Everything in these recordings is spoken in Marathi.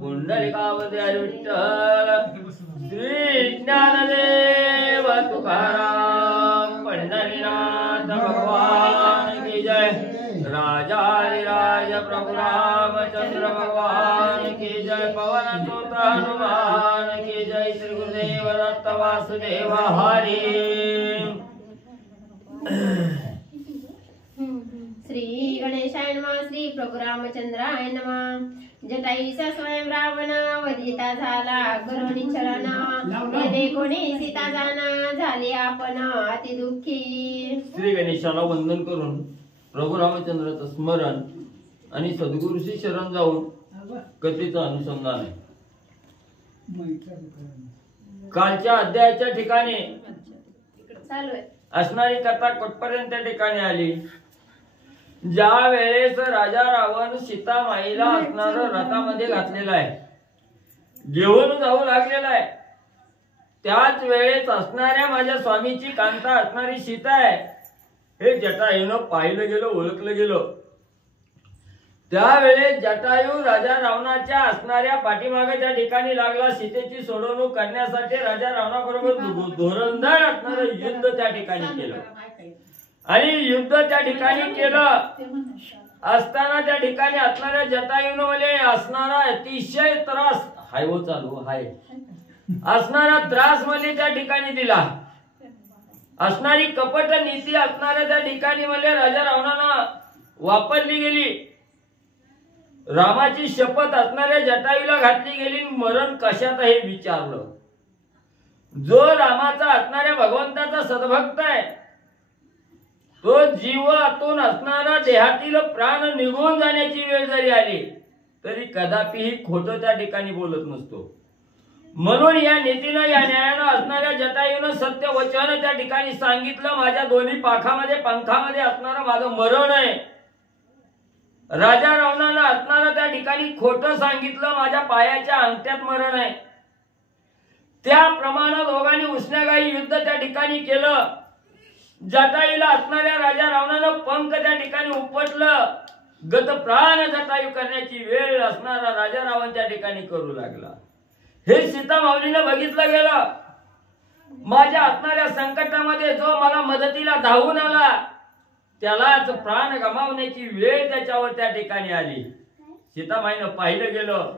पुंडलिकावते विठ्ठल श्री ज्ञानदेव तुकाराम पंढरीनाथ भगवान की जय। राजाधिराज प्रभु रामचंद्र भगवान की जय। पवन सुत हनुमान की जय। श्री गुरुदेव दत्त वासुदेव हरि। श्री गणेशाय नमः। श्री प्रभु रामचंद्राय नमः। जटायूचा स्वयं रावण वधिता झाला करुणी छळन येथे कोणी सीता जाना झाली आपण अति दुःखी। श्री गणेशाला वंदन करून प्रभू रामचंद्राचं स्मरण आणि सद्गुरूशी शरण जाऊन कथेचं अनुसंधान आहे। कालच्या अध्यायाच्या ठिकाणी चालू आहे असणारी कथा कुठपर्यंत ठिकाणी आली। ज्या वेळेस राजा रावण सीतामाईला असणार रथामध्ये घातलेला आहे, घेऊन जाऊ लागलेला आहे, त्याच वेळेस असणाऱ्या माझ्या स्वामीची कांता असणारी सीता आहे हे जटायूनं पाहिलं गेलं, ओळखलं गेलं। त्यावेळेस जटायू राजा रावणाच्या असणाऱ्या पाठीमागे त्या ठिकाणी लागला सीतेची सोडवणूक करण्यासाठी। राजा रावणाबरोबर धोरणदार असणारं युद्ध त्या ठिकाणी केलं आणि युद्ध त्या ठिकाणी केलं असताना त्या ठिकाणी असणाऱ्या जटायूनं म्हणजे असणारा अतिशय त्रास हाय हो चालू हाय असणारा त्रास म्हणजे त्या ठिकाणी दिला। असणारी कपट नीती असणाऱ्या त्या ठिकाणी म्हणजे राजा रावणानं वापरली गेली। रामाची शपथ असणाऱ्या जटायूला घातली गेली। मरण कशात हे विचारलं। जो रामाचा असणाऱ्या भगवंताचा सद्भक्त आहे तो जीवातून असणारा देहातील प्राण निघून जाण्याची वेळ जरी आली तरी कदापिही खोटं त्या ठिकाणी बोलत नसतो। म्हणून या नीतीनं या न्यायानं असणाऱ्या जटायूनं सत्य वचन त्या ठिकाणी सांगितलं। माझ्या दोन्ही पाखामध्ये पंखामध्ये असणारं माझं मरण आहे। राजा रावणानं असणारं त्या ठिकाणी खोटं सांगितलं, माझ्या पायाच्या अंगठ्यात मरण आहे। त्याप्रमाणे दोघांनी उसण्यागाई युद्ध त्या ठिकाणी केलं। जटायूला असणाऱ्या राजा रावणानं पंख त्या ठिकाणी उपटलं। गत प्राण जटायू करण्याची वेळ असणारा राजा रावण त्या ठिकाणी करू लागला। हे सीता माऊलीनं बघितलं गेलं। माझ्या असणाऱ्या संकटामध्ये जो मला मदतीला धावून आला त्यालाच प्राण गमावण्याची वेळ त्याच्यावर त्या ठिकाणी आली। सीतामाईनं पाहिलं गेलं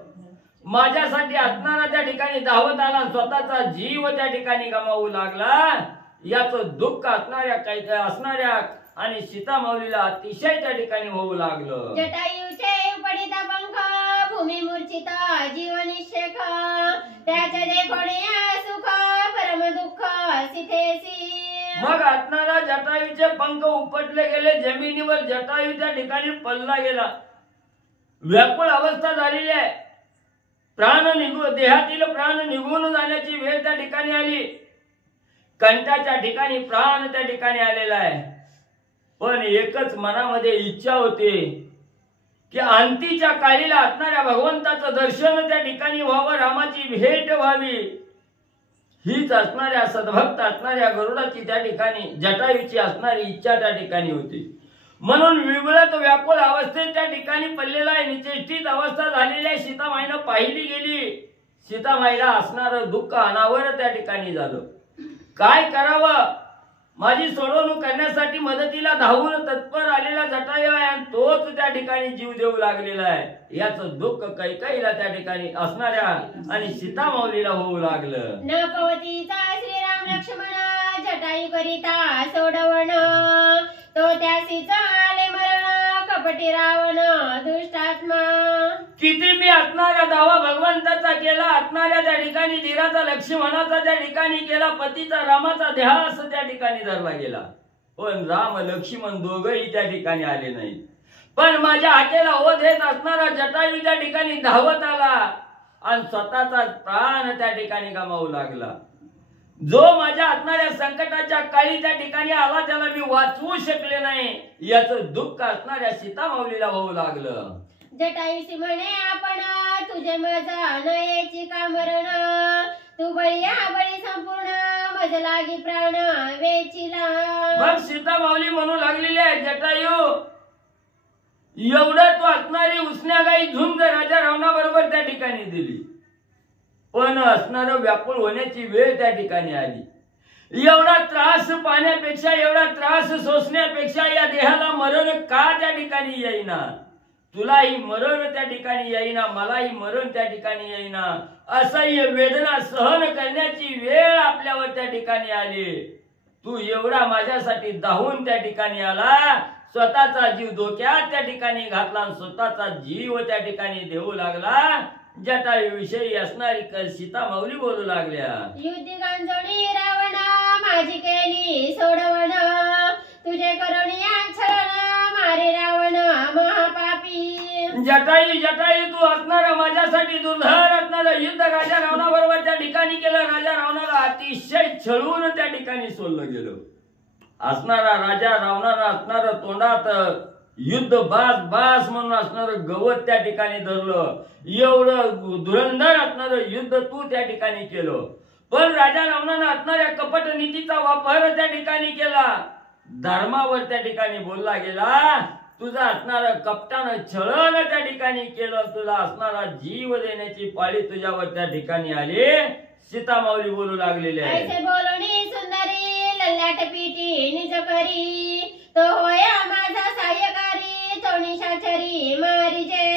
माझ्यासाठी असणारा त्या ठिकाणी धावत आला, स्वतःचा जीव त्या ठिकाणी गमावू लागला। याचं दुःख असणाऱ्या आणि सीता माऊलीला अतिशय त्या ठिकाणी होऊ लागलं। जटायूचे उपडिता पंख भूमी मूर्छित जीव निःशेष त्याचे देखोणे सुख परम दुःख सीतेसी। मग असणारा जटायूचे पंख उपटले गेले जमिनीवर। जटायू त्या ठिकाणी पडला गेला। व्याकुळ अवस्था झालेली आहे। देहातील प्राण निघून जाण्याची वेळ त्या ठिकाणी आली। कंठाच्या ठिकाणी प्राण त्या ठिकाणी आलेला आहे। पण एकच मनामध्ये इच्छा होती की अंतीच्या काळीला असणाऱ्या भगवंताचं दर्शन त्या ठिकाणी व्हावं, रामाची भेट व्हावी। हीच असणाऱ्या सद्भक्त असणाऱ्या गरुडाची त्या ठिकाणी जटायूची असणारी इच्छा त्या ठिकाणी होती। म्हणून विवळत व्याकुळ अवस्थेत त्या ठिकाणी पडलेला आहे, निचेष्टित अवस्था झालेली आहे। सीतामाईनं पाहिली गेली। सीतामाईला असणारं दुःख अनावर त्या ठिकाणी झालं। काय करावं? माझी सोडवणूक करण्यासाठी मदतीला धावून तत्पर आलेला जटायू आहे आणि तोच त्या ठिकाणी जीव देऊ लागलेला आहे। याचं दुःख कैकेयीला त्या ठिकाणी असणाऱ्या आणि सीता माऊलीला होऊ लागलं। न पवतीचा श्रीराम लक्ष्मण जटायू करिता सोडवण तो त्यासी चाले मरण कपटी रावण दुष्टात्मा। किती मी असणाऱ्या दावा भगवंताचा केला, असणाऱ्या त्या ठिकाणी धीराचा लक्ष्मणाचा त्या ठिकाणी केला, पतीचा रामाचा ध्यास त्या ठिकाणी धरला गेला। पण राम लक्ष्मण दोघही त्या ठिकाणी आले नाहीत। पण माझ्या हाकेला ओढ येत असणारा जटायू त्या ठिकाणी धावत आला आणि स्वतःचा प्राण त्या ठिकाणी गमावू लागला। जो माझ्या असणाऱ्या संकटाच्या काळी त्या ठिकाणी आला त्याला मी वाचवू शकले नाही, याचं दुःख असणाऱ्या सीता माऊलीला होऊ लागलं। जटायूसी म्हणे आपण तुझे माझा नयेची का मरण तू बळीया बळी संपूर्ण मज लागी प्राण वेचिला। मग सीता माऊली म्हणू लागलेली आहे जटायू एवढं तू असणारी उसण्यागाई झुंज राजा रावणाबरोबर त्या ठिकाणी ठिकाणी दिली, पण असणारं व्याकुळ होण्याची वेळ त्या ठिकाणी आली. एवढा त्रास पाहण्यापेक्षा, एवढा त्रास सोसण्यापेक्षा या देहाला मरण का त्या ठिकाणी येईना? तुलाही मरण त्या ठिकाणी येईना, मलाही मरण त्या ठिकाणी येईना. असह्य वेदना सहन करण्याची वेळ आपल्यावर त्या ठिकाणी आली. तू एवढा माझ्यासाठी धावून त्या ठिकाणी आला, स्वतःचा जीव धोक्यात त्या ठिकाणी घातला, स्वतःचा जीव त्या ठिकाणी देऊ लागला. जटायुविषयी असणारी सीता माऊली बोलू लागल्या, युद्धी गांजोणी रावण माझी केली सोडवण, तुझे करुणिया छळण मारे रावण महापापी. जटायू जटायू तू असणारा माझ्यासाठी दुर्धर असणारं युद्ध राजा रावणाबरोबर त्या ठिकाणी केलं. राजा रावणाला अतिशय छळून त्या ठिकाणी सोडलं गेलं. असणारा राजा रावणाला असणारं तोंडात युद्ध बास बास म्हणून असणारं गवत त्या ठिकाणी धरलं. एवढं धुरंधर असणारं युद्ध तू त्या ठिकाणी केलं. पण राजा रावणानं असणाऱ्या कपट नीतीचा वापर त्या ठिकाणी केला. धर्मावर त्या ठिकाणी बोलला गेला. तुझा असणारं कपटानं छळण त्या ठिकाणी केलं. तुला असणारा जीव देण्याची पाळी तुझ्यावर त्या ठिकाणी आली. सीता माऊली बोलू लागलेली आहे, ऐसे बोलणी सुंदरी लल्लाट पीठी निज करी, तो होया माझा सहाय्यकारी तो निशाचरी मारीजे.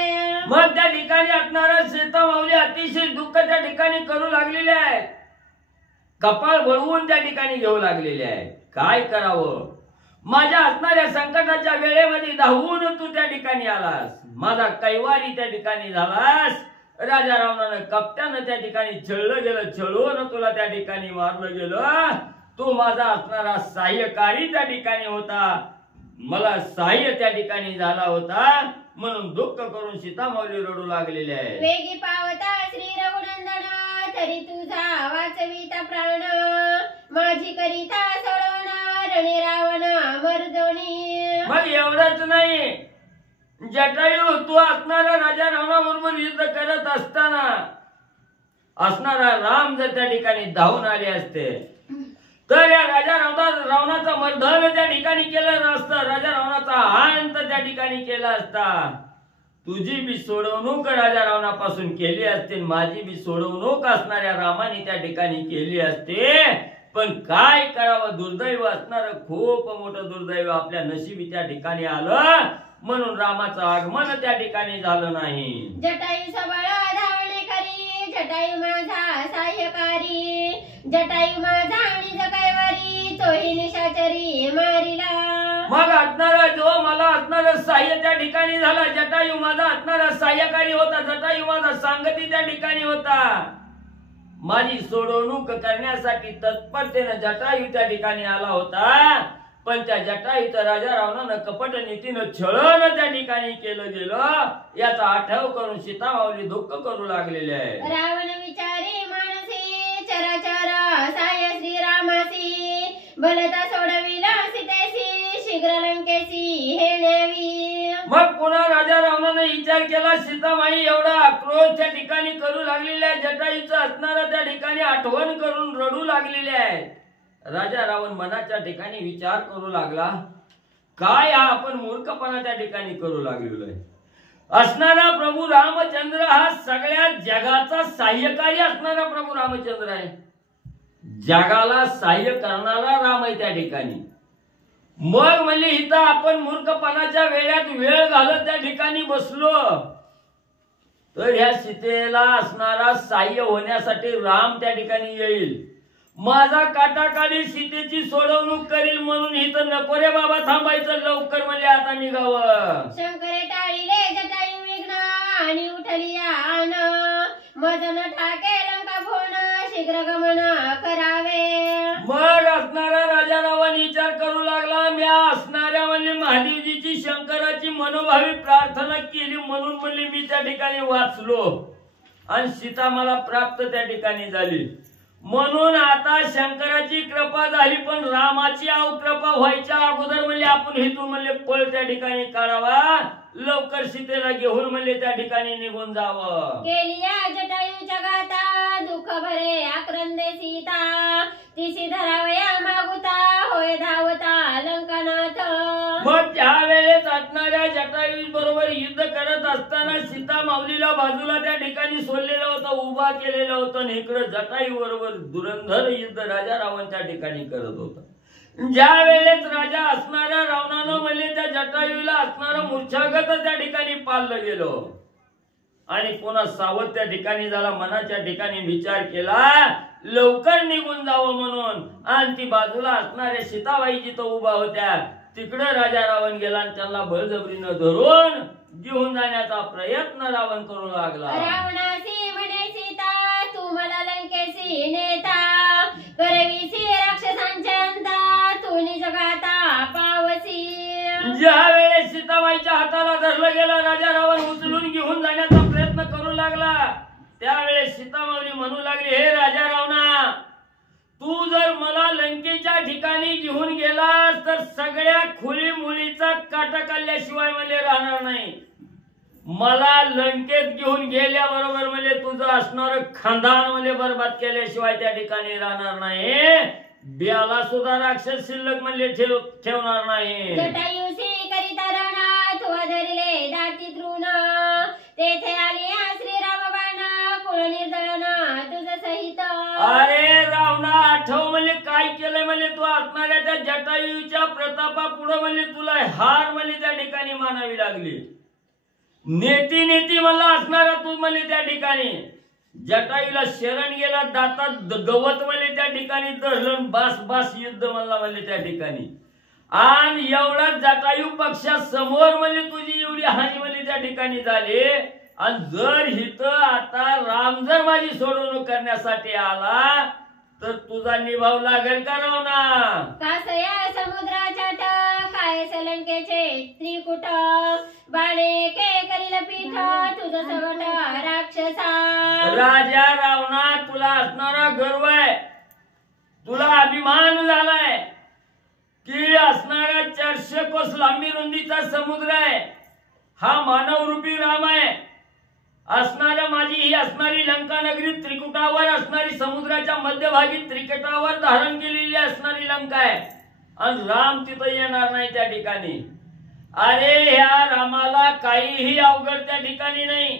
मग त्या ठिकाणी असणारा सीता माऊली अतिशय दुःख त्या ठिकाणी करू लागलेले आहे. कपाळ वळवून त्या ठिकाणी घेऊ लागलेले आहे. काय करावं? माझ्या असणाऱ्या संकटाच्या वेळेमध्ये धावून तू त्या ठिकाणी आलास. माझा कैवारी त्या ठिकाणी झालास. राजा रावणानं कपट्यानं त्या ठिकाणी छळलं गेलं. छळून तुला त्या ठिकाणी मारलं गेलं. तू माझा असणारा सहाय्यकारी त्या ठिकाणी होता. मला सहाय्य त्या ठिकाणी झाला होता. म्हणून दुःख करून सीता माऊली रडू लागलेले आहे. वेगी पावता श्री रघुनंदन तरी तुझा वाचविता प्राण, माझी करिता सोडवण रणे रावण मर्दोनी. मग एवढंच नाही, जटायू तू असणारा राजा रावणाबरोबर युद्ध करत असताना असणारा राम जर त्या ठिकाणी धावून आले असते तर या राजा रावणाचा मर्दन त्या ठिकाणी केलं नसतं. राजा रावणाचा अंत त्या ठिकाणी केला असता. तुझी बी सोडवणूक राजा रावणापासून केली असते, माझी बी सोडवणूक असणाऱ्या रामाने त्या ठिकाणी केली असते. पण काय करावं, दुर्दैव असणार, खूप मोठं दुर्दैव आपल्या नशिबी त्या ठिकाणी आलं. म्हणून रामाचं आगमन त्या ठिकाणी झालं नाही. जटायू सबळ धावणे करी, जटायू माझा सहाय्यकारी, जटायू माझा आणि कैवारी तोही निशाचरी मारिला. मग असणारा जो मला असणारा सहाय्य त्या ठिकाणी झाला. जटायू माझा असणारा सहाय्यकारी होता. जटायू माझा सांगती त्या ठिकाणी होता. माझी सोडवणूक करण्यासाठी तत्परतेनं जटायू त्या ठिकाणी आला होता. पण त्या जटायूचं राजा रावणानं कपट नीतीनं छळण त्या ठिकाणी केलं गेलं. याचा आठव करून सीता माऊली दुःख करू लागलेले आहे. रावण विचारी मानसी चराचर साय श्रीरामासी, भलता सोडविला सीतेसी शीघ्र लंकेसी हे न्यावी. मग पुन्हा राजा रावणानं विचार केला. सीतामाई एवढा आक्रोश त्या ठिकाणी करू लागलेला आहे. जटायूचं असणारा त्या ठिकाणी आठवण करून रडू लागलेले आहे. राजा रावण मनाच्या ठिकाणी विचार करू लागला, काय हा आपण मूर्खपणा त्या ठिकाणी करू लागलेलो आहे. असणारा प्रभू रामचंद्र हा सगळ्या जगाचा सहाय्यकारी असणारा प्रभू रामचंद्र आहे. जगाला सहाय्य करणारा राम आहे त्या ठिकाणी. मग म्हणजे इथं आपण मूर्खपणाच्या वेळात वेळ घालत त्या ठिकाणी बसलो तर ह्या सीतेला असणारा सहाय्य होण्यासाठी राम त्या ठिकाणी येईल. माझा काटाकाडी सीतेची सोडवणूक करील. म्हणून इथं नको रे बाबा थांबायचं, लवकर म्हणजे आता निघावं. शंकरे टाळिले जटायू विघ्न आणि उठली आन, मजन ठाके लंका भोन शीघ्र गमन करावे. मग असणारा राजा रावण विचार करू लागला, मी असणाऱ्या म्हणजे महादेवजीची शंकराची मनोभावी प्रार्थना केली म्हणून म्हणजे मी त्या ठिकाणी वाचलो आणि सीता मला प्राप्त त्या ठिकाणी झाली. म्हणून आता शंकराची कृपा झाली. पण रामाची कृपा व्हायच्या अगोदर म्हणजे आपण हेतून म्हणजे पळ त्या ठिकाणी काढावा. लवकर सीतेला घेऊन म्हणजे त्या ठिकाणी निघून जावं. केलिया जटायूच्या गाता दुःख भरे आक्रंदे सीता, तिसी धरावया मागुता होय धावता लंकानाथ. मग त्यावेळेस असणाऱ्या जटायू बरोबर युद्ध करत असताना सीता माऊलीला बाजूला त्या ठिकाणी सोडलेलं उभा केलेलं होतं आणि इकडे जटायू बरोबर धुरंधर युद्ध राजा रावण त्या ठिकाणी करत होता. ज्या वेळेस राजा असणाऱ्या रावणानं म्हणले त्या जटायूला असणारं मूर्छागत त्या ठिकाणी पाळलं गेलं आणि पुन्हा सावध त्या ठिकाणी झाला. मनाच्या ठिकाणी विचार केला लवकर निघून जावं म्हणून, आणि ती बाजूला असणाऱ्या सीताबाई जिथं उभा होत्या तिकडे राजा रावण गेला आणि त्यांना बळजबरीनं धरून घेऊन जाण्याचा प्रयत्न रावण करू लागला. रावणासी म्हणे सीता तू मला लंकेसी नेता, करवीसी राक्षसांच्या अंता तू निजगाता पावसी. ज्या वेळेस सीताबाईच्या हाताला धरलं गेलं राजा रावण उचलून घेऊन जाण्याचा प्रयत्न करू लागला त्यावेळेस सीतामाऊली म्हणू लागली हे राजा रावणा, तू जर मला लंकेच्या ठिकाणी घेऊन गेलास तर सगळ्या खुली मुलीचा काटा काढल्याशिवाय मला राहणार नाही. मला लंकेत घेऊन गेल्याबरोबर म्हणजे तुझं असणार खानदान म्हणजे बरबाद केल्याशिवाय त्या ठिकाणी राहणार नाही. ब्याला सुद्धा राक्षस शिल्लक म्हणजे ठेवणार नाही. जटायुसी करिता राणा तू धरले दाती तृण, तेथे आली श्रीराम बाण कुळ निर्दळना तुझं सहित. अरे रावणा आठव म्हणजे काय केलंय म्हणजे तू असणाऱ्या त्या जटायूच्या प्रतापा पुढे म्हणजे तुला हार म्हणजे त्या ठिकाणी मानावी लागली. नेती नेती मला असणारा तू म्हणजे त्या ठिकाणी जटायूला शरण गेला दातात गवत म्हणजे त्या ठिकाणी धरलं बास बास युद्ध मला म्हणजे त्या ठिकाणी. आणि एवढा जटायू पक्षा समोर म्हणजे तुझी एवढी हानी म्हणजे त्या ठिकाणी झाली. आणि जर हिथं आता राम जर माझी सोडवणूक करण्यासाठी आला तर तुझा निभाव लागेल का रावणा. कासया समुद्राच्या काय लंकेचे त्रिकुट, बाणे के करील पीठ तुझं सवट राक्षसा. राजा रावणा तुला असणारा गर्व आहे, तुला अभिमान झालाय की असणारा 400 कोस लांबी रुंदीचा समुद्र आहे हा मानव रूपी राम आहे. असणाऱ्या माझी ही असणारी लंका नगरी त्रिकुटावर असणारी समुद्राच्या मध्यभागी त्रिकटावर धारण केलेली असणारी लंका आहे आणि राम तिथं येणार नाही त्या ठिकाणी. अरे ह्या रामाला काहीही अवघड त्या ठिकाणी नाही.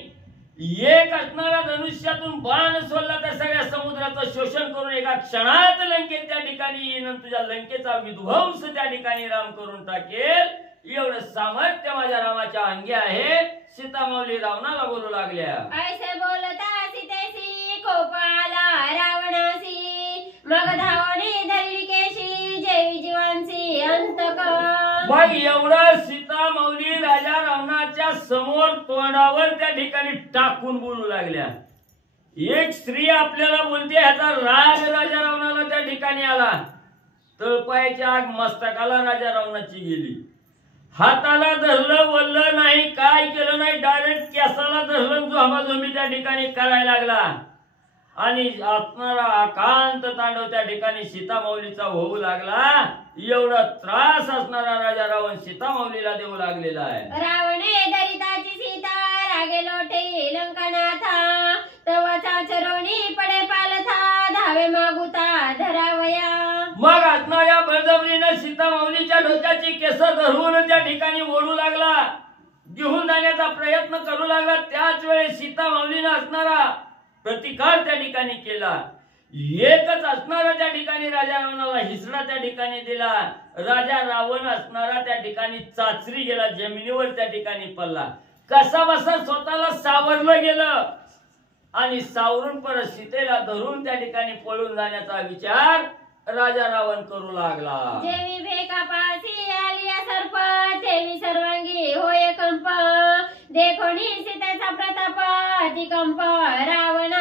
एक असणारा धनुष्यातून बाण सोडला तर सगळ्या समुद्राचं शोषण करून एका क्षणात लंकेत त्या ठिकाणी येईन, तुझ्या लंकेचा विध्वंस त्या ठिकाणी राम करून टाकेल. एवढं सामर्थ्य माझ्या रामाच्या अंगी आहे. सीतामाऊली रावणाला बोलू लागल्या ऐसे बोलता सीतेसी कोप आला रावणासी, मग धावणे दरिकेशी जेवी जीवांची अंतक. मग एवढं सीतामाऊली राजा रावणाच्या समोर तोंडावर त्या ठिकाणी टाकून बोलू लागल्या. एक स्त्री आपल्याला बोलते ह्याचा राग राजा रावणाला त्या ठिकाणी आला. तळपायाची आग मस्तकाला राजा रावणाची गेली. हाताला धरलं वल्लं नाही, काय केलं नाही, डायरेक्ट केसाला धरलं झोंबाझोंबी त्या ठिकाणी करायला लागला. आणि असणारा अकांत तांडव त्या ठिकाणी सीतामाऊलीचा होऊ लागला. एवढा त्रास असणारा राजा रावण सीतामाऊलीला देऊ लागलेला आहे. रावणे दरिताची सीता रागे लोटे लंकानाथा, तवाचा चरोणी पडे पालथा धावे मागुता धरावया. मग असणाऱ्या बळजबरीनं सीतामाऊलीच्या डोक्याची केस धरून त्या ठिकाणी ओढू लागला, घेऊन जाण्याचा प्रयत्न करू लागला. त्याच वेळेस सीतामाऊलीनं असणारा प्रतिकार त्या ठिकाणी केला. एकच असणारा त्या ठिकाणी राजा रावणाला हिसडा त्या ठिकाणी दिला. राजा रावण असणारा त्या ठिकाणी चाचरी गेला, जमिनीवर त्या ठिकाणी पडला. कसा बसा स्वतःला सावरलं गेलं आणि सावरून परत सीतेला धरून त्या ठिकाणी पळून जाण्याचा विचार राजा रावण करू लागला. जेवी भेकापासी आलिया सर्प, तेवी सर्वांगी होय कंप, देखोनी सीतेचा प्रताप अतिकंप रावणा.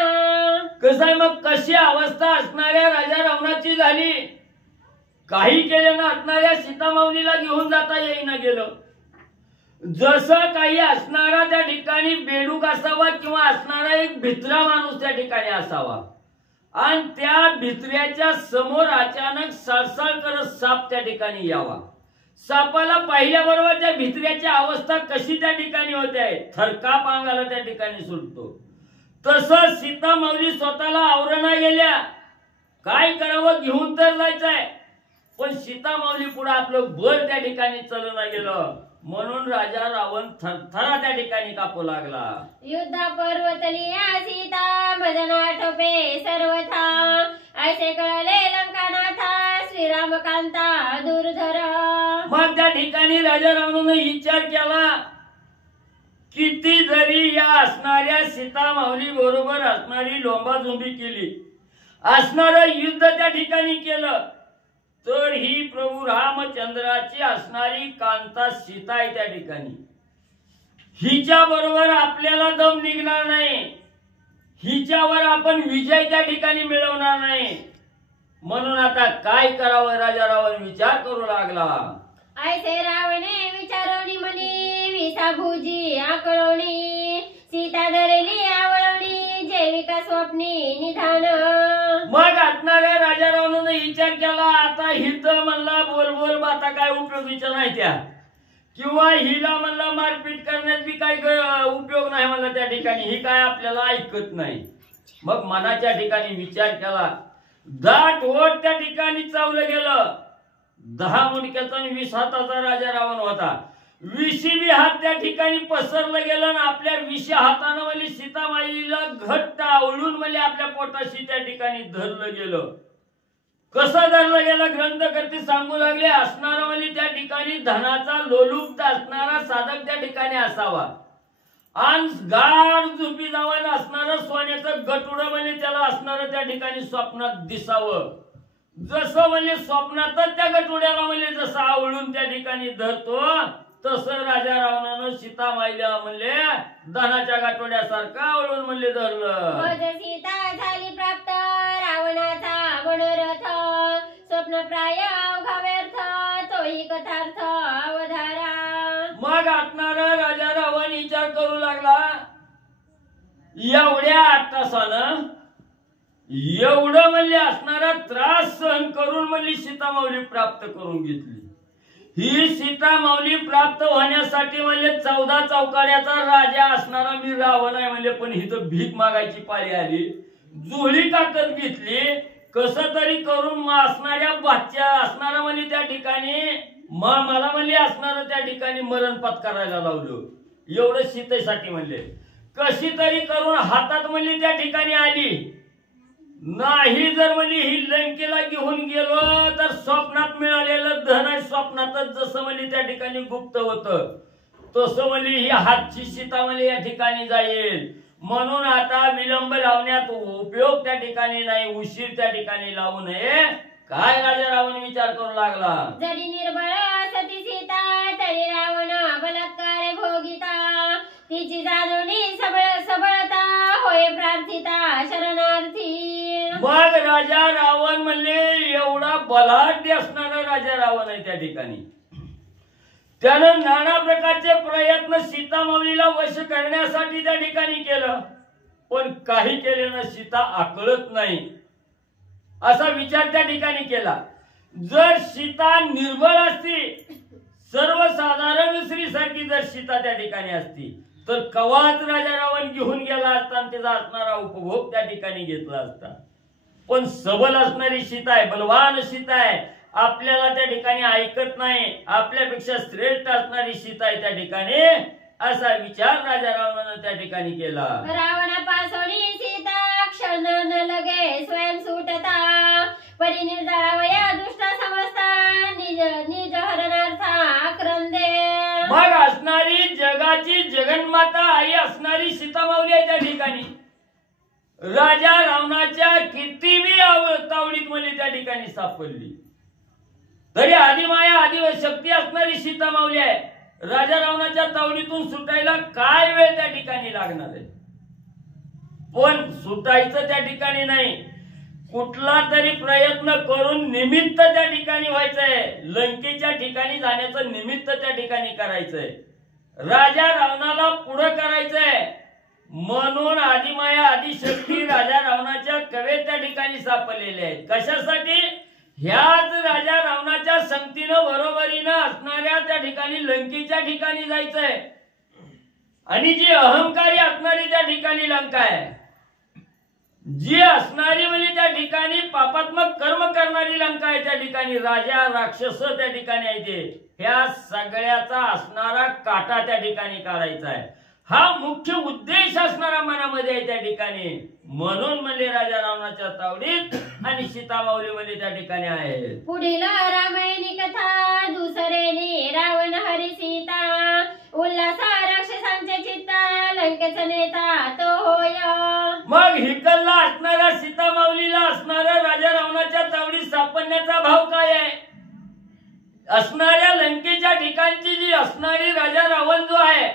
कसं आहे मग कशी अवस्था असणाऱ्या राजा रावणाची झाली. काही केलं ना असणाऱ्या सीतामाऊलीला घेऊन जाता येईना गेलं. जसं काही असणारा त्या ठिकाणी बेडूक असावा किंवा असणारा एक भित्रा माणूस त्या ठिकाणी असावा आणि त्या भित्र्याच्या समोर अचानक सळसळ करत साप त्या ठिकाणी यावा. सापाला पाहिल्याबरोबर त्या भित्र्याची अवस्था कशी त्या ठिकाणी होते, थरकाप अंगाला त्या ठिकाणी सुटतो. तसं सीतामाऊली स्वतःला आवरणा गेल्या. काय करावं, घेऊन तर जायचंय पण सीतामाऊली पुढे आपलं बळ त्या ठिकाणी चलना गेलं. म्हणून राजा रावण थरथरा त्या ठिकाणी कापू लागला. युद्धा पर्वतलिया सीता भजन आटोपे सर्वथा ऐसे कळले लंकानाथा श्रीरामकांता दूरधर. मग त्या ठिकाणी राजा रावणानं विचार केला, किती जरी या असणाऱ्या सीता माऊली बरोबर असणारी लोंबाझोंबी केली, असणारं युद्ध त्या ठिकाणी केलं, तर ही प्रभू रामचंद्राची असणारी कांता सीता आहे त्या ठिकाणी. हिच्या बरोबर आपल्याला दम निघणार नाही, हिच्यावर आपण विजय त्या ठिकाणी मिळवणार नाही. म्हणून आता काय करावं राजा रावण विचार करू लागला. ऐसे रावणे विचारोनी मनी विसाभुजी आकळोणी सीता धरली आवळवणी जैविका स्वप्नी निधान. मग असणाऱ्या राजा रावणानं विचार केला, आता हित म्हणला बोल बोल बाता काय उपयोगीच्या नाही त्या, किंवा हिला म्हणला मारपीट करण्यात बी काय उपयोग नाही म्हणला त्या ठिकाणी, ही काय आपल्याला ऐकत नाही. मग मनाच्या ठिकाणी विचार केला, दाट ओट त्या ठिकाणी चावलं गेलं. 10 मुंडक्याचा आणि 20 हाताचा राजा रावण होता. 20 हात त्या ठिकाणी पसरलं गेलं आणि आपल्या 20 हातानं म्हणजे सीतामाईला घट्ट आवळून म्हणजे आपल्या पोटाशी त्या ठिकाणी धरलं गेलं. कसं धरलं गेलं ग्रंथकर्ते सांगू लागले, असणारा म्हणजे त्या ठिकाणी धनाचा लोलुप्त असणारा साधक त्या ठिकाणी असावा, आणि गाढ झोपी जावं असणारं सोन्याचं गटुडं म्हणजे त्याला असणारं त्या ठिकाणी स्वप्नात दिसावं. जसं म्हणजे स्वप्नातच त्या गटुड्याला म्हणजे जसं आवळून त्या ठिकाणी धरतो, तसं राजा रावणानं सीतामाईला म्हणले धनाच्या गाठोड्यासारखं आवळून म्हणले धरलं. सीता झाली प्राप्त रावणाचा मनोरथ स्वप्नप्राय अवघा व्यर्थ तोही कथार्थ अवधारा. मग असणारा राजा रावण विचार करू लागला, एवढ्या 8 तासानं एवढं म्हणजे असणारा त्रास सहन करून म्हणजे सीतामाऊली प्राप्त करून घेतली. ही सीतामाऊली प्राप्त होण्यासाठी म्हणजे 14 चौकाड्याचा राजा असणारा मी रावण आहे म्हणजे, पण हिथं भीक मागायची पाळी आली. जुळी ताकद घेतली, कसं तरी करून असणाऱ्या बादच्या असणारा म्हणजे त्या ठिकाणी मला म्हणजे असणारं त्या ठिकाणी मरण पत्करायला लावलं. एवढं सीतेसाठी म्हणले, कशी तरी करून हातात म्हणजे त्या ठिकाणी आली. नाही जर म्हणजे ही लंकेला घेऊन गेलो तर स्वप्नात मिळालेलं धन आहे, स्वप्नातच जसं म्हणजे त्या ठिकाणी गुप्त होतं तसं म्हणजे ही हातची सीता म्हणजे या ठिकाणी जाईल. म्हणून आता विलंब लावण्यात उपयोग त्या ठिकाणी नाही, उशीर त्या ठिकाणी लावू नये. काय राजा रावण विचार करू लागला, जरी निर्बळ सती सीता तरी रावण बलात्कार भोगिता तिची जाणवणी सबळता होय प्रार्थिता शरणार्थी. मग राजा रावण म्हणले एवढा बलाढ्य असणारा राजा रावण आहे त्या ठिकाणी. त्यानं नाना प्रकारचे प्रयत्न सीतामाऊलीला वश करण्यासाठी त्या ठिकाणी केलं, पण काही केल्यानं सीता आकळत नाही असा विचार त्या ठिकाणी केला. जर सीता निर्बळ असती, सर्वसाधारण स्त्री सारखी जर सीता त्या ठिकाणी असती तर कवाच राजा रावण घेऊन गेला असता आणि त्याचा असणारा उपभोग त्या ठिकाणी घेतला असता. पण सबल असणारी सीता आहे, बलवान सीता आहे, आपल्याला त्या ठिकाणी ऐकत नाही, आपल्यापेक्षा श्रेष्ठ असणारी सीता आहे त्या ठिकाणी, असा विचार राजा रावणानं त्या ठिकाणी केला. रावणापासून सीता क्षण न लगे स्वयं सुटता परिनिर्जळावया दुष्ट समजता निज हरणार्था क्रंदे. मग असणारी जगाची जगन्माता आई असणारी सीतामाऊली आहे त्या ठिकाणी. राजा रावणाच्या किती बी तावडीत म्हणजे त्या ठिकाणी सापडली तरी आदिमाया आदिशक्ती असणारी सीतामाऊली आहे. राजा रावणाच्या तावडीतून सुटायला काय वेळ त्या ठिकाणी लागणार आहे, पण सुटायचं त्या ठिकाणी नाही, कुठला तरी प्रयत्न करून निमित्त त्या ठिकाणी व्हायचंय, लंकेच्या ठिकाणी जाण्याचं निमित्त त्या ठिकाणी करायचंय, राजा रावणाला पुढं करायचंय. म्हणून आदिमाया आदिशक्ती राजा रावणाच्या कवे त्या ठिकाणी सापडलेले आहेत. कशासाठी? ह्याच राजा रावणाच्या संगतीनं बरोबरीनं असणाऱ्या त्या ठिकाणी लंकेच्या ठिकाणी जायचंय. आणि जी अहंकारी असणारी त्या ठिकाणी लंका आहे, जी असणारी म्हणजे त्या ठिकाणी पापात्मक कर्म करणारी लंका आहे त्या ठिकाणी, राजा राक्षस त्या ठिकाणी आहे ते, ह्या सगळ्याचा असणारा काटा त्या ठिकाणी काढायचा आहे. हा मुख्य उद्देश असणारा मनामध्ये आहे त्या ठिकाणी. म्हणून म्हणजे राजा रावणाच्या तावडीत आणि सीतामाऊली मध्ये त्या ठिकाणी आहे. पुढील रामायणी कथा दुसरेनी रावण हरी सीता उल्हासा राक्षसांचे चित्ता लंकेचा नेता तो होय. मग हिकलला असणारा सीतामाऊलीला असणारा राजा रावणाच्या तावडीत सापडण्याचा भाव काय आहे? असणाऱ्या लंकेच्या ठिकाणची जी असणारी राजा रावण जो आहे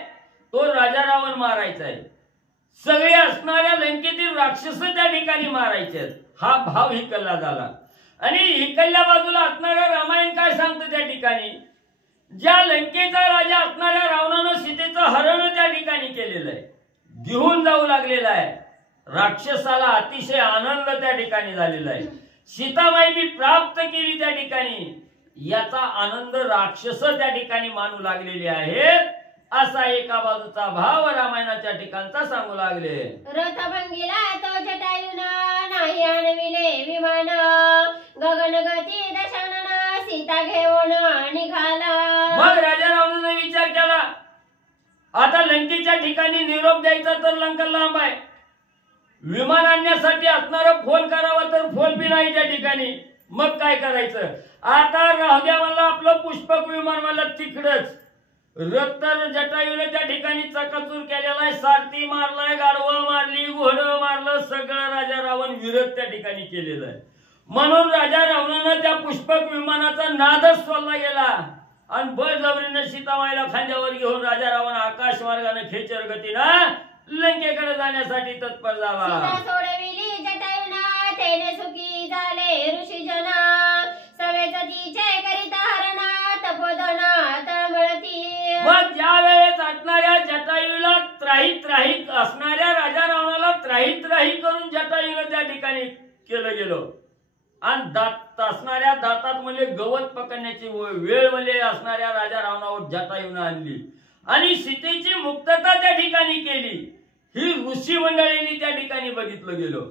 तो राजा रावण मारायचा आहे. सगळे असणाऱ्या लंकेतील राक्षस त्या ठिकाणी मारायचे. हा भाव हिकलला झाला. आणि हिकलल्या बाजूला असणारा रामायण काय सांगतं त्या ठिकाणी? ज्या लंकेचा राजा असणाऱ्या रावणानं सीतेचं हरण त्या ठिकाणी केलेलं आहे, घेऊन जाऊ लागलेला आहे. राक्षसाला अतिशय आनंद त्या ठिकाणी झालेला आहे. सीतामाई मी प्राप्त केली त्या ठिकाणी, याचा आनंद राक्षस त्या ठिकाणी मानू लागलेले आहेत. असा एका बाजूचा भाव रामायणाच्या ठिकाणचा सांगू लागले. रथभंगीला तो जटायून नाही आणविले विमान गगनगती दशानन सीता घेऊन निघाला. मग राजा रावणाने विचार केला, आता लंकेच्या ठिकाणी निरोप द्यायचा तर लंका लांब आहे, विमान आणण्यासाठी असणारा फोन करावा तर फोन बी नाही त्या ठिकाणी. मग काय करायचं? आता राहू द्या मला आपलं पुष्पक विमान, मला तिकडच रथ तर जटायूने त्या ठिकाणी चकाचूर केलेला आहे. सारथी मारलाय, गाढवं मारली, घोडं मारलं, सगळं राजा रावण विरोध त्या ठिकाणी केलेलं आहे. म्हणून राजा रावणानं त्या पुष्पक विमानाचा नादच सोडला गेला आणि बळजबरीनं सीतामाईला खांद्यावर घेऊन राजा रावण आकाश मार्गाने खेचर गतीनं लंकेकडे जाण्यासाठी तत्पर झाला. सीता सोडविली जटायून तेने सुखी झाले ऋषीजन सवेच तिचे करिता हरण तपोधन तळमळती. मग ज्या वेळेस असणाऱ्या जटायूला त्राहिक असणाऱ्या राजा रावणाला त्राही करून जटायूला त्या ठिकाणी केलं गेलं आणि असणाऱ्या दातात म्हणजे गवत पकडण्याची वेळ म्हणजे असणाऱ्या राजा रावणावर जटायूने आणली आणि सीतेची मुक्तता त्या ठिकाणी केली. ही ऋषी मंडळींनी त्या ठिकाणी बघितलं गेलं,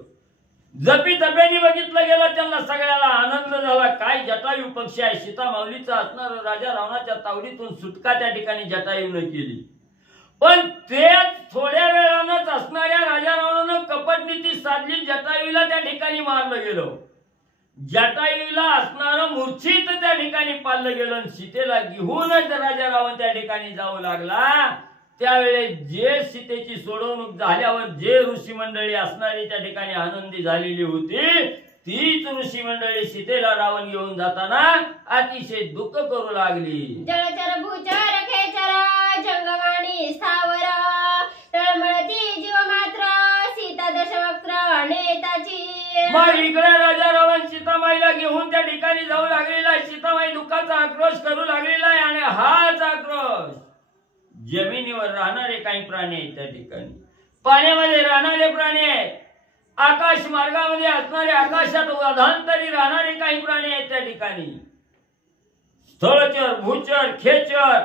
जपी तप्यानी बघितलं गेलं. त्यांना सगळ्याला आनंद झाला. काय जटायू पक्षी आहे, सीतामाऊलीचा असणार राजा रावणाच्या तावडीतून सुटका त्या ठिकाणी जटायूने केली. पण ते थोड्या वेळानंच असणाऱ्या राजा रावणानं कपटनीती साधली, जटायूला त्या ठिकाणी मारलं गेलं. जटायूला असणारं मूर्छित त्या ठिकाणी पाळलं गेलं. सीतेला घेऊनच राजा रावण त्या ठिकाणी जाऊ लागला. त्यावेळेस जे सीतेची सोडवणूक झाल्यावर जे ऋषी मंडळी असणारी त्या ठिकाणी आनंदी झालेली होती, तीच ऋषी मंडळी सीतेला रावण घेऊन जाताना अतिशय दुःख करू लागली. जळचर भूचर खेचर जंगमाणी स्थावर तळमळती जीव मात्र सीता दशवक्त्र नेताची. मग इकडे राजा रावण सीतामाईला घेऊन त्या ठिकाणी जाऊ लागलेला आहे. सीतामाई दुःखाचा आक्रोश करू लागलेला आहे आणि हाच आक्रोश जमिनीवर राहणारे काही प्राणी आहेत त्या ठिकाणी, पाण्यामध्ये राहणारे प्राणी आहेत, आकाश मार्गामध्ये असणारे, आकाशात अधांतरी राहणारे काही प्राणी आहेत त्या ठिकाणी. स्थळचर भूचर खेचर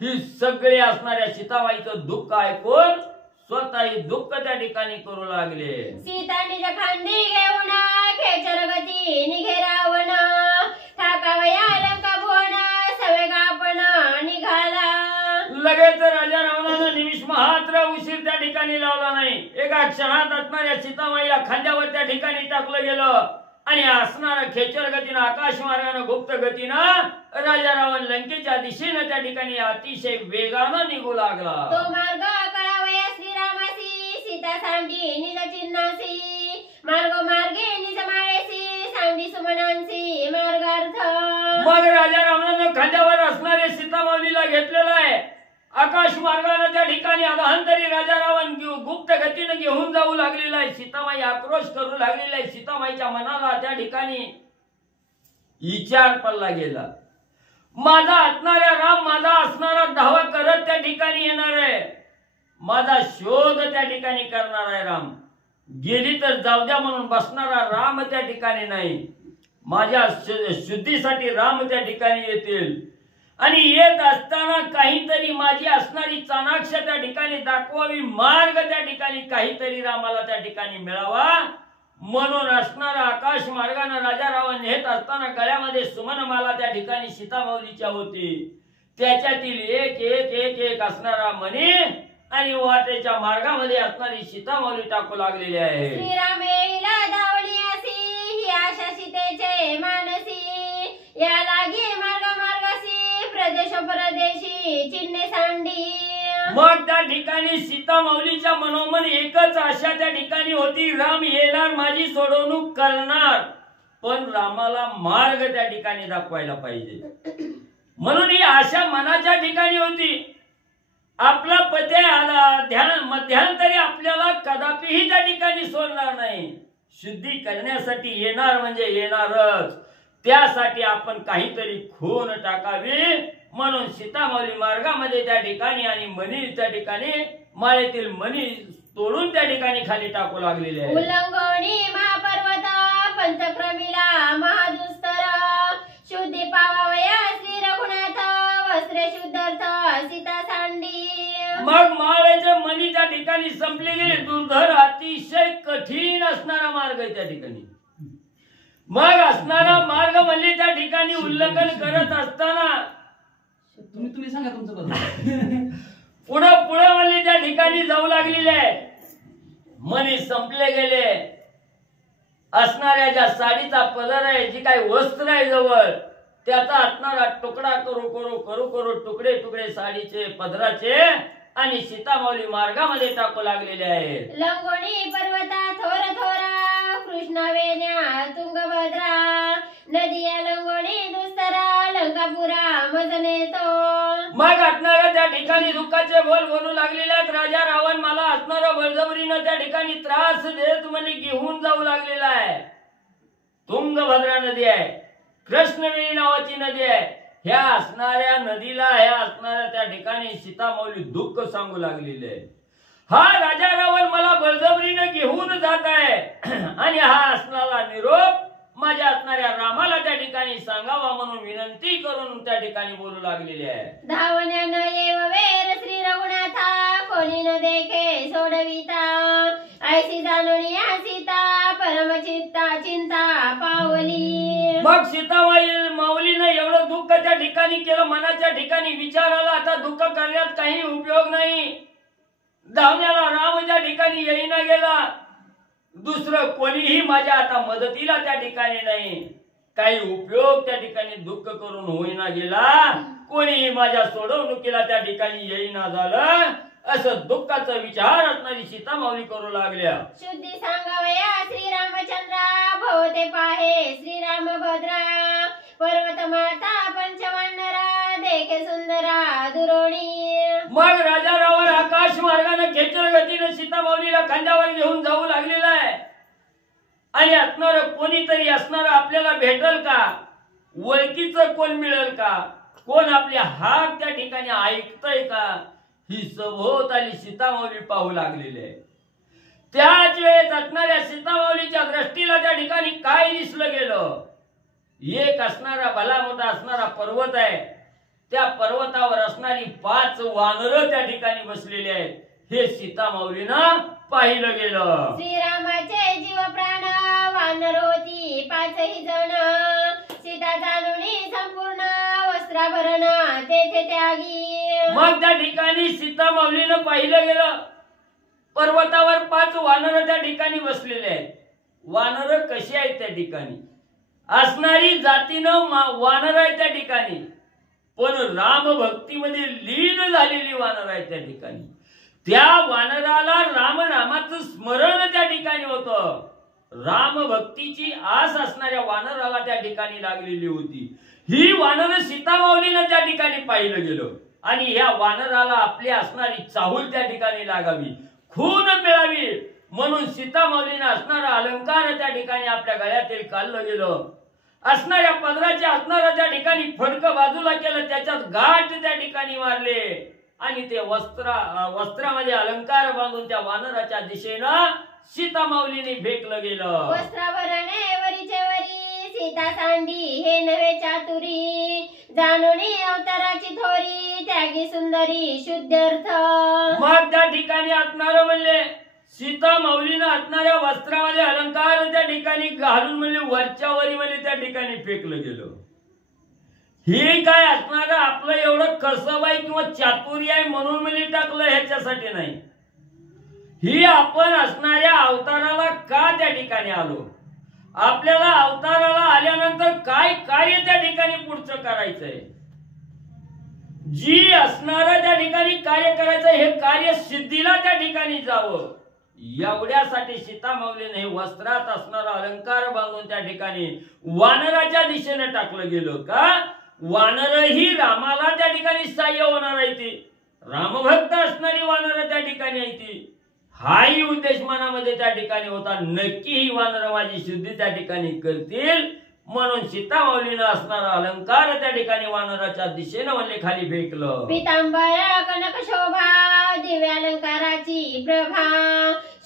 ही सगळे असणाऱ्या सीतामाईचं दुःख ऐकून स्वतःही दुःख त्या ठिकाणी करू लागले. सीता निज खांदी घेऊन खेचर गती निघे रावण ठाकावया लंका भुवन सवेगापण निघाला. लगेच राजा रावणानं निमिष मात्र उशीर त्या ठिकाणी लावला नाही. एका क्षणात असणाऱ्या सीतामाईला खांद्यावर त्या ठिकाणी टाकलं गेलं आणि असणारा खेचर गतीनं आकाश मार्गानं गुप्त गतीनं राजा रावण लंकेच्या दिशेनं त्या ठिकाणी अतिशय वेगानं निघू लागला. तो मार्ग कळावया श्रीरामासी सीता सांडी निज चिन्हासी मार्ग मार्गे निज माळेसी सांडी सुमनांसी मार्गार्थ. मग राजा रावणानं खांद्यावर असणारे सीतामाऊलीला घेतलेलं आहे. आकाश मार्गाने त्या ठिकाणी अधांतरी राजा रावण गुप्त गतीने घेऊन जाऊ लागलेला आहे. सीतामाई आक्रोश करू लागलेला आहे. सीतामाईच्या मनाला त्या ठिकाणी विचार पडला गेला, माझा असणारा राम माझा असणारा धावा करत त्या ठिकाणी येणार आहे, माझा शोध त्या ठिकाणी करणार आहे. राम गेली तर जाऊ द्या म्हणून बसणारा राम त्या ठिकाणी नाही, माझ्या शुद्धीसाठी राम त्या ठिकाणी येतील आणि येत असताना काहीतरी माझी असणारी चाणाक्ष त्या ठिकाणी दाखवावी, मार्ग त्या ठिकाणी काहीतरी रामाला त्या ठिकाणी मिळावा म्हणून असणारा आकाश मार्गाने राजा रावण येत असताना गळ्यामध्ये सुमनमाला त्या ठिकाणी सीतामाऊलीच्या होती. त्याच्यातील एक एक एक एक असणारा मणी आणि वाटेच्या मार्गामध्ये असणारी सीता माऊली टाकू लागलेली आहे. श्रीराम येईला धावण्यासी ही आशा सीतेचे मानसी या लागे मार्गासी प्रदेश परदेशी चिन्हे सांडी. मग त्या ठिकाणी सीता माऊलीच्या मनोमन एकच आशा त्या ठिकाणी होती, राम येणार माझी सोडवणूक करणार, पण रामाला मार्ग त्या ठिकाणी दाखवायला पाहिजे. म्हणून ही आशा मनाच्या ठिकाणी होती. आपला पते ध्यान मध्यांतरी आपल्याला कदापिही त्या ठिकाणी सोडणार नाही. शुद्धी करण्यासाठी येणार म्हणजे येणारच, त्यासाठी आपण काहीतरी खून टाकावी. म्हणून सीता माऊली मार्गामध्ये त्या ठिकाणी आणि मणी त्या ठिकाणी माळेतील मणी तोडून त्या ठिकाणी खाली टाकू लागलेले आहे. उल्लंघोणी महापर्वत पंचक्रमीला महादुस्तर शुद्धी पावावया श्री रघुनाथ वस्त्रे शुद्धर्थ सीता सांडी. मग माळेचे मणी त्या ठिकाणी संपले गेले. दुर्धर अतिशय कठीण असणारा मार्ग आहे त्या ठिकाणी. मग असणारा मार्ग म्हणजे त्या ठिकाणी उल्लंघन करत असताना तुम्ही सांगा तुमचं बघा. पुढे म्हणजे त्या ठिकाणी जाऊ लागलेले आहे. मणी संपले गेले. असणाऱ्या ज्या साडीचा पदर आहे, जी काही वस्त्र आहे जवळ, त्याचा असणारा तुकडा करू करू करू करू तुकडे तुकडे साडीचे पदराचे आणि सीता माऊली मार्गामध्ये टाकू लागलेले आहेत. लंगोणी पर्वता थोर थोरा कृष्णा वेण्या तुंगभद्रा नदिया लंगोणी दुस्तरा लंकापुरा मजने तो. मग असणाऱ्या त्या ठिकाणी दुःखाचे बोल बोलू लागलेले आहेत. राजा रावण मला असणारा बळजबरीनं त्या ठिकाणी त्रास देत म्हणजे घेऊन जाऊ लागलेला आहे. तुंगभद्रा नदी आहे, कृष्णवेणी नावाची नदी आहे. ह्या असणाऱ्या नदीला ह्या असणाऱ्या त्या ठिकाणी सीता माऊली दुःख सांगू लागलेले आहे. हा राजा रावण मला बळजबरीनं घेऊन जात आहे आणि हा असणारा निरोप माझ्या असणाऱ्या रामाला त्या ठिकाणी सांगावा म्हणून विनंती करून त्या ठिकाणी बोलू लागलेले आहे. धावण्यानं येव वेर श्री रघुनाथा कोणी न देखे सोडविता ऐसी जाणून या सीता परमचित्ता चिंता पावली. मग सीता माऊलीनं एवढं दुःख त्या ठिकाणी केलं. मनाच्या ठिकाणी विचार आला, आता दुःख करण्यात काही उपयोग नाही. धावण्याला राम त्या ठिकाणी येईना गेला. दुसरं कोणीही माझ्या आता मदतीला त्या ठिकाणी नाही. काही उपयोग त्या ठिकाणी दुःख करून होईना गेला. कोणीही माझ्या सोडवणुकीला त्या ठिकाणी येईना झालं. असं दुःखाचा विचार असणारी सीता माऊली करू लागल्या. शुद्धी सांगावया श्री रामचंद्रा भवते पाहे श्री रामभद्रा पर्वत माता पंचवानरा देखे सुंदरा दुरोणी. मग राजा रावण आकाश मार्गाने खेचर गतीने सीता माऊलीला खांद्यावर घेऊन जाऊ लागलेला आहे. आणि असणार कोणीतरी असणार आपल्याला भेटल का? ओळखीचं कोण मिळेल का? कोण आपले हाक त्या ठिकाणी ऐकतय का? ही सभोवताली सीता माऊली पाहू लागलेली आहे. त्याच वेळेस असणाऱ्या सीता माऊलीच्या दृष्टीला त्या ठिकाणी काय दिसलं गेलं? एक असणारा भला मोठा असणारा पर्वत आहे. त्या पर्वतावर असणारी 5 वानरं त्या ठिकाणी बसलेली आहेत. हे सीता माऊलीनं पाहिलं गेलं. श्रीरामाचे जीव प्राण वानर होती 5ही जण सीता जाणून संपूर्ण वस्त्राभरण तेथे त्यागी. मग त्या ठिकाणी सीता माऊलीनं पाहिलं गेलं, पर्वतावर 5 वानर त्या ठिकाणी बसलेले आहेत. वानर कशी आहेत त्या ठिकाणी? असणारी जातीनं वानर आहे त्या ठिकाणी, पण राम भक्तीमध्ये लीन झालेली वानर आहे त्या ठिकाणी. त्या वानराला रामनामाचं स्मरण त्या ठिकाणी होतं. राम भक्तीची आस असणाऱ्या वानराला त्या ठिकाणी लागलेली होती. ही वानर सीता माऊलीनं त्या ठिकाणी पाहिलं गेलं आणि या वानराला आपली असणारी चाहूल त्या ठिकाणी लागावी, खून मिळावी म्हणून सीता माऊलीनं असणारा अलंकार त्या ठिकाणी आपल्या गळ्यातील काढलं गेलं. असणाऱ्या पदराच्या असणाऱ्या त्या ठिकाणी फडकं बाजूला केलं, त्याच्यात गाठ त्या ठिकाणी मारले आणि ते वस्त्रामध्ये अलंकार बांधून त्या वानराच्या दिशेनं सीता माऊलीने फेकलं गेलं. वस्त्राभरणे वरीचे वरी सीता सांडी हे नव्हे चातुरी जाणूनी अवताराची थोरी त्यागी सुंदरी शुद्धर्थ. मग त्या ठिकाणी असणारं म्हणले सीता माऊलीनं असणाऱ्या वस्त्रामध्ये अलंकार त्या ठिकाणी घालून म्हणजे वरच्या वरी म्हणजे त्या ठिकाणी फेकलं गेलं. ही काय असणार आपलं एवढं कसब आहे किंवा चातुर्य आहे म्हणून मी टाकलं ह्याच्यासाठी नाही. ही आपण असणाऱ्या अवताराला का त्या ठिकाणी आलो, आपल्याला अवताराला आल्यानंतर काय कार्य त्या ठिकाणी पुढचं करायचंय, जी असणारं त्या ठिकाणी कार्य करायचं हे कार्य सिद्धीला त्या ठिकाणी जावं एवढ्यासाठी सीतामाऊलीने वस्त्रात असणारा अलंकार बांधून त्या ठिकाणी वानराच्या दिशेने टाकलं गेलं. का वानरही रामाला त्या ठिकाणी सहाय्य होणार आहे, ती रामभक्त असणारी वानर त्या ठिकाणी आहे ती. हाही उद्देश मनामध्ये त्या ठिकाणी होता. नक्की ही वानर माझी शुद्धी त्या ठिकाणी करतील म्हणून सीतामाऊलीनं असणारा अलंकार त्या ठिकाणी वानराच्या दिशेने वल्ले खाली फेकलं. पितांबर कनक शोभा दिव्य अलंकाराची प्रभा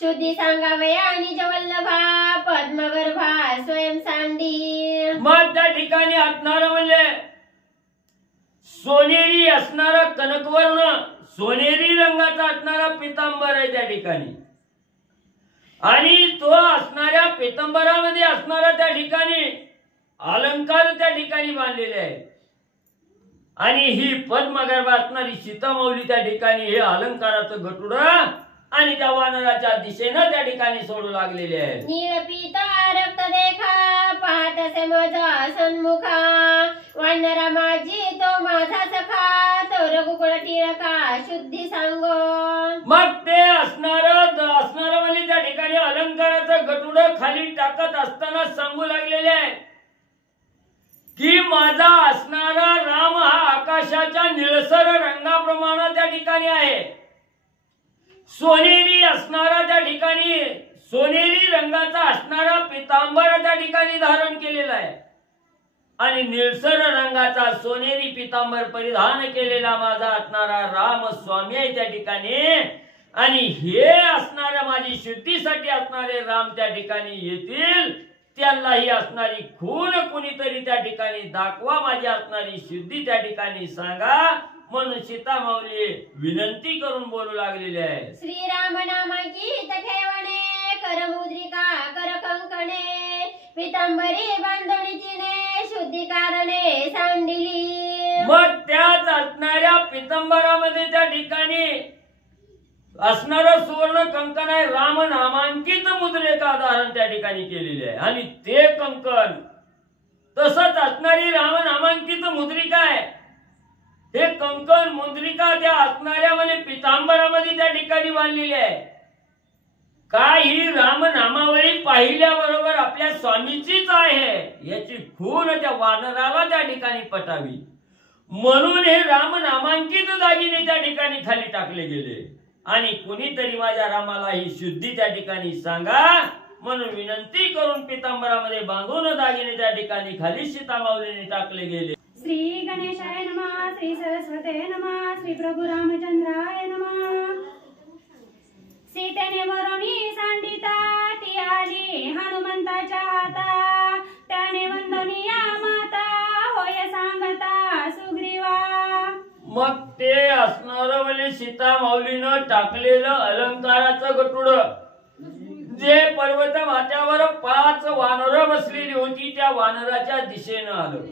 शुद्धी सांगावया निज वल्लभा पद्मगर्भा स्वयं सांडी. मग त्या ठिकाणी असणार म्हणले सोनेरी असणारा कनकवर्ण सोनेरी रंगाचा असणारा पितांबर आहे त्या ठिकाणी. आणि तो असणाऱ्या पितांबरामध्ये असणारा त्या ठिकाणी अलंकार त्या ठिकाणी बांधलेले आहे. आणि ही पद्मगर्भ असणारी सीतामाऊली त्या ठिकाणी हे अलंकाराचं गटुड आणि त्या वानराच्या दिशेनं त्या ठिकाणी सोडू लागलेले आहे. निळपीता रक्त देखा पाहतसे माझा सन्मुखा वानरा माझी तो माझा सखा तो रघुकुळ टिळका शुद्धी सांगो. मग ते असणार म्हणजे त्या ठिकाणी अलंकाराचं गटुड खाली टाकत असताना सांगू लागलेले आहे की माझा असणारा राम हा आकाशाच्या निळसर रंगाप्रमाणे त्या ठिकाणी आहे. सोनेरी असणारा त्या ठिकाणी सोनेरी रंगाचा असणारा पितांबर त्या ठिकाणी धारण केलेला आहे आणि निळसर रंगाचा सोनेरी पितांबर परिधान केलेला माझा असणारा राम स्वामी आहे त्या ठिकाणी. आणि हे असणाऱ्या माझी शुद्धीसाठी असणारे राम त्या ठिकाणी येतील. त्यांनाही असणारी खून कुणीतरी त्या ठिकाणी दाखवा, माझी असणारी शुद्धी त्या ठिकाणी सांगा म्हणून सीतामाऊली विनंती करून बोलू लागलेले आहे. श्रीराम नामांकित ठेवणे कर मुद्रिका कर कंकणे पितांबरी बांधणी तिने शुद्धी कारणे सांडिली. मग त्याच असणाऱ्या पितांबरामध्ये त्या ठिकाणी असणारं सुवर्ण कंकण आहे. राम नामांकित मुद्रेचा धारण त्या ठिकाणी केलेले आहे आणि ते कंकण तसंच असणारी राम नामांकित मुद्रिका आहे. हे कंकण मुद्रिका त्या असणाऱ्या म्हणजे पितांबरामध्ये त्या ठिकाणी बांधलेली आहे. काही राम नामावळी पाहिल्याबरोबर आपल्या स्वामीचीच आहे याची खूण त्या वानराला त्या ठिकाणी पटावी म्हणून हे राम नामांकित दागिने त्या ठिकाणी खाली टाकले गेले. आणि कुणीतरी माझ्या रामाला ही शुद्धी त्या ठिकाणी सांगा म्हणून विनंती करून पितांबरामध्ये बांधून दागिने त्या ठिकाणी खाली सीतामाऊलीने टाकले गेले. श्री गणेशाय नमः श्री सरस्वते नमः श्री प्रभु रामचंद्राय नमः. सीतेने वरुणी सांडिता ती आली हनुमंताच्या हाता त्याने वंदनीया माता होय सांगता सुग्रीवा. मग ते असणार म्हणजे सीतामाऊलीनं टाकलेलं अलंकाराचं गटुड जे पर्वत माथ्यावर 5 वानरं बसलेली होती त्या वानराच्या दिशेनं आलं.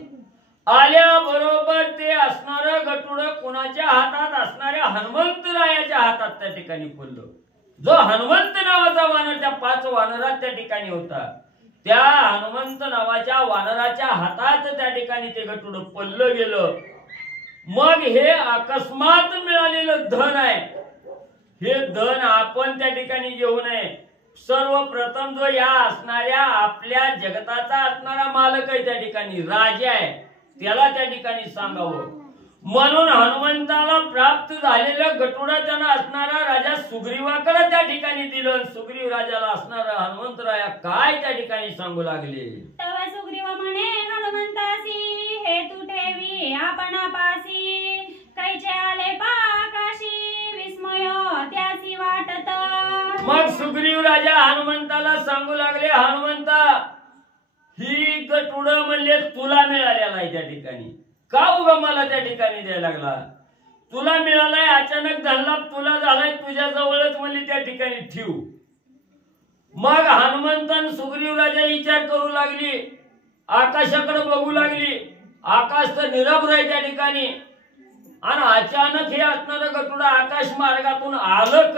आल्याबरोबर ते असणार गटुड कुणाच्या हातात असणाऱ्या हनुमंतरायाच्या हातात त्या ठिकाणी पडलं. जो हनुमंत नावाचा वानर त्या 5 वानरात त्या ठिकाणी होता त्या हनुमंत नावाच्या वानराच्या हातात त्या ठिकाणी ते गटुड पडलं गेलं. मग हे अकस्मात मिळालेलं धन आहे. हे धन आपण त्या ठिकाणी घेऊ नये. सर्वप्रथम जो या असणाऱ्या आपल्या जगताचा असणारा मालक आहे त्या ठिकाणी राजा आहे त्याला त्या ठिकाणी सांगावं म्हणून हनुमंताला प्राप्त झालेलं गटुडा त्यांना असणारा राजा सुग्रीवाकडे त्या ठिकाणी दिलं. सुग्रीव राजाला असणारा हनुमंतराया काय त्या ठिकाणी सांगू लागले. तवा सुग्रीव म्हणे हनुमंतासी हे तू ठेवी आपणापासी कैचे आले पाकाशी विस्मय त्यासी वाटत. मग सुग्रीव राजा हनुमंताला सांगू लागले हनुमंता ही गटुड म्हणले तुला मिळालेला आहे त्या ठिकाणी. का उगा मला त्या ठिकाणी द्यायला लागला. तुला मिळालाय अचानक झाला तुला झालाय तुझ्या जवळच म्हणले त्या ठिकाणी ठेव. मग हनुमंतन सुग्रीव राजा विचार करू लागली आकाशाकडे बघू लागली आकाश तर निरभ्र आहे त्या ठिकाणी, आणि अचानक हे असणारं गरुड आकाश मार्गातून आलं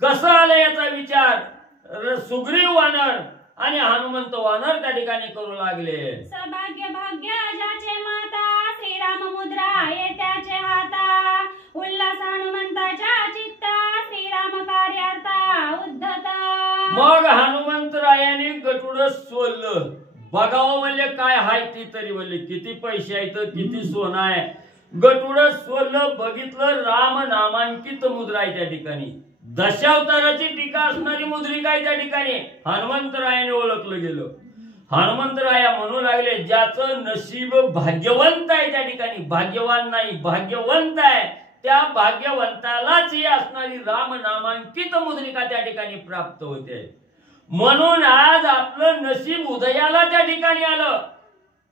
कसं आलं याचा विचार सुग्रीव वानर आणि हनुमंत वानर त्या ठिकाणी करू लागले. सौभाग्य भाग्य ज्याचे माता श्रीराम मुद्रा येत्याचे हाता, उल्हास हनुमंताच्या चित्ता श्रीराम कार्यार्था उद्धत. मग हनुमंतरायाने गरुड सोडलं. बघावं म्हणले काय हाय ती तरी म्हणले किती पैसे आहेत किती सोनं आहे. गरुड सोडलं, बघितलं राम नामांकित मुद्रा आहे त्या ठिकाणी. दशावताराची टीका असणारी मुद्रिका आहे त्या ठिकाणी. हनुमंतरायाने ओळखलं गेलं. हनुमंतराया म्हणू लागले ज्याचं नशीब भाग्यवंत आहे त्या ठिकाणी, भाग्यवान नाही भाग्यवंत आहे, त्या भाग्यवंतालाच ही असणारी राम नामांकित मुद्रिका त्या ठिकाणी प्राप्त होते. म्हणून आज आपलं नशीब उदयाला त्या ठिकाणी आलं,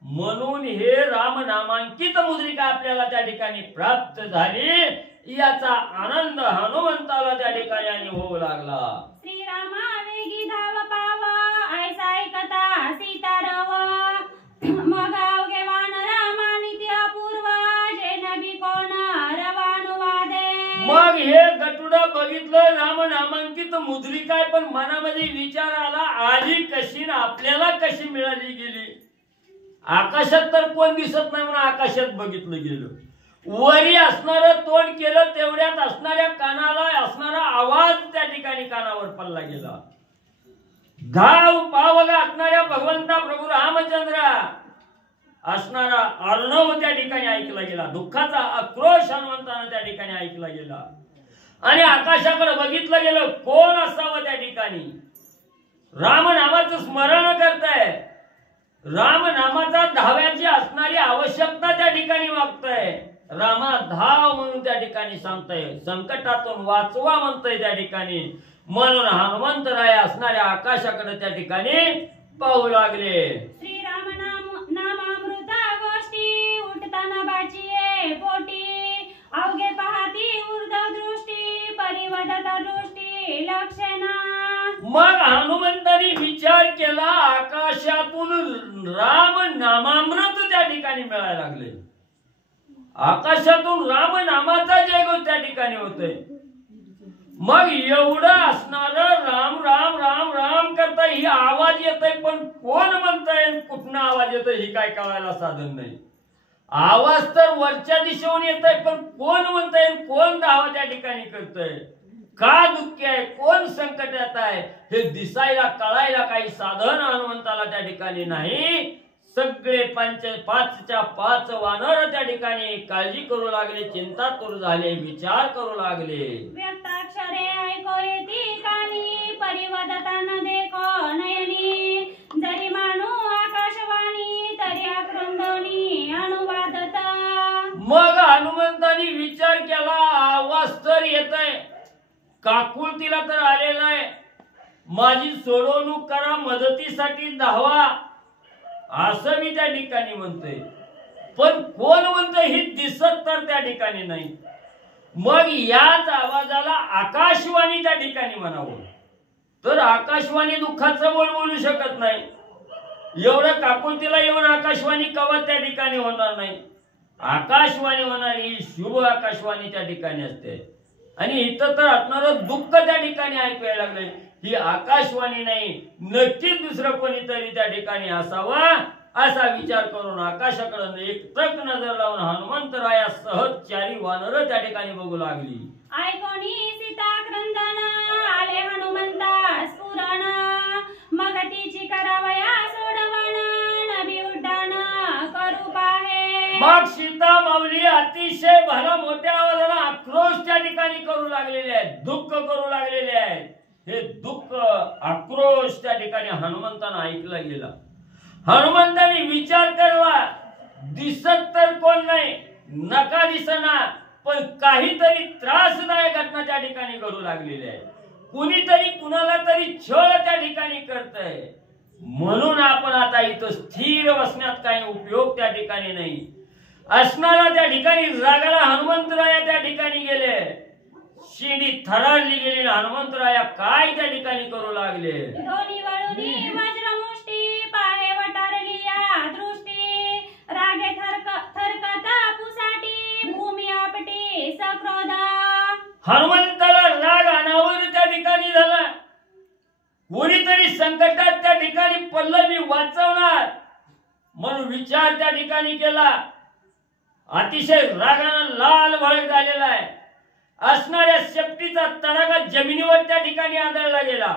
म्हणून हे राम नामांकित मुद्रिका आपल्याला त्या ठिकाणी प्राप्त झाली. याचा आनंद हनुमंताला त्या ठिकाणी आणि होऊ लागला. श्रीरामा वेगी धाव पाव ऐसा ऐकता सीता रव, मग अवघे वानरा मानिती अपूर्व जे नबी कोण रवानुवादे. मग हे गरुड बघितलं राम नामांकित मुद्रिका आहे, पण मनामध्ये विचार आला आली कशी ना आपल्याला कशी मिळाली गेली. आकाशात तर कोण दिसत नाही म्हणून आकाशात बघितलं गेलं. वरी असणारं तोंड केलं तेवढ्यात असणाऱ्या कानाला असणारा आवाज त्या ठिकाणी कानावर पडला गेला. धाव पावगा असणाऱ्या भगवंता प्रभू रामचंद्र असणारा अर्णव त्या ठिकाणी ऐकला गेला. दुःखाचा आक्रोश हनुमंतानं त्या ठिकाणी ऐकला गेला. आणि आकाशाकडे बघितलं गेलं कोण असावं त्या ठिकाणी. राम नामाचं स्मरण करताय, राम नामाचा धाव्याची असणारी आवश्यकता त्या ठिकाणी मागताय. रामा धाव म्हणून त्या ठिकाणी सांगताय, संकटातून वाचवा म्हणतोय त्या ठिकाणी. म्हणून हनुमंतराय असणाऱ्या आकाशाकडे त्या ठिकाणी पाहू लागले. श्रीराम नामामृत गोष्टी उठताना बाचिये पोटी, अवघे पाहती ऊर्ध दृष्टी परिवदत दृष्टी लक्षणा. मग हनुमंतानी विचार केला आकाशातून राम नामामृत त्या ठिकाणी मिळायला लागले. आकाशातून राम नामाचा जयघोष त्या ठिकाणी होतोय. मग एवढं असणार राम राम राम राम करताय, ही आवाज येतोय पण कोण म्हणताय कुठनं आवाज येतोय ही काय कळायला साधन नाही. आवाज तर वरच्या दिशेहून येतोय पण कोण म्हणताय कोण धावा त्या ठिकाणी करतोय, का दुःखी आहे कोण संकटात आहे हे दिसायला कळायला काही साधन हनुमंताला त्या ठिकाणी नाही. सगळे पाचच्या पाच वानर त्या ठिकाणी काळजी करू लागले, चिंता करू झाले, विचार करू लागले. व्यक्ताक्षरे ऐको येती कानी परिवदता न देखो नयनी, जरी मानू आकाशवाणी तरी आकृंदोनी अनुवादत. मग हनुमंतानी विचार केला आवाज तर येतोय, काकुळतीला तर आलेला आहे, माझी सोडवणूक करा मदतीसाठी धावा असं मी त्या ठिकाणी म्हणतोय, पण कोण म्हणतोय ही दिसत तर त्या ठिकाणी नाही. मग याच आवाजाला आकाशवाणी त्या ठिकाणी म्हणावं, तर आकाशवाणी दुःखाचं बोल बोलू शकत नाही. एवढं काकुळतीला येऊन आकाशवाणी कवच त्या ठिकाणी होणार नाही. आकाशवाणी होणारी शुभ आकाशवाणी त्या ठिकाणी असते. आणि इथं तर असणारं दुःख त्या ठिकाणी ऐकायला लागलंय, ही आकाशवाणी नाही नक्कीच दुसरं कोणीतरी त्या ठिकाणी असावा असा विचार करून आकाशाकडे एकटक नजर लावून हनुमंतराया सहज चारी वानर त्या ठिकाणी बघू लागली. ऐकोनी सीता क्रंदन आले हनुमंता स्फुरण, मग तिची करावया सोडवण नभी उड्डाण करू पाहे. मग सीता माऊली अतिशय भला मोठ्या आवाजाने आक्रोश त्या ठिकाणी करू लागलेले आहेत, दुःख करू लागलेले आहेत. हे दुःख आक्रोश त्या ठिकाणी हनुमंतानं ऐकला गेला. हनुमंताने विचार करला दिसत तर कोण नाही, नका दिसना, पण काहीतरी त्रासदायक घटना त्या ठिकाणी घडू लागलेली आहे. कुणीतरी कुणाला तरी छळ त्या ठिकाणी करतय. म्हणून आपण आता इथं स्थिर बसण्यात काही उपयोग त्या ठिकाणी नाही असणारा. त्या ठिकाणी रागाला हनुमंतराया त्या ठिकाणी गेले, शिडी थरारली गेली. हनुमंतराया काय त्या ठिकाणी करू लागले. दोन्ही वळूनी वज्रमुष्टी पाहे वटारली या दृष्टी, हनुमंताला राग अनावर त्या ठिकाणी झाला. कोणीतरी संकटात त्या ठिकाणी पडलं, मी वाचवणार म्हणून विचार त्या ठिकाणी केला. अतिशय रागानं लाल भडक झालेला आहे. असणाऱ्या शेपटीचा तडाखा जमिनीवर त्या ठिकाणी आदळला गेला.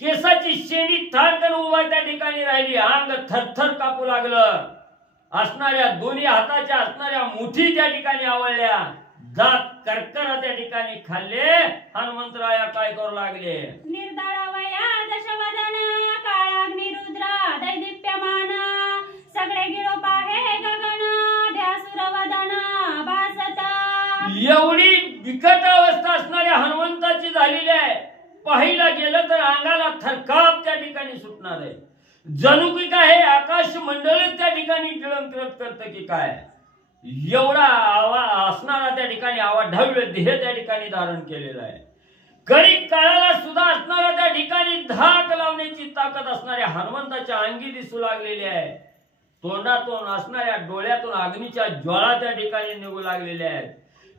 केसाची शेंडी थाळकन उभा त्या ठिकाणी राहिली. अंग थरथर कापू लागलं. असणाऱ्या दोन्ही हाताच्या असणाऱ्या मुठी त्या ठिकाणी आवळल्या. दात करकरा त्या ठिकाणी खाल्ले. हनुमंतराया काय करू लागले? निर्दळवया दशवदन काळाग्निरुद्र दैदिप्यमान सगळे गिळो पाहे गगन ध्यासुरवदन भासता. एवढी बिकट अवस्था असणाऱ्या हनुमंताची झालेली आहे. पाहिला गेलं तर अंगाला थरकाप त्या ठिकाणी सुटणार आहे. जणू की काय हे आकाश मंडळ त्या ठिकाणी गिळंकृत करतं की काय. एवढा असणारा त्या ठिकाणी आवाढव्य देह त्या ठिकाणी धारण केलेला आहे. कडी काळाला सुद्धा असणारा त्या ठिकाणी धाक लावण्याची ताकद असणाऱ्या हनुमंताच्या अंगी दिसू लागलेली आहे. तोंडातून असणाऱ्या डोळ्यातून अग्नीच्या ज्वाळा त्या ठिकाणी निघू लागलेल्या आहेत.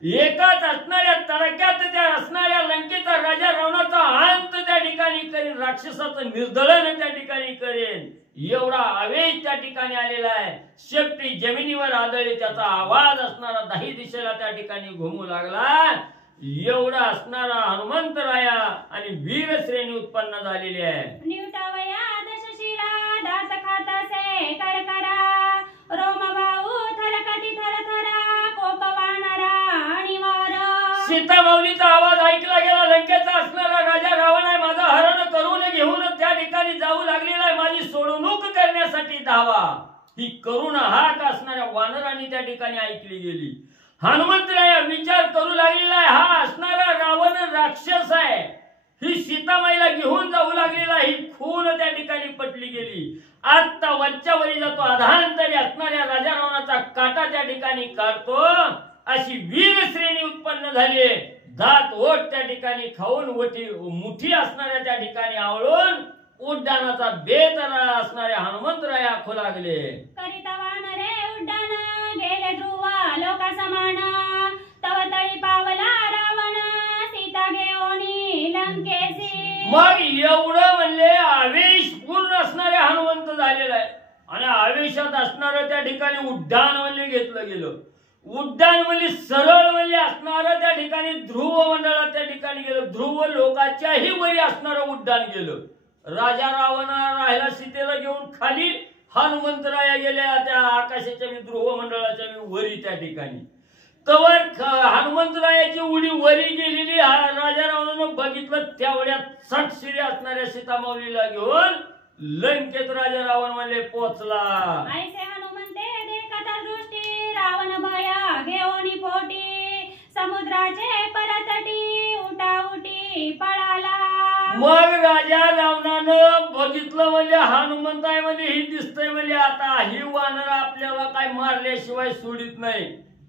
एकाच असणाऱ्या तडाख्यात त्या असणाऱ्या लंकेचा राजा रावणाचा अंत त्या ठिकाणी करेन. राक्षसाचं निर्दळन त्या ठिकाणी करेन. एवढा आवेश त्या ठिकाणी आलेला आहे. शेपटी जमिनीवर आदळली. त्याचा आवाज असणारा दाही दिशेला त्या ठिकाणी घुमू लागला. एवढा असणारा हनुमंतराया आणि वीर श्रेणी उत्पन्न झालेली आहे. निवटावया दशशिरा दात खातासे करकरा रोमबाऊ थरकती थरथरा कोप वानरा आणि वार. सीता माऊलीचा आवाज ऐकला गेला. लंकेचा असणारा राजा रावण आहे. माझा हरण करून घेऊन त्या ठिकाणी जाऊ लागलेला आहे. माझी सोडवणूक करण्यासाठी धावा. ही करुण हाक असणाऱ्या वानरांनी त्या ठिकाणी ऐकली गेली. हनुमंतराया विचार करू लागलेला आहे. हा असणारा रावण राक्षस आहे. ही सीतामाईला घेऊन जाऊ लागलेला. ही खून त्या ठिकाणी पटली गेली. आता वरच्या वरी जातो. अधांतरी असणाऱ्या राजा रावणाचा काटा त्या ठिकाणी काढतो. अशी वीर श्रेणी उत्पन्न झाली. दात ओठ त्या ठिकाणी खाऊन मुठी असणाऱ्या त्या ठिकाणी आवळून उड्डाणाचा बेत असणाऱ्या हनुमंतराया आखू लागले. करिता वानरे उड्डाण गेले ध्रुव लोका समान तव तळी पावला रावण सीता घेऊनी लंकेसी. मग एवढं म्हणले आवेश पूर्ण असणारे हनुमंत झालेला आहे. आणि आवेशात असणारं त्या ठिकाणी उड्डाण म्हणले घेतलं गेलं. उड्डाण म्हणजे सरळ म्हणजे असणारं त्या ठिकाणी ध्रुव मंडळात त्या ठिकाणी गेलं. ध्रुव लोकाच्याही वरी असणारं उड्डाण गेलं. राजा रावण राहिला सीतेला घेऊन खाली. हनुमंतराया गेल्या त्या आकाशाच्या ध्रुव मंडळाच्या वरी त्या ठिकाणी. तवर हनुमंतरायाची उडी वरी गेलेली. राजा रावणानं बघितलं. तेवढ्यात सटशिरी असणाऱ्या सीतामाऊलीला घेऊन लंकेत राजा रावण म्हणले पोचला. ऐसे हनुमंते देखता दृष्टी रावण भया घेऊनी पोटी समुद्राचे परतटी उठाउटी पळाला. मग राजा रावणानं बघितलं म्हणजे हनुमंत आहे म्हणजे ही दिसतंय म्हणजे आता ही वानर आपल्याला काय मारल्याशिवाय सोडित नाही.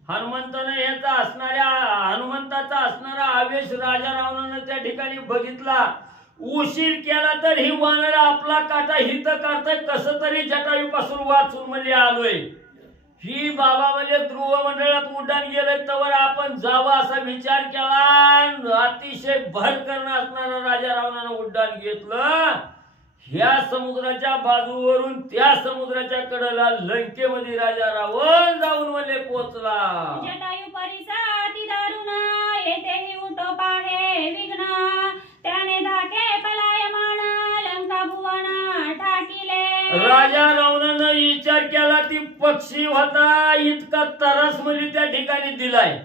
हनुमंतानं याचा असणाऱ्या हनुमंताचा असणारा आवेश राजा रावणानं त्या ठिकाणी बघितला. उशीर केला तर ही वानर आपला काटा हित करताय. कसं तरी जटायूपासून वाचून म्हणजे आलोय. ही बाबा म्हणजे ध्रुव मंडळात उड्डाण गेले तवर आपण जावं असा विचार केला. अतिशय भरकर्ण असणारा राजा रावणानं उड्डाण घेतलं. ह्या समुद्राच्या बाजूवरून त्या समुद्राच्या कडेला लंकेमध्ये राजा रावण जाऊन म्हणजे पोचला. जटायू परिसा ती दारुण येथेही उठो पाहे विघ्न त्याने धाके पलायमान लंका भुवन ठाकिले. राजा रावणानं विचार केला. ती पक्षी होता इतका तरस म्हणजे त्या ठिकाणी दिलाय.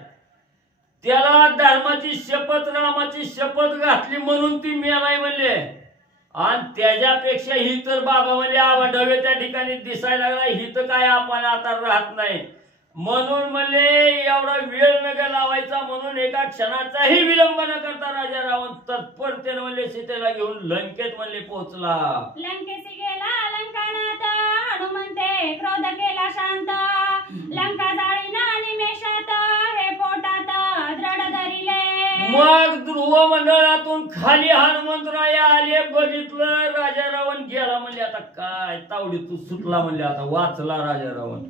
त्याला धर्माची शपथ रामाची शपथ घातली म्हणून ती मेलाय म्हणले. आणि त्याच्यापेक्षा ही तर बाबा म्हणजे आवाढव्य त्या ठिकाणी दिसायला लागला. ही तर काय आपण आता राहत नाही म्हणून म्हणले एवढा वेळ नका लावायचा म्हणून एका क्षणाचाही विलंब न करता राजा रावण तत्परतेने म्हणले सीतेला घेऊन लंकेत म्हणले पोहोचला. लंकेसी गेला लंकानात हनुमंते क्रोध केला शांत लंका जाळीना निमेषात हे पोटात दृढ धरिले. मग ध्रुव मंडळातून खाली हनुमंतराया आले. बघितलं राजा रावण गेला म्हणले आता काय तावडी तू सुटला म्हणले आता वाचला राजा रावण.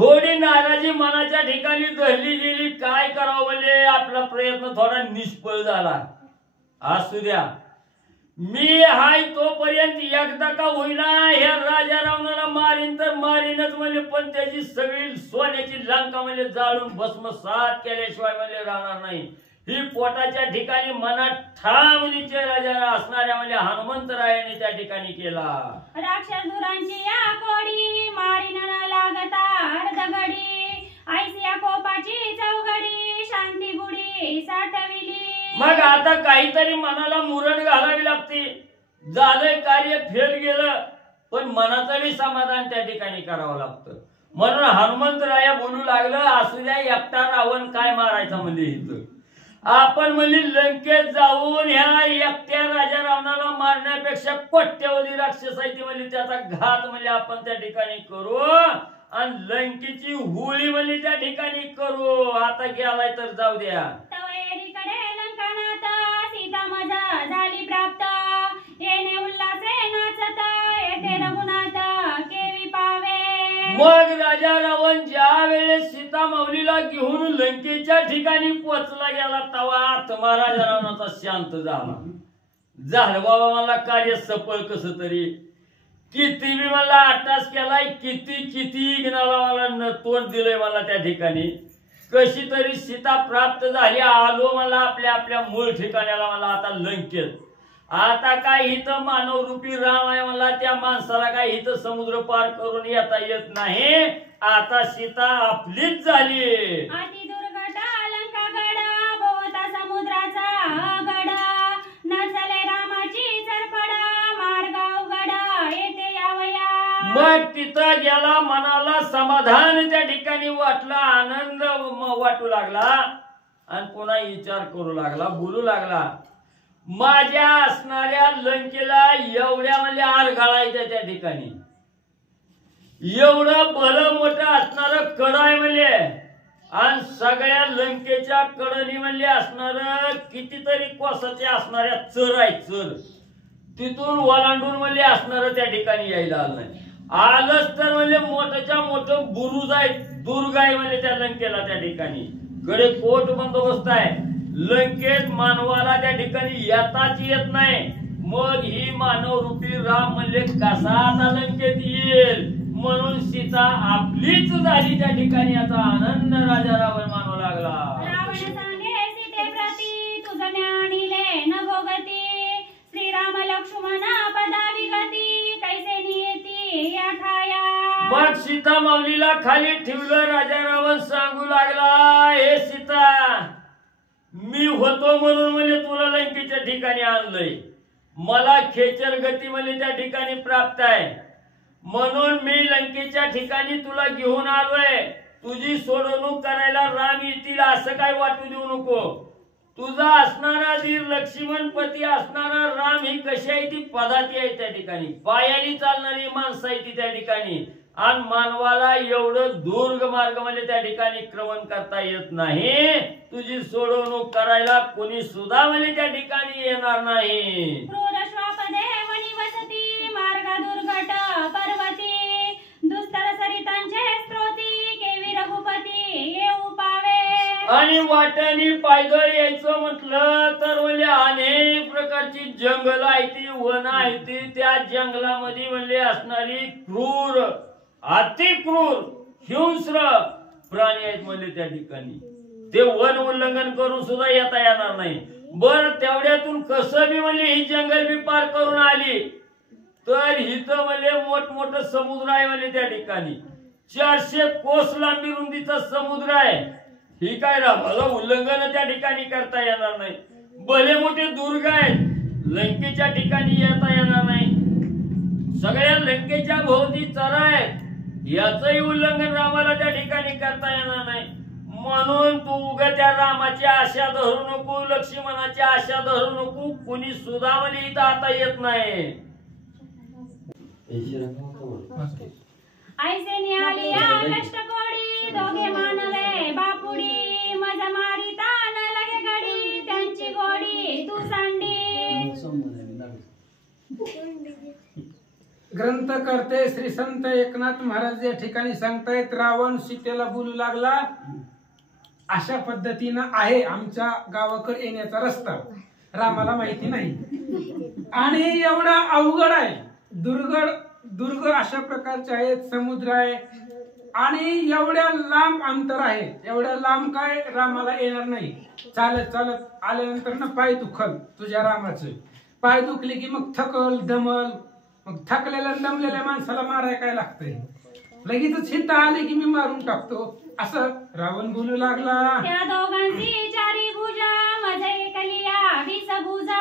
थोडी नाराजी मनाच्या ठिकाणी धरली गेली, काय करावं म्हणजे आपला प्रयत्न थोडा निष्फळ झाला. असू द्या, मी हाय तोपर्यंत एकदा का होईना ह्या राजा रावणाला मारीन तर मारीनच म्हणजे, पण त्याची सगळी सोन्याची लंका म्हणजे जाळून भस्मसात केल्याशिवाय म्हणजे राहणार नाही. ही पोटाच्या ठिकाणी मनात ठाम निश्चय राजा असणाऱ्या म्हणजे हनुमंतरायाने त्या ठिकाणी केला. राक्षसुरांची या कोडी मारीन न लागता अर्धगडी, ऐसिया कोपाची चौघडी शांती बुडी साठविली. मग आता काहीतरी मनाला मुरड घालावी लागते. झालंय कार्य, फेल गेलं, पण मनाचंही समाधान त्या ठिकाणी करावं लागतं. म्हणून हनुमंतराया बोलू लागलं, असू द्या एकटा रावण काय मारायचा म्हणजे इथं आपण म्हणजे लंकेत जाऊन ह्या एकट्या राजा रावणाला मारण्यापेक्षा कोट्यवधी राक्षस आहे ती म्हणजे त्याचा घात म्हणजे आपण त्या ठिकाणी करू आणि लंकेची होळी म्हणजे त्या ठिकाणी करू. आता गेलाय तर जाऊ द्या. तवयेरीकडे लंकानाथ सीता माझा झाली प्राप्त, येणे उल्हासे नाचत येथे रघुनाथ केवी पावे. मग राजा रावण ज्या वेळेस सीता माऊलीला घेऊन लंकेच्या ठिकाणी पोचला गेला तेव्हा आत्मा राजा रावणाचा शांत झालं बाबा मला कार्य सफळ कसं तरी. किती मी मला अट्टास केलाय, किती गिनाला मला तोंड दिलंय मला त्या ठिकाणी. कशी तरी सीता प्राप्त झाली, आलो मला आपल्या मूळ ठिकाण्याला मला आता लंकेत. आता काय इथं मानव रूपी राम आहे मला, त्या माणसाला काय इथं समुद्र पार करून येता येत नाही. आता सीता आपलीच झाली. अति दुर्घट लंका गड भोवता समुद्राचा गड, नसले रामाची चरपड मार्ग अवघड येथे यावया. मग तिथं गेला, मनाला समाधान त्या ठिकाणी वाटला, आनंद वाटू लागला आणि पुन्हा विचार करू लागला, बोलू लागला. माझ्या असणाऱ्या लंकेला एवढ्या म्हणजे आरघाळ आहे त्या ठिकाणी, एवढं भलं मोठं असणार कड आहे म्हणजे, आणि सगळ्या लंकेच्या कडनी म्हणजे असणार कितीतरी कोसाचे असणाऱ्या चर आहे चर, तिथून ओलांडून म्हणजे असणार त्या ठिकाणी यायला आलं नाही. आलंच तर म्हणजे मोठ्याच्या मोठं बुरुज आहे, दुर्ग आहे म्हणजे त्या लंकेला त्या ठिकाणी. कडे कोट बंदोबस्त आहे. लंकेत मानवाला त्या ठिकाणी येताच येत नाही. मग ही मानव रूपी राम म्हणजे कसा आता लंकेत येईल, म्हणून सीता आपलीच झाली त्या ठिकाणी. याचा आनंद राजा रावण मानू लागला. रावण सांगे सीते प्रती तुझ ज्ञानिले न भोगती, श्रीराम लक्ष्मण पदावी गती कैसे नियती या ठाया. मग सीता माऊलीला खाली ठेवलं. राजा रावण सांगू लागला, हे सीता मी होतो म्हणून म्हणजे तुला लंकेच्या ठिकाणी आणलंय, मला खेचर गती म्हणजे त्या ठिकाणी प्राप्त आहे, म्हणून मी लंकेच्या ठिकाणी तुला घेऊन आलोय. तुझी सोडवणूक करायला राम येतील असं काय वाटू देऊ नको. तुझा असणारा धीर लक्ष्मणपती असणारा राम ही कशी आहे ती पदाती आहे त्या ठिकाणी, पायाने चालणारी माणसं आहे ती त्या ठिकाणी. आणि मानवाला एवढं दुर्ग मार्ग म्हणजे त्या ठिकाणी क्रमण करता येत नाही. तुझी सोडवणूक करायला कोणी सुद्धा म्हणजे त्या ठिकाणी येणार नाही. क्रूर श्वापदे वनी वसती मार्ग दुर्घट पर्वती, दुस्तर सरितांचे स्त्रोती केवी रघुपती येऊ पावे. आणि वाट्याने पायदळ यायचं म्हटलं तर म्हणजे अनेक प्रकारची जंगल आहे ती, वन आहे ती. त्या जंगलामध्ये म्हणजे असणारी क्रूर अति क्रूर हिंस्र प्राणी आहेत म्हणजे त्या ठिकाणी. ते वन उल्लंघन करून सुद्धा येता येणार नाही. बर तेवढ्यातून कसं बी म्हणजे ही जंगल बी पार करून आली तर इथं म्हणजे मोठमोठं समुद्र आहे म्हणजे त्या ठिकाणी. 400 कोस लांबी रुंदीचा समुद्र आहे. ही काय रामाला उल्लंघन त्या ठिकाणी करता येणार नाही. भले मोठे दुर्ग आहेत, लंकेच्या ठिकाणी येता येणार नाही. सगळ्या लंकेच्या भोवती चरा आहेत, याचंही उल्लंघन रामाला त्या ठिकाणी करता येणार नाही. म्हणून तू उगा त्या रामाची आशा धरू नको, लक्ष्मणाची आशा धरू नको. कुणी सुद्धा म्हणजे इथं आता येत नाही. ऐसे नियाली या कष्टकोडी दोघे मानवे बापुडी, मज मारिता न लगे गडी त्यांची गोडी तू सांडी. ग्रंथकर्ते श्री संत एकनाथ महाराज या ठिकाणी सांगतायत, रावण सीतेला बोलू लागला, अशा पद्धतीनं आहे आमच्या गावाकडे येण्याचा रस्ता, रामाला माहिती नाही आणि एवढा अवघड आहे, दुर्ग अशा प्रकारचे आहेत, समुद्र आहे आणि एवढ्या लांब अंतर आहे, एवढ्या लांब काय रामाला येणार नाही, चालत चालत आल्यानंतर ना पाय दुखल तुझ्या रामाचे, पाय दुखले की मग थकल दमल, मग थकलेल्या दमलेल्या माणसाला माराय काय लागतंय, लगेच हिता आले की मी मारून टाकतो, असं रावण बोलू लागला. त्या दोघांची चारी भुजा माझे कलिया विस भुजा,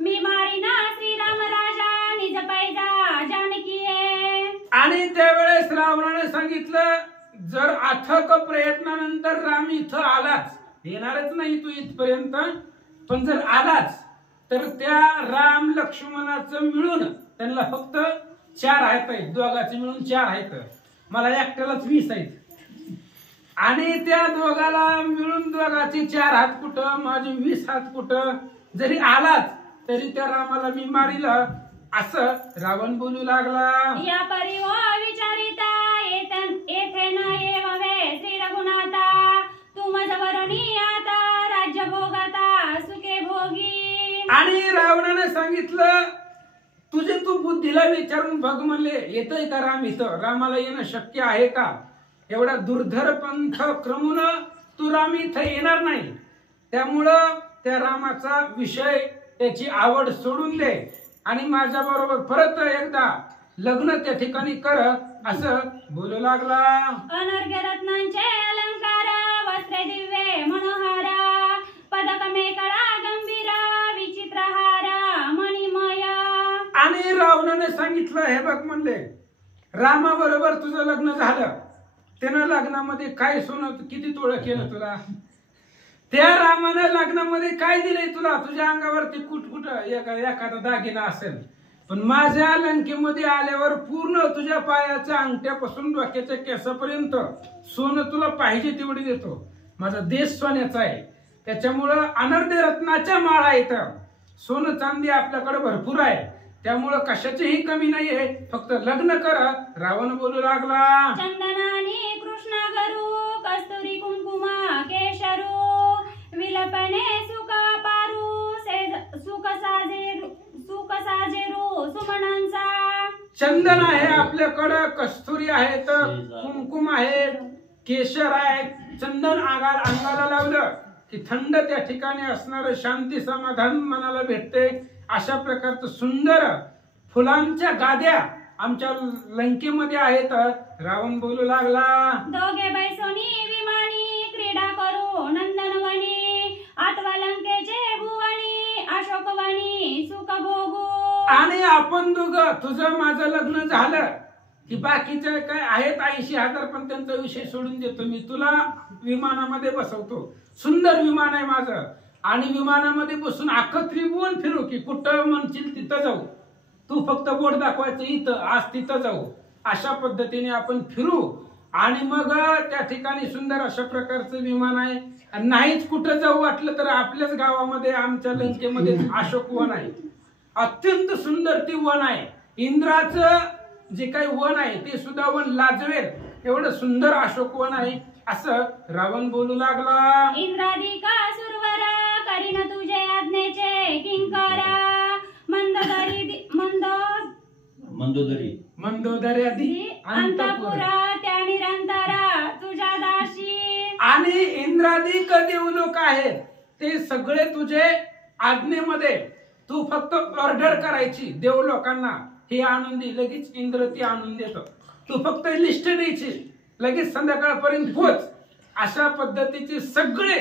मी मारिना श्रीराम राजा निज पैजा जानकी. आणि त्यावेळेस रावणाने सांगितलं, जर अथक प्रयत्नानंतर राम इथं आलाच, येणारच नाही तू इथपर्यंत, पण जर आलाच तर त्या राम लक्ष्मणाचं मिळून त्यांना फक्त 4 आहेत, दोघांचे मिळून 4 आहेत, मला एकट्यालाच 20 आहेत आणि त्या दोघाला मिळून दोघाचे 4 हात कुठं, माझे 20 हात कुठं, जरी आलाच तरी त्या रामाला मी मारील, असं रावण बोलू लागला. या परिव विचारिता येथे न येवे श्री रघुनाथा, तू मजवरणी आता राज्य भोगाता सुखे भोगी. आणि रावणाने सांगितलं, तुझे तू बुद्धीला विचारून बघ म्हणले, येतय का राम इथं, रामाला येणं शक्य आहे का, एवढा दुर्धर पंथ क्रमून तू राम इथं येणार नाही, त्यामुळं त्या रामाचा विषय त्याची आवड सोडून दे आणि माझ्या बरोबर परत एकदा लग्न त्या ठिकाणी कर, असं बोलू लागला. अनर्घ्य रत्नांचे अलंकार वस्त्रे दिव्ये मनोहारा, पदक मेकळा गंभीरा विचित्र हारा मणिमया. आणि रावणाने सांगितलं, हे बघ म्हणले, रामाबरोबर तुझं लग्न झालं, त्यानं लग्नामध्ये काय सोनं किती तोळं केलं तुला, त्या रामानं लग्नामध्ये काय दिलंय तुला, तुझ्या अंगावरती कुठ एखादा दागिना असेल, पण माझ्या लंकेमध्ये आल्यावर पूर्ण तुझ्या पायाच्या अंगठ्यापासून डोक्याच्या केसापर्यंत सोनं तुला पाहिजे तेवढी देतो, माझा देश सोन्याचा आहे, त्याच्यामुळं अनर्घ्य रत्नाच्या माळा आहेत, सोनं चांदी आपल्याकडे भरपूर आहे, त्यामुळं कशाचीही कमी नाहीये, फक्त लग्न कर, रावण बोलू लागला. चंदनानी कृष्ण गरू कस्तुरी कुंकुमा केशरू, विलपणे सुख पारू सुख साजेरू सुमनांचा. चंदन आहे आपल्याकडं, कस्तुरी आहेत, कुंकुम आहेत, केशर आहे, चंदन अंगाला लावलं की थंड त्या ठिकाणी असणार शांती समाधान मनाला भेटते, अशा प्रकारचं सुंदर फुलांच्या गाद्या आमच्या लंकेमध्ये आहेत, रावण बोलू लागला. दोघे बैसोनी विमानी क्रीडा करू नंदनवनी, आठवा लंकेचे भुवनी अशोकवनी सुख भोगू. आणि आपण दोघं तुझं माझं लग्न झालं की बाकीचे काय आहेत 80,000, पण त्यांचा विषय सोडून देतो, मी तुला विमानामध्ये बसवतो, सुंदर विमान आहे माझं, आणि विमानामध्ये बसून अख्खं त्रिभुवन फिरू की कुठं म्हणशील तिथं जाऊ, तू फक्त बोट दाखवायचं इथं, आज तिथं जाऊ, अशा पद्धतीने आपण फिरू आणि मग त्या ठिकाणी सुंदर अशा प्रकारचं विमान आहे, नाहीच कुठं जाऊ वाटलं तर आपल्याच गावामध्ये आमच्या लंकेमध्ये अशोक वन आहे, अत्यंत सुंदर ती वन आहे, इंद्राचं जे काही वन आहे ते सुद्धा वन लाजवेल एवढं सुंदर अशोक वन आहे, असं रावण बोलू लागला. इंद्रादिका सुरवर करीन तुझे आज्ञेचे किंकरा, मंदोदरी अंतपुरा त्या निरंतरा तुझ्या दाशी. आणि इंद्रादिक देवलोक आहेत ते सगळे तुझे आज्ञेमध्ये, तू फक्त ऑर्डर करायची देवलोकांना, हे आणून दे, लगेच इंद्र ती आणून देतो, तू फक्त लिस्ट द्यायची, लगेच संध्याकाळपर्यंत पोच, अशा पद्धतीचे सगळे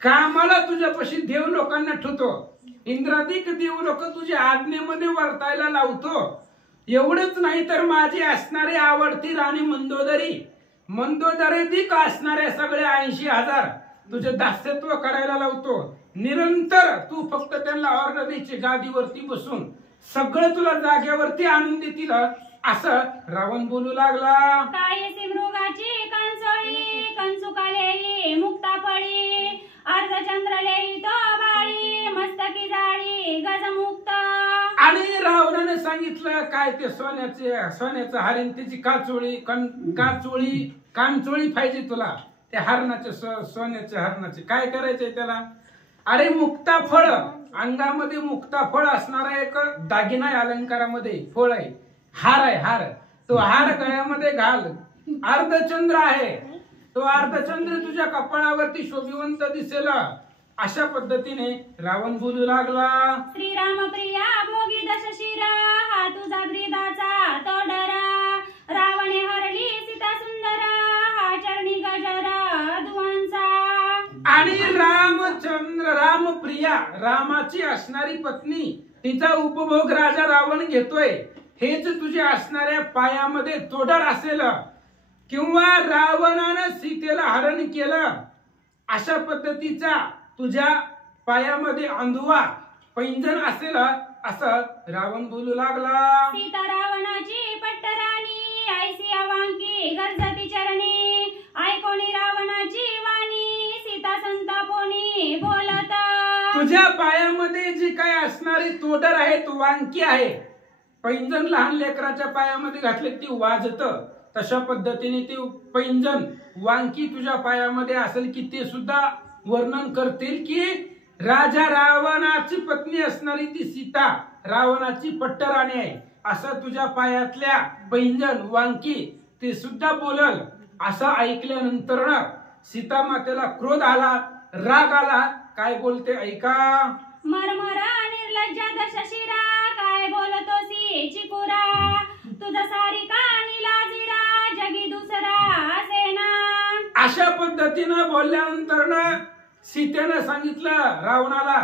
कामाला तुझ्यापाशी देव लोकांना ठेवतो, इंद्रादिक देव लोक तुझ्या आज्ञेमध्ये वर्तायला लावतो. एवढंच नाही तर माझी असणारी आवडती राणी मंदोदरीदिक असणाऱ्या सगळ्या 80,000 तुझे दास्यत्व करायला लावतो, निरंतर तू फक्त त्यांना ऑर्डर द्यायची, गादीवरती बसून सगळं तुला जागेवरती आणून देतील, असं रावण बोलू लागला. कायसी मृगाची कंसोळी कंसुकालेही मुक्ता पडी, अर्धचंद्रलेही तो बाळी मस्तकी जाळी गजमुक्त. आणि रावणाने सांगितलं काय ते सोन्याचं हरिण त्याची कानचोळी पाहिजे तुला त्या हरणाच्या सोन्याच्या हरणाचे काय करायचंय त्याला. अरे मुक्ताफळ अंगामध्ये मुक्ताफळ असणारा एक दागिना आहे अलंकारामध्ये फळ आहे हार आहे हार तो हार गळ्यामध्ये घाल अर्धचंद्र आहे तो अर्धचंद्र तुझ्या कपाळावरती शोभिवंत दिसेल अशा पद्धतीने रावण बोलू लागला. श्रीराम प्रिया भोगी दशशिरा हा तुझा ब्रीदाचा तोडरा रावणे हरली सीता सुंदरा हा चरणी गजरा धुवांचा. आणि रामचंद्र रामप्रिया रामाची असणारी पत्नी तिचा उपभोग राजा रावण घेतोय हेच तुझ्या असणाऱ्या पायामध्ये तोडर असेल किंवा रावणानं सीतेला हरण केलं अशा पद्धतीचा तुझ्या पायामध्ये अंधुवा पैंजण असेल असं रावण बोलू लागला. सीता रावणाची पट्टराणी ऐसी अवांकी गरजती चरणी ऐकोनी रावणाची वाणी सीता संतापोनी बोलत. तुझ्या पायामध्ये जी काय असणारी तोडर आहे तू वांकी आहे पैंजण लहान लेकराच्या पायामध्ये घातले ती वाजत तशा पद्धतीने ती पैंजण वांकी तुझ्या पायामध्ये असेल की ते सुद्धा वर्णन करतील की राजा रावणाची पत्नी असणारी ती सीता रावणाची पट्टराणी आहे असं तुझ्या पायातल्या पैंजण वांकी ते सुद्धा बोलल. असं ऐकल्यानंतर सीता मातेला क्रोध आला राग आला काय बोलते ऐका. मरमरा निर्लज्जा दशशिरा काय बोलतोसी चिकुरा तुझा सारिका निलाजिरा जगी दुसरा सेना. अशा पद्धतीनं बोलल्यानंतर सीतेनं सांगितलं रावणाला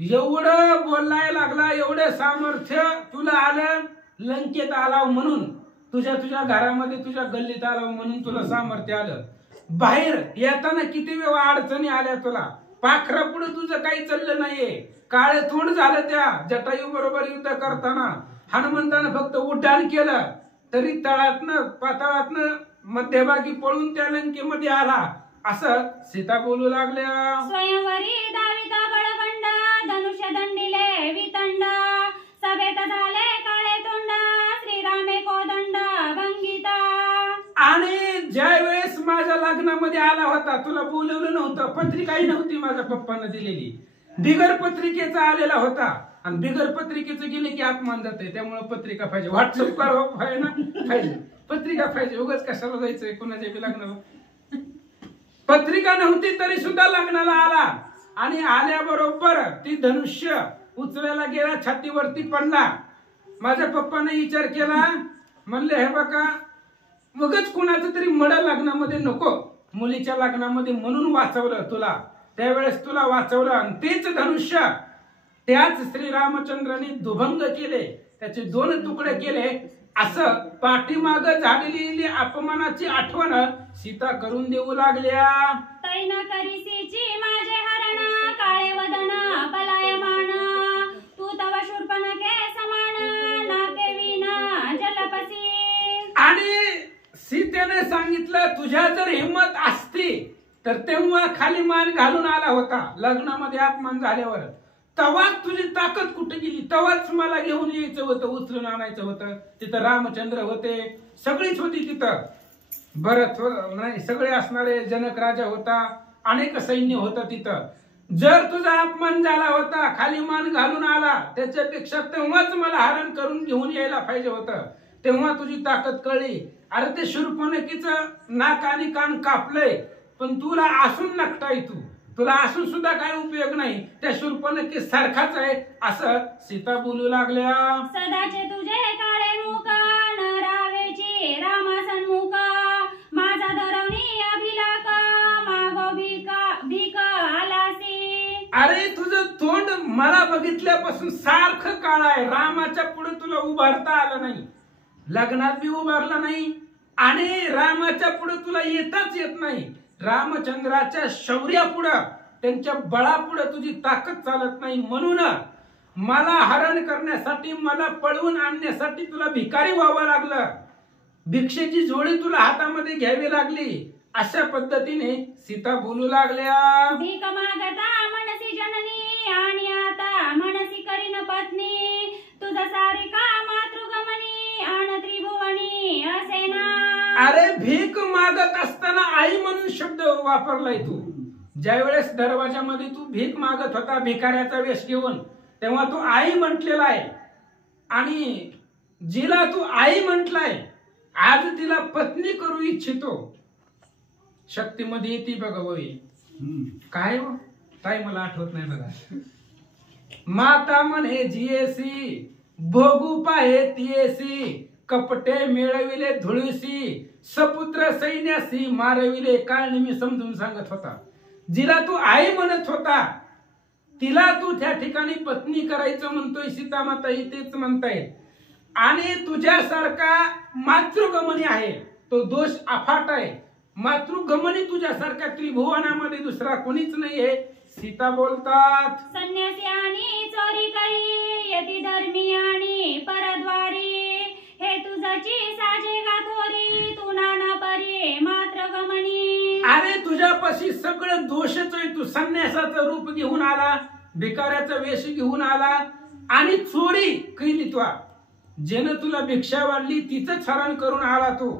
एवढं बोलायला लागला एवढं सामर्थ्य तुला आलं लंकेत आलाव म्हणून तुझ्या घरामध्ये तुझ्या गल्लीत आलाव म्हणून तुला सामर्थ्य आलं. बाहेर येताना किती वेळा अडचणी आल्या तुला पाखरा पुढे तुझं काही चाललं नाहीये काळे तोंड झालं त्या जटायू बरोबर युद्ध करताना हनुमंतानं फक्त उड्डाण केलं तरी तळातनं पाताळातनं मध्यभागी पळून त्या लंकेमध्ये आला असं सीता बोलू लागल्या. स्वयंवरी दाविता बळबंड धनुष्य दंडिले वितंड सभेत झाले काळे तोंड श्रीरामे कोदंड भंगिता. आणि ज्या वेळेस माझ्या लग्नामध्ये आला होता तुला बोलवलं नव्हतं पत्रिकाही नव्हती माझ्या पप्पानं दिलेली बिगर पत्रिकेचा आलेला होता आणि बिगर पत्रिकेचं गेले की अपमान जाते त्यामुळे पत्रिका पाहिजे व्हॉट्सअप कर ना पाहिजे पत्रिका पाहिजे उगाच कशाला जायचंय कोणाच्या बी लग्नाला. पत्रिका नव्हती तरी सुद्धा लग्नाला आला आणि आल्याबरोबर ती धनुष्य उचलायला गेला छातीवरती पडला. माझ्या पप्पाने विचार केला म्हणले हे बघा मगच कुणाचं तरी मड लग्नामध्ये नको मुलीच्या लग्नामध्ये म्हणून वाचवलं तुला त्यावेळेस तुला वाचवलं आणि तेच धनुष्य त्याच श्रीरामचंद्राने दुभंग केले त्याचे 2 तुकडे केले असं पाठीमाग झालेली अपमानाची आठवण सीता करून देऊ लागल्या. तैन करीसीची माझे हरण काळे वदन पलायमान तू तव शूर्पणखे समान नाके विना जलपसी. आणि सीतेने सांगितलं तुझ्या जर हिंमत असती तर तेव्हा खाली मान घालून आला होता लग्नामध्ये अपमान झाल्यावर तेव्हाच तुझी ताकद कुठे गेली तेव्हाच मला घेऊन यायचं होतं उचलून आणायचं होतं. तिथं रामचंद्र होते सगळीच होती तिथं भरत नाही सगळे असणारे जनक राजा होता अनेक सैन्य होतं तिथं. जर तुझा अपमान झाला होता खाली मान घालून आला त्याच्यापेक्षा तेव्हाच मला हरण करून घेऊन यायला पाहिजे होतं तेव्हा तुझी ताकद कळली. अरे ते शूर्पणखीचं नाक आणि कान कापलंय पण तुला असून नकटाय तुला असून सुद्धा काय उपयोग नाही त्या शूर्पणखी सारखाच आहे असं सीता बोलू लागल्या. सदाचे तुझे काळे मुख न रावेची रामा सन्मुख माझा धरवणी अभिलाक मागो भीक आलासी. अरे तुझं तोंड मला बघितल्यापासून सारखं काळ आहे रामाच्या पुढे तुला उभारता आलं नाही लग्नात बी उभारला नाही आणि रामाच्या पुढे तुला येताच येत नाही. रामचंद्राच्या शौर्यापुढं त्यांच्या बळापुढं तुझी ताकद चालत नाही म्हणून मला हरण करण्यासाठी मला पळवून आणण्यासाठी तुला भिकारी व्हावं लागलं भिक्षेची झोळी तुला हातामध्ये घ्यावी लागली अशा पद्धतीने सीता बोलू लागल्या. भीक मागता मनसी जननी आणि आता मनसी करीन पत्नी सारिका मातृगमनी आण त्रिभुवनी असे ना. अरे भीक मागत असताना आई म्हणून शब्द वापरलाय तू. ज्या वेळेस दरवाजामध्ये तू भीक मागत होता भिकाऱ्याचा वेश घेऊन, तेव्हा तू आई म्हटलेला आहे. आणि जिला तू आई म्हटलाय, आज तिला पत्नी करू इच्छितो. शक्तीमध्ये येते बघा वही काय हो ताई, मला आठवत नाही बघा. माता म्हणे जिएसी भोगू पाहे तिएसी, कपटे मिळविले धुळीसी, सपुत्र सैन्यासी मारविले. काय मी समजून सांगत होता. जिला तू आई म्हणत होता तिला तू त्या ठिकाणी पत्नी करायचं म्हणतोय. सीतामाता ही तेच म्हणतायत. आणि तुझ्यासारखा मातृगमनी आहे तो दोष अफाट आहे. मातृगमनी तुझ्यासारख्या त्रिभुवनामध्ये दुसरा कोणीच नाहीये. सीता बोलतात, संन्यासी आणि चोरी करी यती धर्मी आणि परद्वारी, हे तुझची साजे गाथोरी तू नाना परी मातृगमनी. अरे तुझ्यापाशी सगळं दोषच आहे. तू संन्यासाचं रूप घेऊन आला, भिकाऱ्याचा वेश घेऊन आला आणि चोरी केली. तू जेनं तुला भिक्षा वाढली तिचंच हरण करून आला. तू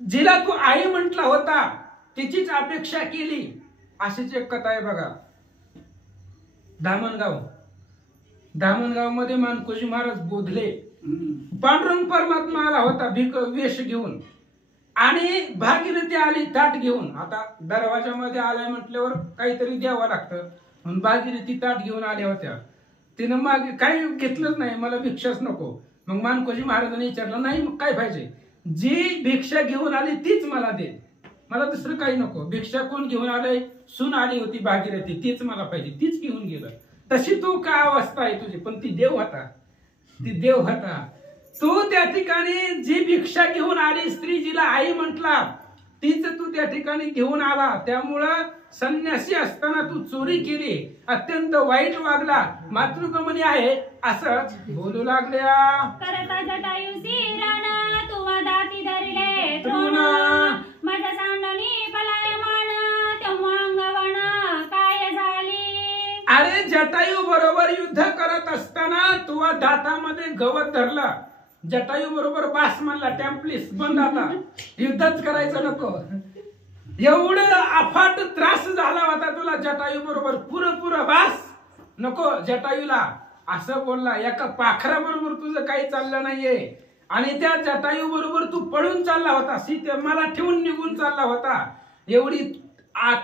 जिला तू आई म्हटला होता तिचीच अपेक्षा केली. अशीच एक कथा आहे बघा. धामणगाव मध्ये मानकोजी महाराज बोधले. पांडुरंग परमात्मा आला होता भिक वेश घेऊन आणि भागीरथी आली ताट घेऊन. आता दरवाजामध्ये आलाय म्हटल्यावर काहीतरी द्यावं लागतं म्हणून भागीरथी ताट घेऊन आल्या होत्या. तिनं मागे काही घेतलंच नाही, मला भिक्षाच नको. मग मानकोजी महाराजांनी विचारलं, नाही मग काय पाहिजे? जी भिक्षा घेऊन आली तीच मला दे, मला दुसरं काही नको. भिक्षा कोण घेऊन आलंय? सून आली होती भागीरथी, तीच मला पाहिजे, तीच घेऊन गेलं. तशी तू काय अवस्था आहे तुझी, पण ती देव होता, ती देव होता. तू त्या ठिकाणी जी भिक्षा घेऊन आली, स्त्री जिला आई म्हटला तीच तू त्या ठिकाणी घेऊन आला. त्यामुळं संन्यासी असताना तू चोरी केली, अत्यंत वाईट वागला, मातृगमनी आहे असं बोलू लागल्या. करता जटायुसी राणा तुवा दाती धरले तृण, माझ्या सांडणी पलायमान तेव्हा अंगवण काय झाली. अरे जटायू बरोबर युद्ध करत असताना तुवा दातामध्ये गवत धरला. जटायू बरोबर बास म्हणला, टॅम्पलिस बंद, आता युद्धच करायचं नको. एवढं अफाट त्रास झाला होता तुला जटायू बरोबर. पुरं बास नको जटायूला असं बोलला. एका पाखरा बरोबर तुझं काही चाललं नाहीये. आणि त्या जटायू बरोबर तू पळून चालला होता, सीते मला ठेवून निघून चालला होता. एवढी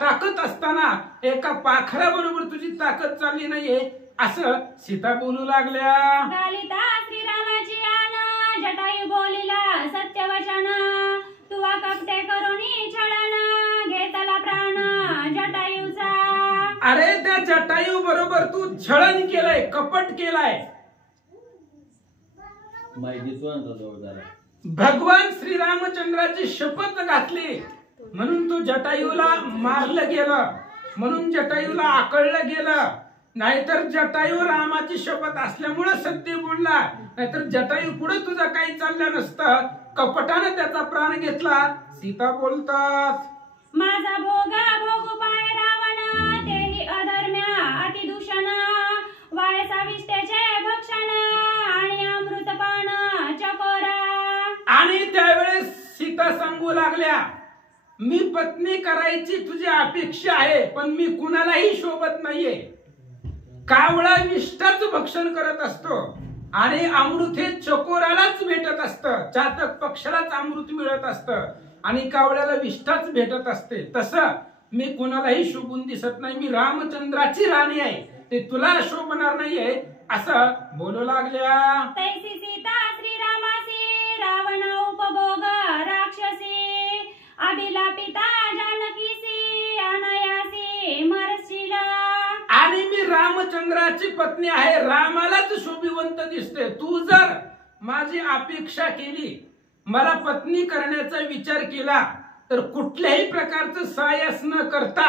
ताकद असताना एका पाखरा बरोबर तुझी ताकद चालली नाहीये असं सीता बोलू लागल्या. गालिता श्रीरामाची आण जटायू बोलिला सत्यवचन, तुवा कपटे करुणी छळण घेतला प्राण जटायूचा. अरे त्या जटायू बरोबर तू छळण केलंय, कपट केलाय. भगवान श्रीरामचंद्राची शपथ घातली म्हणून तू जटायूला मारलं गेलं, म्हणून जटायूला आकळलं गेलं. नाहीतर जटायू रामाची शपथ असल्यामुळे सत्य बोलला, नाहीतर जटायू पुढे तुझं काही चाललं नसतं. कपटाने त्याचा प्राण घेतला. सीता बोलतात, माझा भोगा भोगू पाय रावण, तेही अधर्म्या अतिदूषण, वायसा विष्टेचे भक्षण आणि अमृतपान चकोरा. आणि त्यावेळेस सीता सांगू लागल्या, मी पत्नी करायची तुझी अपेक्षा आहे, पण मी कुणालाही शोभत नाहीये. कावळा विष्टाच भक्षण करत असतो आणि अमृत हे चकोरालाच भेटत असतं. चातक पक्षालाच अमृत मिळत असतं आणि कावळ्याला विष्ठाच भेटत असते. तसं मी कुणालाही शोभून दिसत नाही. मी रामचंद्राची राणी आहे, ते तुला शोभणार नाहीये असं बोलू लागल्या. तैसी सीता श्रीरामासी रावण उपभोग राक्षसी, आदिला पिता जानकीसी अनायासी मरशीला. आणि मी रामचंद्राची पत्नी आहे, रामालाच शोभिवंत दिसते. तू जर माझी अपेक्षा केली, मला पत्नी करण्याचा विचार केला, तर कुठल्याही प्रकारचं सायस न करता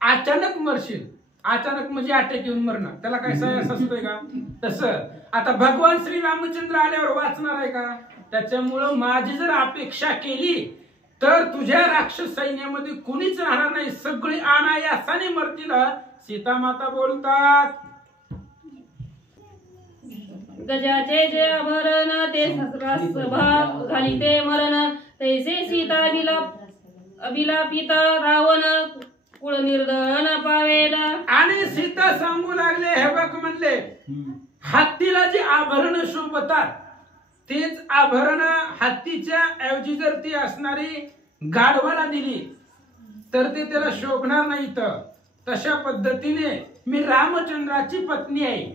अचानक मरशील. अचानक म्हणजे अटॅक येऊन मरणं, त्याला काय सायस असतोय का? तसं आता भगवान श्री रामचंद्र आल्यावर वाचणार आहे का? त्याच्यामुळं माझी जर अपेक्षा केली तर तुझ्या राक्षस सैन्यामध्ये कुणीच राहणार नाही, सगळी अनायासाने मरतील. सीता माता बोलतात, गजाचे जे आभरण ते सहस्रास भाग घाली ते मरण तैसे सीता अभिलापिता रावण कुळ निर्दळ न पावेला. आणि सीता सांगू लागले, हे बघ म्हणले, हत्तीला जे आभरण शोभतात तेच आभरण हत्तीच्या ऐवजी जर ती असणारी गाढवाला दिली तर ते त्याला शोभणार नाही. तशा पद्धतीने मी रामचंद्राची पत्नी आहे,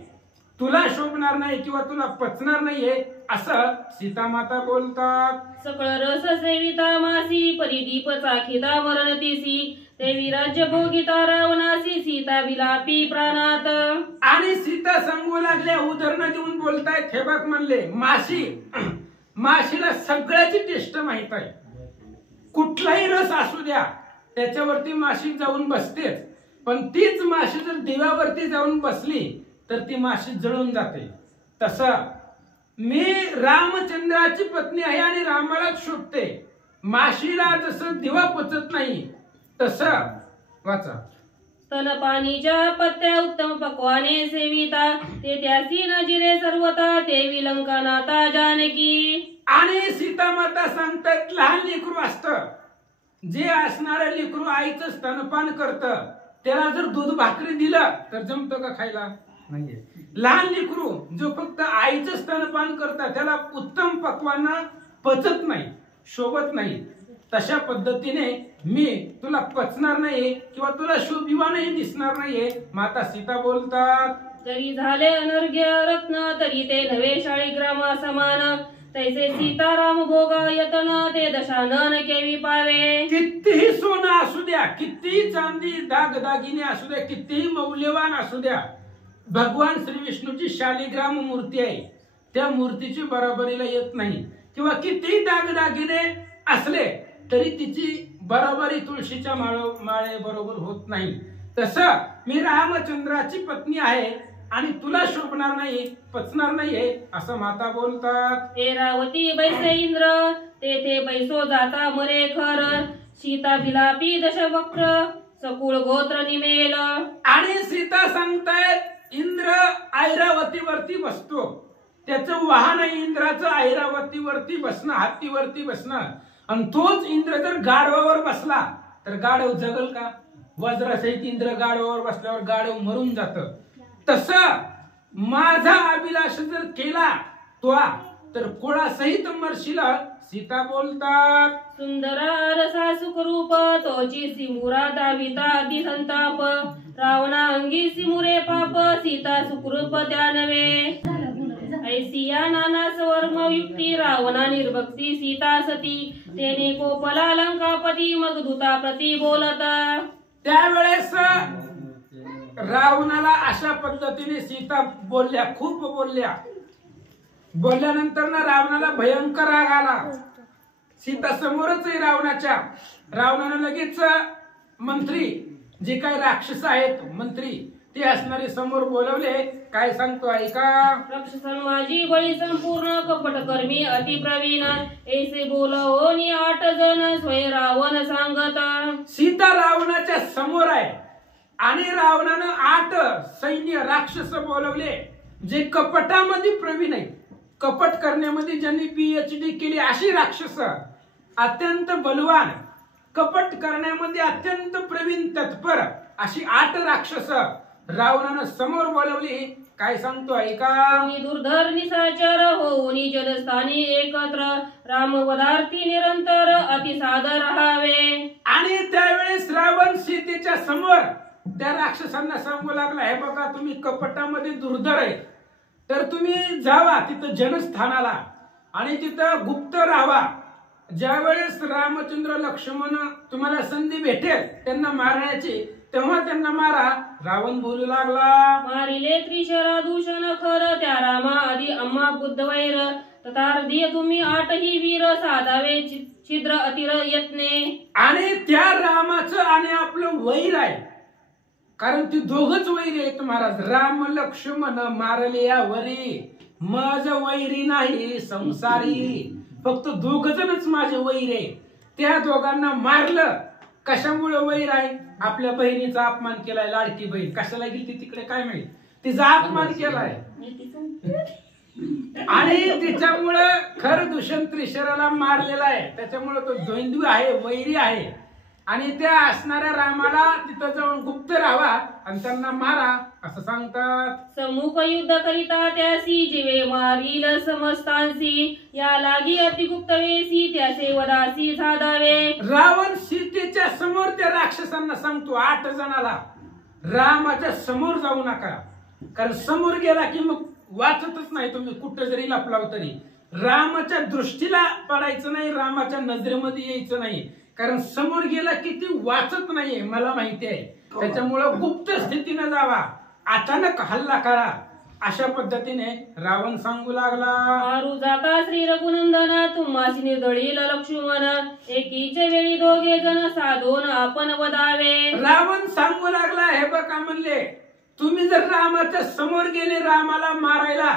तुला शोभणार नाही किंवा तुला पचणार नाहीये असं सीता माता बोलतात. सकळ रस सेविता मासी परिदीप चाखिता मरणतीसी देवी राज्य भोगिता रावणासी सीता विलापी प्राणात. आणि सीता सांगू लागल्या, उदाहरण देऊन बोलतायत. हे बघ म्हणले, माशीला सगळ्याची टेस्ट माहित आहे, कुठलाही रस असू द्या त्याच्यावरती माशी जाऊन बसतेच. पण तीच माशी जर दिव्यावरती जाऊन बसली तर ती माशी जळून जाते. तसं मी रामचंद्राची पत्नी आहे आणि रामालाच शोभते. माशीला जसं दिवा पचत नाही तसं वाचा. स्तनपाणीच्या पत्त्या उत्तम पक्वाने सेविता ते त्यासी न जिरे सर्वता ते विलंका नाता जानकी. आणि सीता माता सांगतात, लहान लेकरू असतं, जे असणारं लेकरू आईचं स्तनपान करतं त्याला जर दूध भाकरी दिलं तर जमतं का खायला? नाहीये. लहान लेकरू जो फक्त आईचं स्तनपान करतं त्याला उत्तम पक्वान पचत नाही, शोभत नाही. तशा पद्धतीने मी तुला पचणार नाही किंवा तुला शोभिवानही दिसणार नाहीये माता सीता बोलतात. जरी झाले अनर्घ्य रत्न तरी ते नवे 40 ग्रामा समान तैसे सीताराम भोगा यतन ते दशानन केवी पावे. कितीही सोनं असू द्या, कितीही चांदी दागदागिने असू द्या, कितीही मौल्यवान असू द्या, भगवान श्री विष्णूची शालिग्राम मूर्ती आहे, त्या मूर्तीची बरोबरीला येत नाही. किंवा कितीही दागदागिने असले तरी तिची बरोबरी तुळशीच्या माळे बरोबर होत नाही. तसं मी रामचंद्राची पत्नी आहे आणि तुला शोभणार नाही, पचणार नाहीये असं माता बोलतात. हे रावती बैसे इंद्र तेथे बैसो जाता मरे खर सीता विलापी दशवक्र सकुळ गोत्र निमेल. आणि सीता सांगतायत, इंद्र ऐरावतीवरती बसतो, त्याचं वाहन आहे इंद्राचं ऐरावतीवरती बसणं, हत्तीवरती बसणं. आणि तोच इंद्र जर गाढवावर बसला तर गाढव जगल का? वज्रासहित इंद्र गाढवावर बसल्यावर गाढव मरून जात. तसं माझा अभिलाष जर केला तो तर कुळासहित मरशीला सीता बोलतात. सुंदरा रसा सुखरूप तोची सिमुरा दाविता आदि संताप रावणा अंगी सिमुरे पाप सीता सुखरूप त्या नवे. ऐसिया नाना स्वर्म युक्ती रावणा निर्भक्ती सीता सती तेने कोपला लंकापती मग दूता प्रती बोलता. त्यावेळेस रावणाला अशा पद्धतीने सीता बोलल्या, खूप बोलल्या. बोलल्यानंतर ना रावणाला भयंकर राग आला. सीता समोरच आहे रावणाच्या. रावणानं लगेच मंत्री जे काही राक्षस आहेत मंत्री ते असणारे समोर बोलवले. काय सांगतो ऐका. राक्षसन माझी बळी संपूर्ण कपट कर्मी अति प्रवीण ऐसे बोलवोनी 8 जण स्वयं रावण सांगत. सीता रावणाच्या समोर आहे आणि रावणानं 8 सैन्य राक्षस बोलवले जे कपटामध्ये प्रवीण आहेत. कपट करण्यामध्ये ज्यांनी PhD केली अशी राक्षस, अत्यंत बलवान, कपट करण्यामध्ये अत्यंत प्रवीण तत्पर अशी 8 राक्षस रावणानं समोर बोलवली. काय सांगतो ऐका. दुर्धर निसाचर होऊनी जनस्थानी एकत्र रामवदार्थी निरंतर अतिसादर राहावे. आणि त्यावेळेस रावण सीतेच्या समोर त्या राक्षसांना सांगू लागला, हे बघा तुम्ही कपटामध्ये दुर्धर आहे तर तुम्ही जावा तिथं जनस्थानाला आणि तिथं गुप्त राहावा. ज्यावेळेस रामचंद्र लक्ष्मण तुम्हाला संधी भेटेल त्यांना मारण्याची तेव्हा त्यांना मारा. रावण बोलू लागला, मारिले त्रिशरा दूषण खर त्या रामा आधी अम्मा बुद्धवैर तथार्धी तुम्ही 8ही वीर साधावे छिद्र अतिर यत्ने. आणि त्या रामाचं आणि आपलं वैर आहे, कारण ती दोघच वैरी आहेत महाराज. राम लक्ष्मण मारले यावरी माझ वैरी नाही संसारी. फक्त 2 जणच माझे वैर आहे. त्या दोघांना मारलं. कशामुळे वैर आहे? आपल्या बहिणीचा अपमान केलाय. लाडकी बहीण कशाला गेली तिकडे काय माहित, तिचा अपमान केलाय. आणि तिच्यामुळं खर दूषण त्रिशराला मारलेला आहे, त्याच्यामुळे तो द्वंद्वी आहे, वैरी आहे. आणि त्या असणाऱ्या रामाला तिथं जाऊन गुप्त राहावा आणि त्यांना मारा असं सांगतात. सम्मुख युद्ध करिता त्यासी जीवे मारील समस्तांसी, या लागी अतिगुप्त वेसी त्याचे वदासी साधावे. रावण सीतेच्या समोर त्या राक्षसांना सांगतो 8 जणाला, रामाच्या समोर जाऊ नका, कारण समोर गेला की मग वाचतच नाही तुम्ही, कुठं जरी लपलाव तरी. रामाच्या दृष्टीला पडायचं नाही, रामाच्या नजरेमध्ये यायचं नाही, कारण समोर गेला की ती वाचत नाहीये, मला माहिती आहे. त्याच्यामुळं गुप्त स्थितीने जावा, अचानक हल्ला करा, अशा पद्धतीने रावण सांगू लागला. मारू जाता श्री रघुनंदन, तुम्हासी निर्दळील लक्ष्मण, एकीच्या वेळी दोघे जण साधून आपण वदावे. रावण सांगू लागला, हे बघा म्हणले, तुम्ही जर रामाच्या समोर गेले रामाला मारायला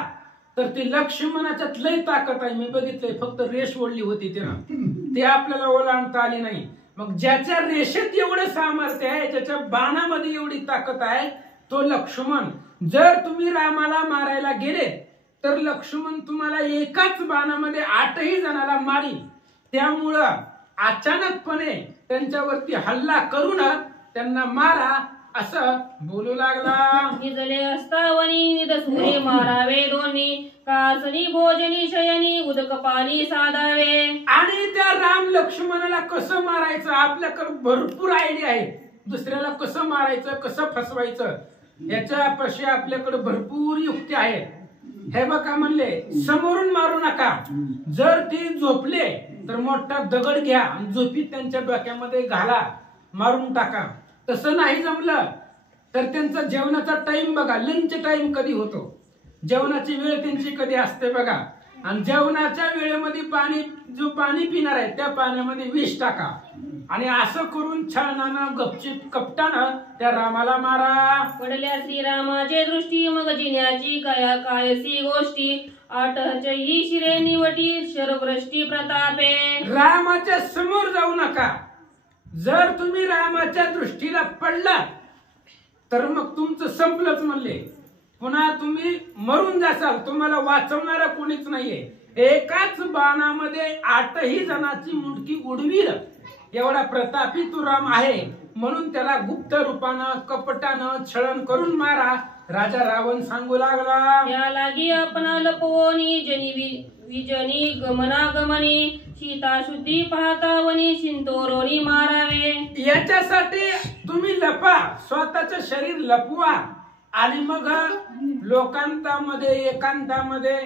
तर ते लक्ष्मणाच्यात लय ताकद आहे, मी बघितलंय, फक्त रेष ओढली होती तिनं, ते आपल्याला ओलांडता आली नाही. मग ज्याच्या रेषेत एवढं सामर्थ्य आहे, ज्याच्या बाणामध्ये एवढी ताकद आहे, तो लक्ष्मण. जर तुम्ही रामाला मारायला गेले तर लक्ष्मण तुम्हाला एकाच बाणामध्ये 8ही जणाला मारी. त्यामुळं अचानकपणे त्यांच्यावरती हल्ला करून त्यांना मारा असं बोलू लागला. निजले असतावनी निदसुरे मारावे दोन्ही, कासनी भोजनी शयनी उदक पाणी साधावे. आणि त्या राम लक्ष्मणाला कसं मारायचं आपल्याकडे भरपूर आयडिया आहे, दुसऱ्याला कसं मारायचं, कसं फसवायचं, याच्यापाशी आपल्याकडे भरपूर युक्ती आहेत. हे बघा म्हणले, समोरून मारू नका, जर ती झोपले तर मोठा दगड घ्या आणि झोपीत त्यांच्या डोक्यामध्ये घाला, मारून टाका. तसं नाही जमलं तर त्यांचा जेवणाचा टाइम बघा, लंच टाइम कधी होतो, जेवणाची वेळ त्यांची कधी असते बघा, आणि जेवणाच्या वेळेमध्ये जो पाणी पिणार आहे त्या पाण्यामध्ये विष टाका, आणि असं करून छानानं गपचिप कपटानं त्या रामाला मारा. पडल्या श्रीरामाचे दृष्टी, मग जिन्याची कायसी गोष्टी, आठही शिरे निवटी शरभ्रष्टी प्रतापे. रामाच्या समोर जाऊ नका, जर तुम्ही रामाच्या दृष्टीला पडला तर मग तुमचं संपलंच म्हणले, पुन्हा तुम्ही मरून जासाल, तुम्हाला वाचवणारा कोणीच नाहीये. एकाच बाणामध्ये 8ही जणांची मुंडकी उडवील एवढा प्रतापी तो राम आहे, म्हणून त्याला गुप्त रूपानं कपटानं छळण करून मारा. राजा रावण सांगू लागला. या लागी आपणा लपवोनी जनी विजनी गमनागमनी, सीता शुद्धी पाहतावनी शिंतोरोनी मारावे. याच्यासाठी तुम्ही लपा, स्वतःचं शरीर लपवा, आणि मग लोकांतामध्ये एकांतामध्ये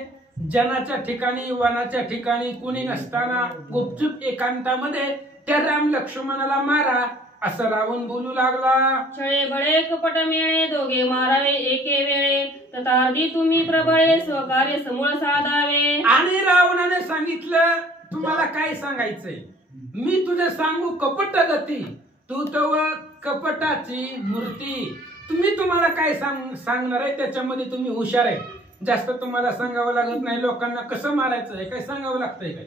जनाच्या ठिकाणी वनाच्या ठिकाणी कुणी नसताना गुपचूप एकांतामध्ये त्या राम लक्ष्मणाला मारा असं रावण बोलू लागला. छळे बळे कपट मेळे दोघे मारावे एके वेळे, तथार्धी तुम्ही प्रबळे स्वकार्य समूळ साधावे. आणि रावणाने सांगितलं, तुम्हाला काय सांगायचंय, मी तुझे सांगू कपट गती, तू तो कपटाची मूर्ती. तुम्हाला काय सांगणार आहे, त्याच्यामध्ये तुम्ही हुशार आहे, जास्त तुम्हाला सांगावं लागत नाही. लोकांना कसं मारायचं आहे काय सांगावं लागतंय काय,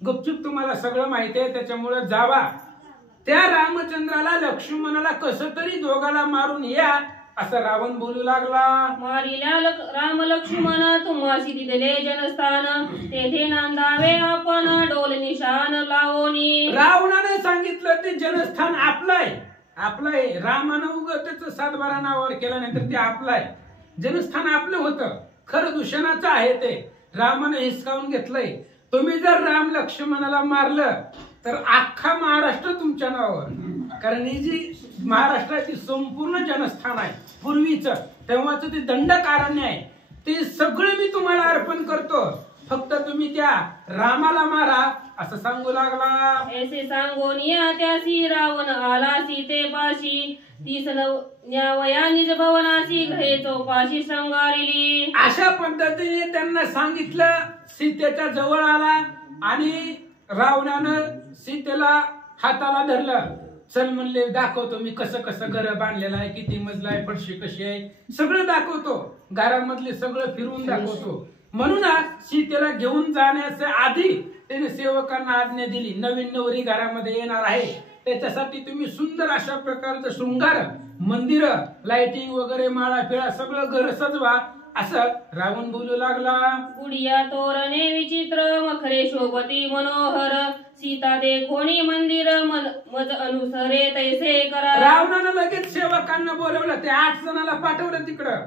गुपचूप तुम्हाला सगळं माहिती आहे. त्याच्यामुळे जावा, त्या रामचंद्राला लक्ष्मणाला कसं तरी दोघाला मारून या असं रावण बोलू लागला. मारिल्या राम लक्ष्मण तुम्हासी दिले जनस्थान, तेथे नांदावे आपण डोल निशान लावोनी. रावणाने सांगितलं ते जनस्थान आपलं आहे. रामानं उगं त्याचं 7-12 नावावर केलं नाही तर ते आपलं आहे. जनस्थान आपलं होतं, खरं दूषणाचं आहे ते, रामानं हिसकावून घेतलंय. तुम्ही जर राम लक्ष्मणाला मारलं तर अख्खा महाराष्ट्र तुमच्या नावावर, कारण ही जी महाराष्ट्राची संपूर्ण जनस्थान आहे पूर्वीच, तेव्हाच ते दंडकारण्य आहे, ते सगळं मी तुम्हाला अर्पण करतो, फक्त तुम्ही त्या रामाला मारा असं सांगू लागला. ऐसे सांगोनिया त्यासी रावण आला सीतेपाशी, तीस न्यावया निज भवनासी घरे चौपाशी श्रंगारिली. अशा पद्धतीने त्यांना सांगितलं. सीतेच्या जवळ आला आणि रावणानं सीतेला हाताला धरलं. चल म्हणले, दाखवतो मी कसं कसं घर बांधलेलं आहे, किती मजला आहे, फरशी कशी आहे, सगळं दाखवतो, घरामधले सगळं फिरून दाखवतो. म्हणूनच सीतेला घेऊन जाण्याच्या आधी त्याने सेवकांना आज्ञा दिली, नवीन नवरी घरामध्ये येणार आहे, त्याच्यासाठी तुम्ही सुंदर अशा प्रकारचं शृंगार, मंदिर, लाइटिंग वगैरे, माळा फिळा सगळं घर सजवा, असं रावण बोलू लागला. गुडिया तोरणे विचित्र मखरे शोभती मनोहर सीता देखोनी मंदिर मज अनुसरे तैसे करा. रावणानं लगेच सेवकांना बोलवलं. ते 8 जणांना पाठवलं तिकडं.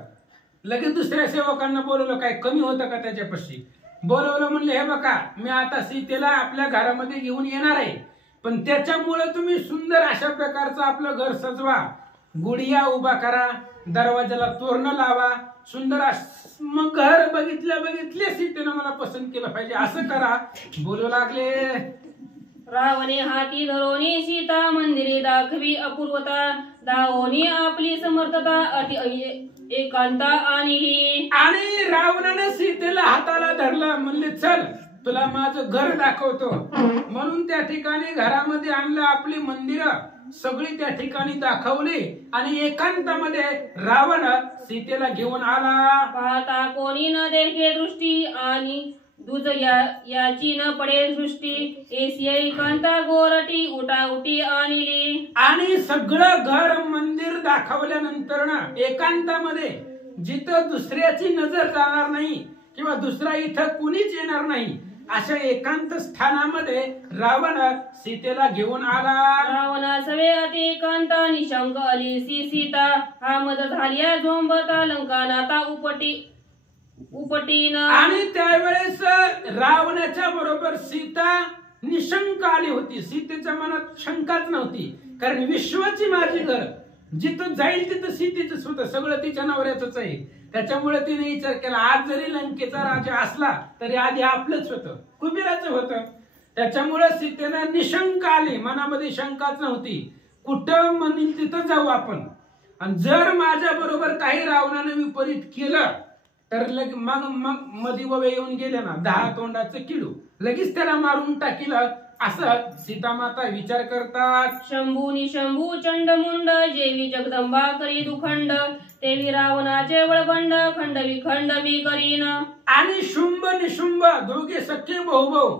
लगेच दुसऱ्या सेवकांना बोलवलं. काय कमी होतं का त्याच्यापाशी? बोलवलं. म्हणले हे बघा, मी आता सीतेला आपल्या घरामध्ये घेऊन येणार आहे, पण त्याच्यामुळे तुम्ही सुंदर अशा प्रकारचं आपलं घर सजवा, गुडिया उभा करा, दरवाजाला तोरणं लावा, सुंदर मग घर बघितले सीतेनं मला पसंत केलं पाहिजे असं करा बोलू लागले. रावणे हाती धरोनी सीता मंदिरे दाखवी अपूर्वता दावोनी आपली समर्थता अति एकांता आणली. आणि रावणाने सीतेला हाताला धरलं. म्हणले चल तुला माझं घर दाखवतो. म्हणून त्या ठिकाणी घरामध्ये आणलं. आपली मंदिरं सगळी त्या ठिकाणी दाखवली आणि एकांतामध्ये रावण सीतेला घेऊन आला. पाहता कोणी न देखे दृष्टी आणि दुज याची न पडे सृष्टी एसिया एकांता गोरटी उठाउटी आणली. आणि सगळं घर मंदिर दाखवल्यानंतर ना एकांतामध्ये जिथं दुसऱ्याची नजर जाणार नाही किंवा दुसरा इथं कुणीच येणार नाही अशा एकांत स्थानामध्ये रावण सीतेला घेऊन आला. रावणा सवे अति एकांता निशंक आली सीता हा मज झाल्या झोंबता लंका नाता उपटीन. आणि त्यावेळेस रावणाच्या बरोबर सीता निशंक आली होती. सीतेच्या मनात शंकाच नव्हती, कारण विश्वाची माझी घर, जिथं जाईल तिथं सीतेच होतं, सगळं तिच्या नवऱ्याच आहे. त्याच्यामुळे तिने विचार केला, आज जरी लंकेचा राजा असला तरी आधी आपलंच होतं, कुबेराचं होतं. त्याच्यामुळे सीतेला निशंक आली, मनामध्ये शंकाच नव्हती. कुठं म्हणील तिथं जाऊ आपण, आणि जर माझ्या बरोबर काही रावणानं विपरीत केलं तर मग मधी ववे येऊन गेले ना 10 तोंडाचं किडू, लगेच त्याला मारून टाकीलं असं सीतामाता विचार करतात. शंभू निशंभू चंडमुंड जेवी जगदंबा करी दुखंड तेवी रावणाचे वळबंड खंड विखंड मी करीन. आणि शुंभ निशुंभ दोघे सख्खे भाऊ,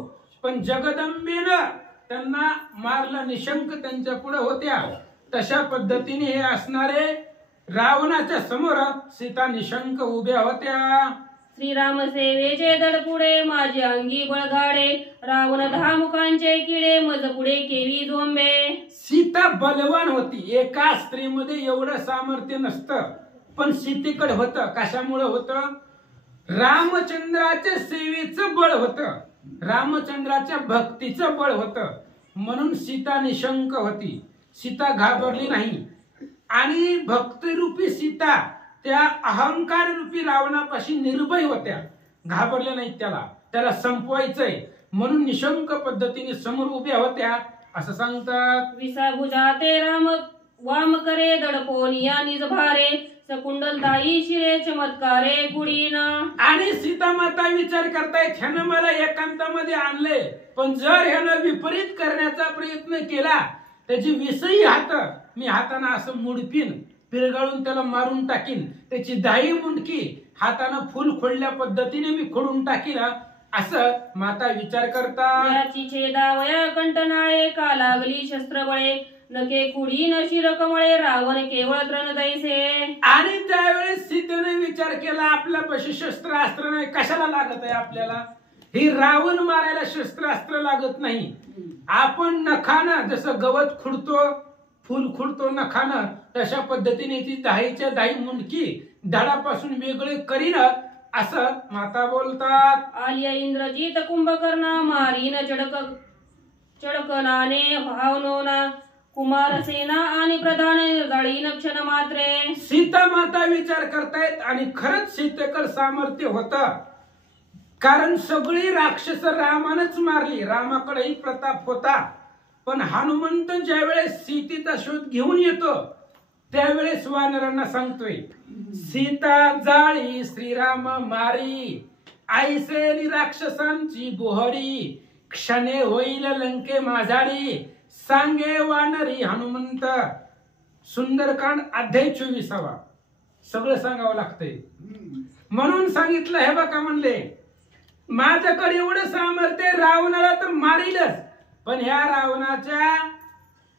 पण जगदंबेनं त्यांना मारलं. निशंक त्यांच्या पुढे होत्या. तशा पद्धतीने हे असणारे रावणाच्या समोर सीता निशंक उभ्या होत्या. श्रीराम सेवेचे दड पुढे माझे अंगी बळगाडे रावण 10 मुखांचे किडे मज पुढे केली झोंबे. सीता बलवान होती. एका स्त्रीमध्ये एवढं सामर्थ्य नसतं, पण सीतेकडे होतं. कशामुळे होतं? रामचंद्राच्या सेवेचं बळ होतं, रामचंद्राच्या भक्तीचं बळ होतं. म्हणून सीता निशंक होती. सीता घाबरली नाही. आणि भक्तिरूपी सीता त्या अहंकार रूपी रावणापाशी निर्भय होत्या, घाबरल्या नाहीत. त्याला संपवायचंय म्हणून निशंक पद्धतीने समोर उभ्या होत्या असं सांगतात. विसाभुजाते राम वाम करे दडपोनिया निज भारे सकुंडल दाई शिरे चमत्कारे गुडीन. आणि सीता माता विचार करतायत, ह्यानं मला एकांतामध्ये आणले, पण जर ह्यानं विपरीत करण्याचा प्रयत्न केला त्याची 20ही हात मी हाताने असं मुडपीन, पिरगाळून त्याला मारून टाकीन. त्याची 10ही मुंडकी हाताने फुल खोडल्या पद्धतीने मी खोडून टाकीन असं माता विचार करतात. याची छेदावया कंठनाळे का लागली शस्त्रबळे नके कुडी न शिरकमळे रावण केवळ तृण दैसे. आणि त्यावेळेस सीतेने विचार केला, आपल्यापाशी शस्त्रास्त्र नाही, कशाला लागत आहे आपल्याला? ही रावण मारायला शस्त्रास्त्र लागत नाही. आपण नखानं जसं गवत खुडतो, फुल खुडतो नखानं, तशा पद्धतीने ती 10च्या 10 मुंडकी धडापासून वेगळे करीन असं माता बोलतात. आलिया इंद्रजीत कुंभकर्णा मारीन चडकनाने भावनोना कुमारसेना आणि प्रधान निर्दळीन क्षण मात्रे. सीता माता विचार करतायत आणि खरंच सीतेकडे सामर्थ्य होतं, कारण सगळी राक्षस रामानच मारली. रामाकडेही प्रताप होता. पण हनुमंत ज्यावेळेस सीतेचा शोध घेऊन येतो त्यावेळेस वानरांना सांगतोय, सीता जाळी श्रीराम मारी आईसेली राक्षसांची बोहरी क्षणे होईल लंके माझारी सांगे वानरी हनुमंत. सुंदरकांड अध्याय 24. सगळं सांगावं लागतंय. म्हणून सांगितलं, हे बघा म्हणले, माझ्याकडे एवढं सामर्थ्य, रावणाला तर मारीलच, पण ह्या रावणाच्या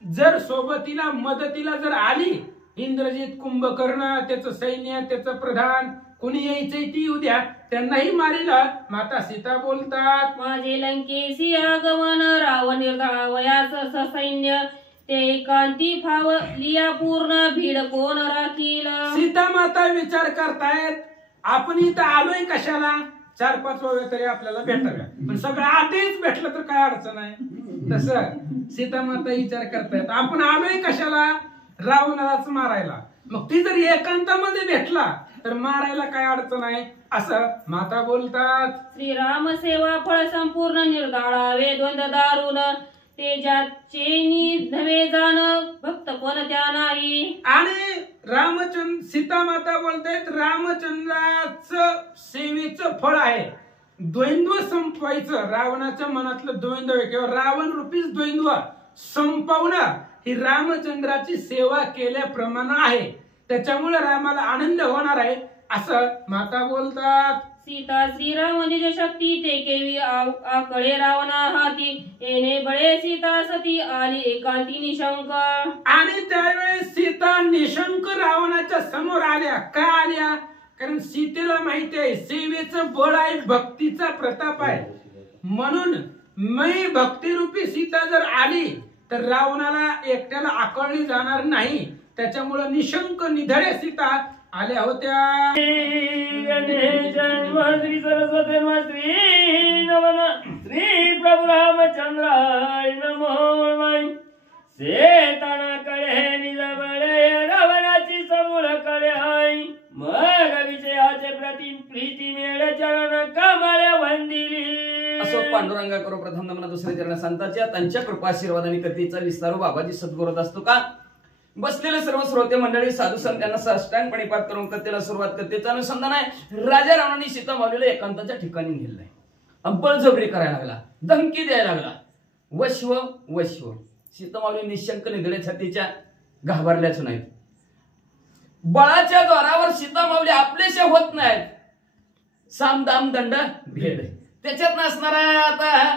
जर सोबतीला मदतीला जर आली इंद्रजित कुंभकर्ण, त्याचं सैन्य, त्याचं प्रधान, कोणी यायचंय ती येऊ द्या, त्यांनाही मारीला. माता सीता बोलतात, माझे लंकेशी आगमन रावण निर्धावयास ससैन्य ते कांती फाव लिया पूर्ण भीड कोण राखील. सीता माता विचार करतायत आपण इथं आलोय कशाला, 4-5 वेळा तरी आपल्याला भेटाव्या, पण सगळं आधीच भेटलं तर काय अडचण आहे. तसं सीता माता विचार करतायत आपण आलोय कशाला, रावणालाच मारायला. मग ती जर एकांतामध्ये भेटला तर मारायला काय अडचण आहे, असं माता बोलतात. श्रीराम सेवा फळ संपूर्ण निर्धाळावे द्वंद्व दारुण ते ज्याचे नवे जाण भक्त कोण त्या नाही. आणि रामचंद्र सीता माता बोलतायत रामचंद्राचं सेवेचं फळ आहे द्वैंद्व संपवायचं. रावणाच्या मनातलं द्वैंद्व किंवा रावण रूपीच द्वैंद्व संपवणं ही रामचंद्राची सेवा केल्याप्रमाणे आहे. त्याच्यामुळे रामाला आनंद होणार आहे असं माता बोलतात. सीता श्रीराम निज शक्ती ते केवी आकळे रावणा हाती येणे बळे सीता सती आली एकांती निशंक. आणि त्यावेळेस सीता निशंक रावणाच्या समोर आल्या. का आल्या, कारण सीतेला माहिती आहे सेवेचं बळ आहे, भक्तीचा प्रताप आहे. म्हणून मी भक्तिरूपी सीता जर आली तर रावणाला एकट्याला आकळली जाणार नाही. त्याच्यामुळे निशंक निधडे सीता आल्या होत्या. श्री सरस्वती श्री नमन श्री प्रभू रामचंद्राय नमो. शेतानाकडे निजबळे रावणाची समूळ कडे आई मग विजयाचे प्रति प्रीती मेळ चरण कमळ वंदिली. असो पांडुरंगा करो प्रथम नमन दुसरे चरण संतांच्या त्यांच्या कृपाशीर्वादाने कथेचा विस्तार बाबाजी सद्गुरुत असतो का. बसलेले सर्व श्रोते मंडळी साधू संत यांना साष्टांगपणे पाठ करून कथेला सुरुवात. कथेचं अनुसंधान आहे राजा रावणाने सीता माऊलीला एकांताच्या ठिकाणी नेलंय. बळजबरी करायला लागला, धमकी द्यायला लागला. वश्व सीता माऊली निशंक निधडे छातीच्या घाबरल्याच नाहीत. बळाच्या द्वारावर सीता माऊली आपलेशा होत नाहीत. साम दाम दंड भेद त्याच्यात नसणारा आता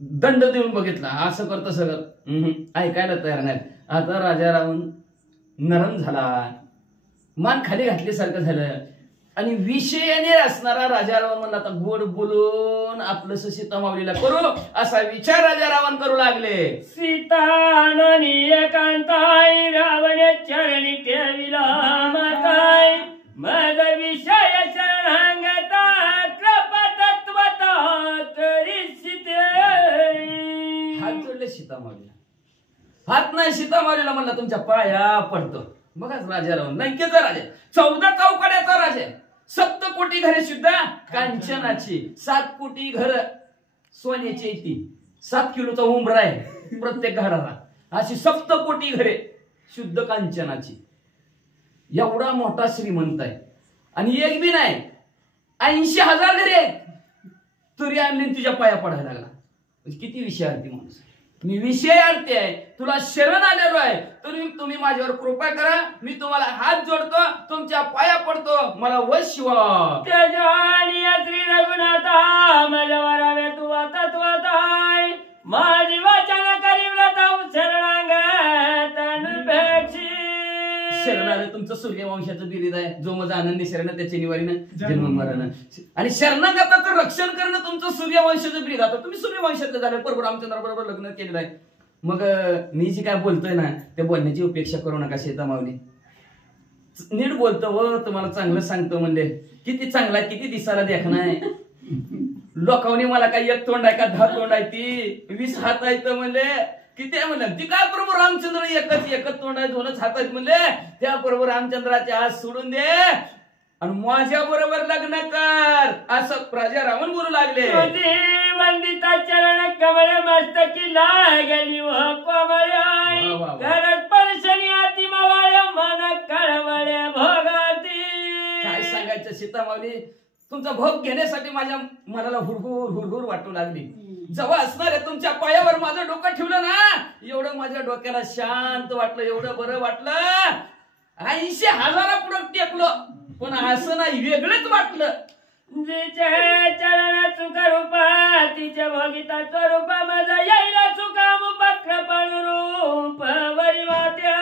दंड देऊन बघितला, असं करत सगळं ऐकायला तयार नाहीत. आता राजा रावण नरम झाला, मान खाली घातल्यासारखं झालं आणि विषयाने असणारा राजा रावण म्हणला आता गोड बोलून आपलंस सीता माऊलीला करू असा विचार राजा रावण करू लागले. सीताननी एकांताई रावण चरणी ठेविला माताई मग विषय शरणांगता कृपा तत्वता तरी सीते. हात जोडले सीता माऊलीला, हात नाही सीता माऊलीला म्हणला तुमच्या पाया पडतो. बघाच राजा रावण लंकेचा राजा, 14 चौकड्याचा राजा, 7 कोटी घरे सुद्धा कांचनाची, 7 कोटी घर सोन्याची येते, 7 किलोचा उंबरा आहे प्रत्येक घराला, अशी 7 कोटी घरे शुद्ध कांचनाची. एवढा मोठा श्रीमंत आहे. आणि एक बी नाही 80,000 घरे आहेत तरी आणली तुझ्या पाया पडायला लागला. किती विषयार्थी माणूस. मी विषयार्थी आहे, तुला शरण आलेलो आहे, तुम्ही माझ्यावर कृपा करा, मी तुम्हाला हात जोडतो, तुमच्या पाया पडतो, मला वश्व. श्री रघुनाथा मला वरावे तू तत्वताय माझी वाचन करीवला शरणांगत अनुपेक्षी. शरण आलं तुमचं सूर्यवंशाचं बिरीद आहे, जो माझा आनंदी शरण त्याच्या निवारीनं जन्म मरण. आणि शरणागताचं रक्षण करणं तुमचं सूर्यवंशाचं बिरीद. आता तुम्ही सूर्यवंशातलं झालं, प्रभू रामचंद्राबरोबर लग्न केलेलं आहे. मग मी जी काय बोलतोय ना त्या बोलण्याची उपेक्षा करू नका सीता माऊली. नीट बोलतो व तुम्हाला चांगलं सांगतो म्हणले. किती चांगला किती दिसायला देखणं आहे. लोकांनी मला काय 1 तोंड आहे का 10 तोंड आहे, ती 20 हात आहेत म्हणले. किती आहे म्हणलं, ती काय प्रभू रामचंद्र एकच तोंड आहे 2च हात आहेत म्हणले. त्या प्रभू रामचंद्राचे हात सोडून दे आणि माझ्या बरोबर लग्न कर असं राजा रावण बोलू लागले. वंदिता चरण कमळ मस्तकी लागली व कोमळाई करत परशनी अति मवाळ मन कळवळे भोगाती. काय सांगायचं सीता माऊली, तुमचा भोग घेण्यासाठी माझ्या मनाला हुरहुर वाटू लागली. जेव्हा असणार आहे तुमच्या पायावर माझं डोकं ठेवलं ना, एवढं माझ्या डोक्याला शांत वाटलं, एवढं बरं वाटलं. 80,000 पुढं टेकलं पण असं नाही, वेगळंच वाटलं. जिचे चरण चुक रूपा तिच्या भोगिता स्वरूपा माझा यायला चुकाम पक्रपण रूप वरी मात्या.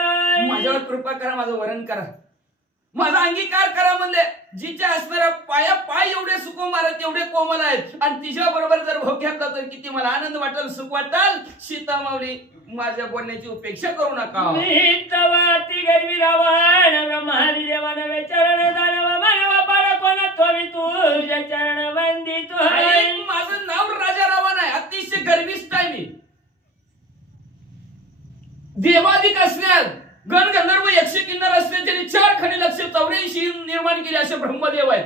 माझ्यावर कृपा करा, माझं वरण करा. माझा अंगीकार करा म्हणले. जिच्या असणाऱ्या पाया पाय एवढे सुकुमार आहेत, एवढे कोमल आहेत, आणि तिच्या बरोबर जर भोग घेतला तर किती मला आनंद वाटेल, सुख वाटेल. सीता माऊली माझ्या बोलण्याची उपेक्षा करू नका. मी तवा ती गरवी रावण ब्रह्मादी देवा नवे चरण दानव मानव पाड कोण तोवी तुझ्या चरण वंदित आई, माझं नाव राजा रावण आहे. अतिशय गर्विष्ठ आहे मी. देवाधिक असण्यात गणगंधर्व यक्ष किन्नर असले त्यांनी 4 खंडी लक्ष 84 निर्माण केले असे ब्रह्मदेव आहेत.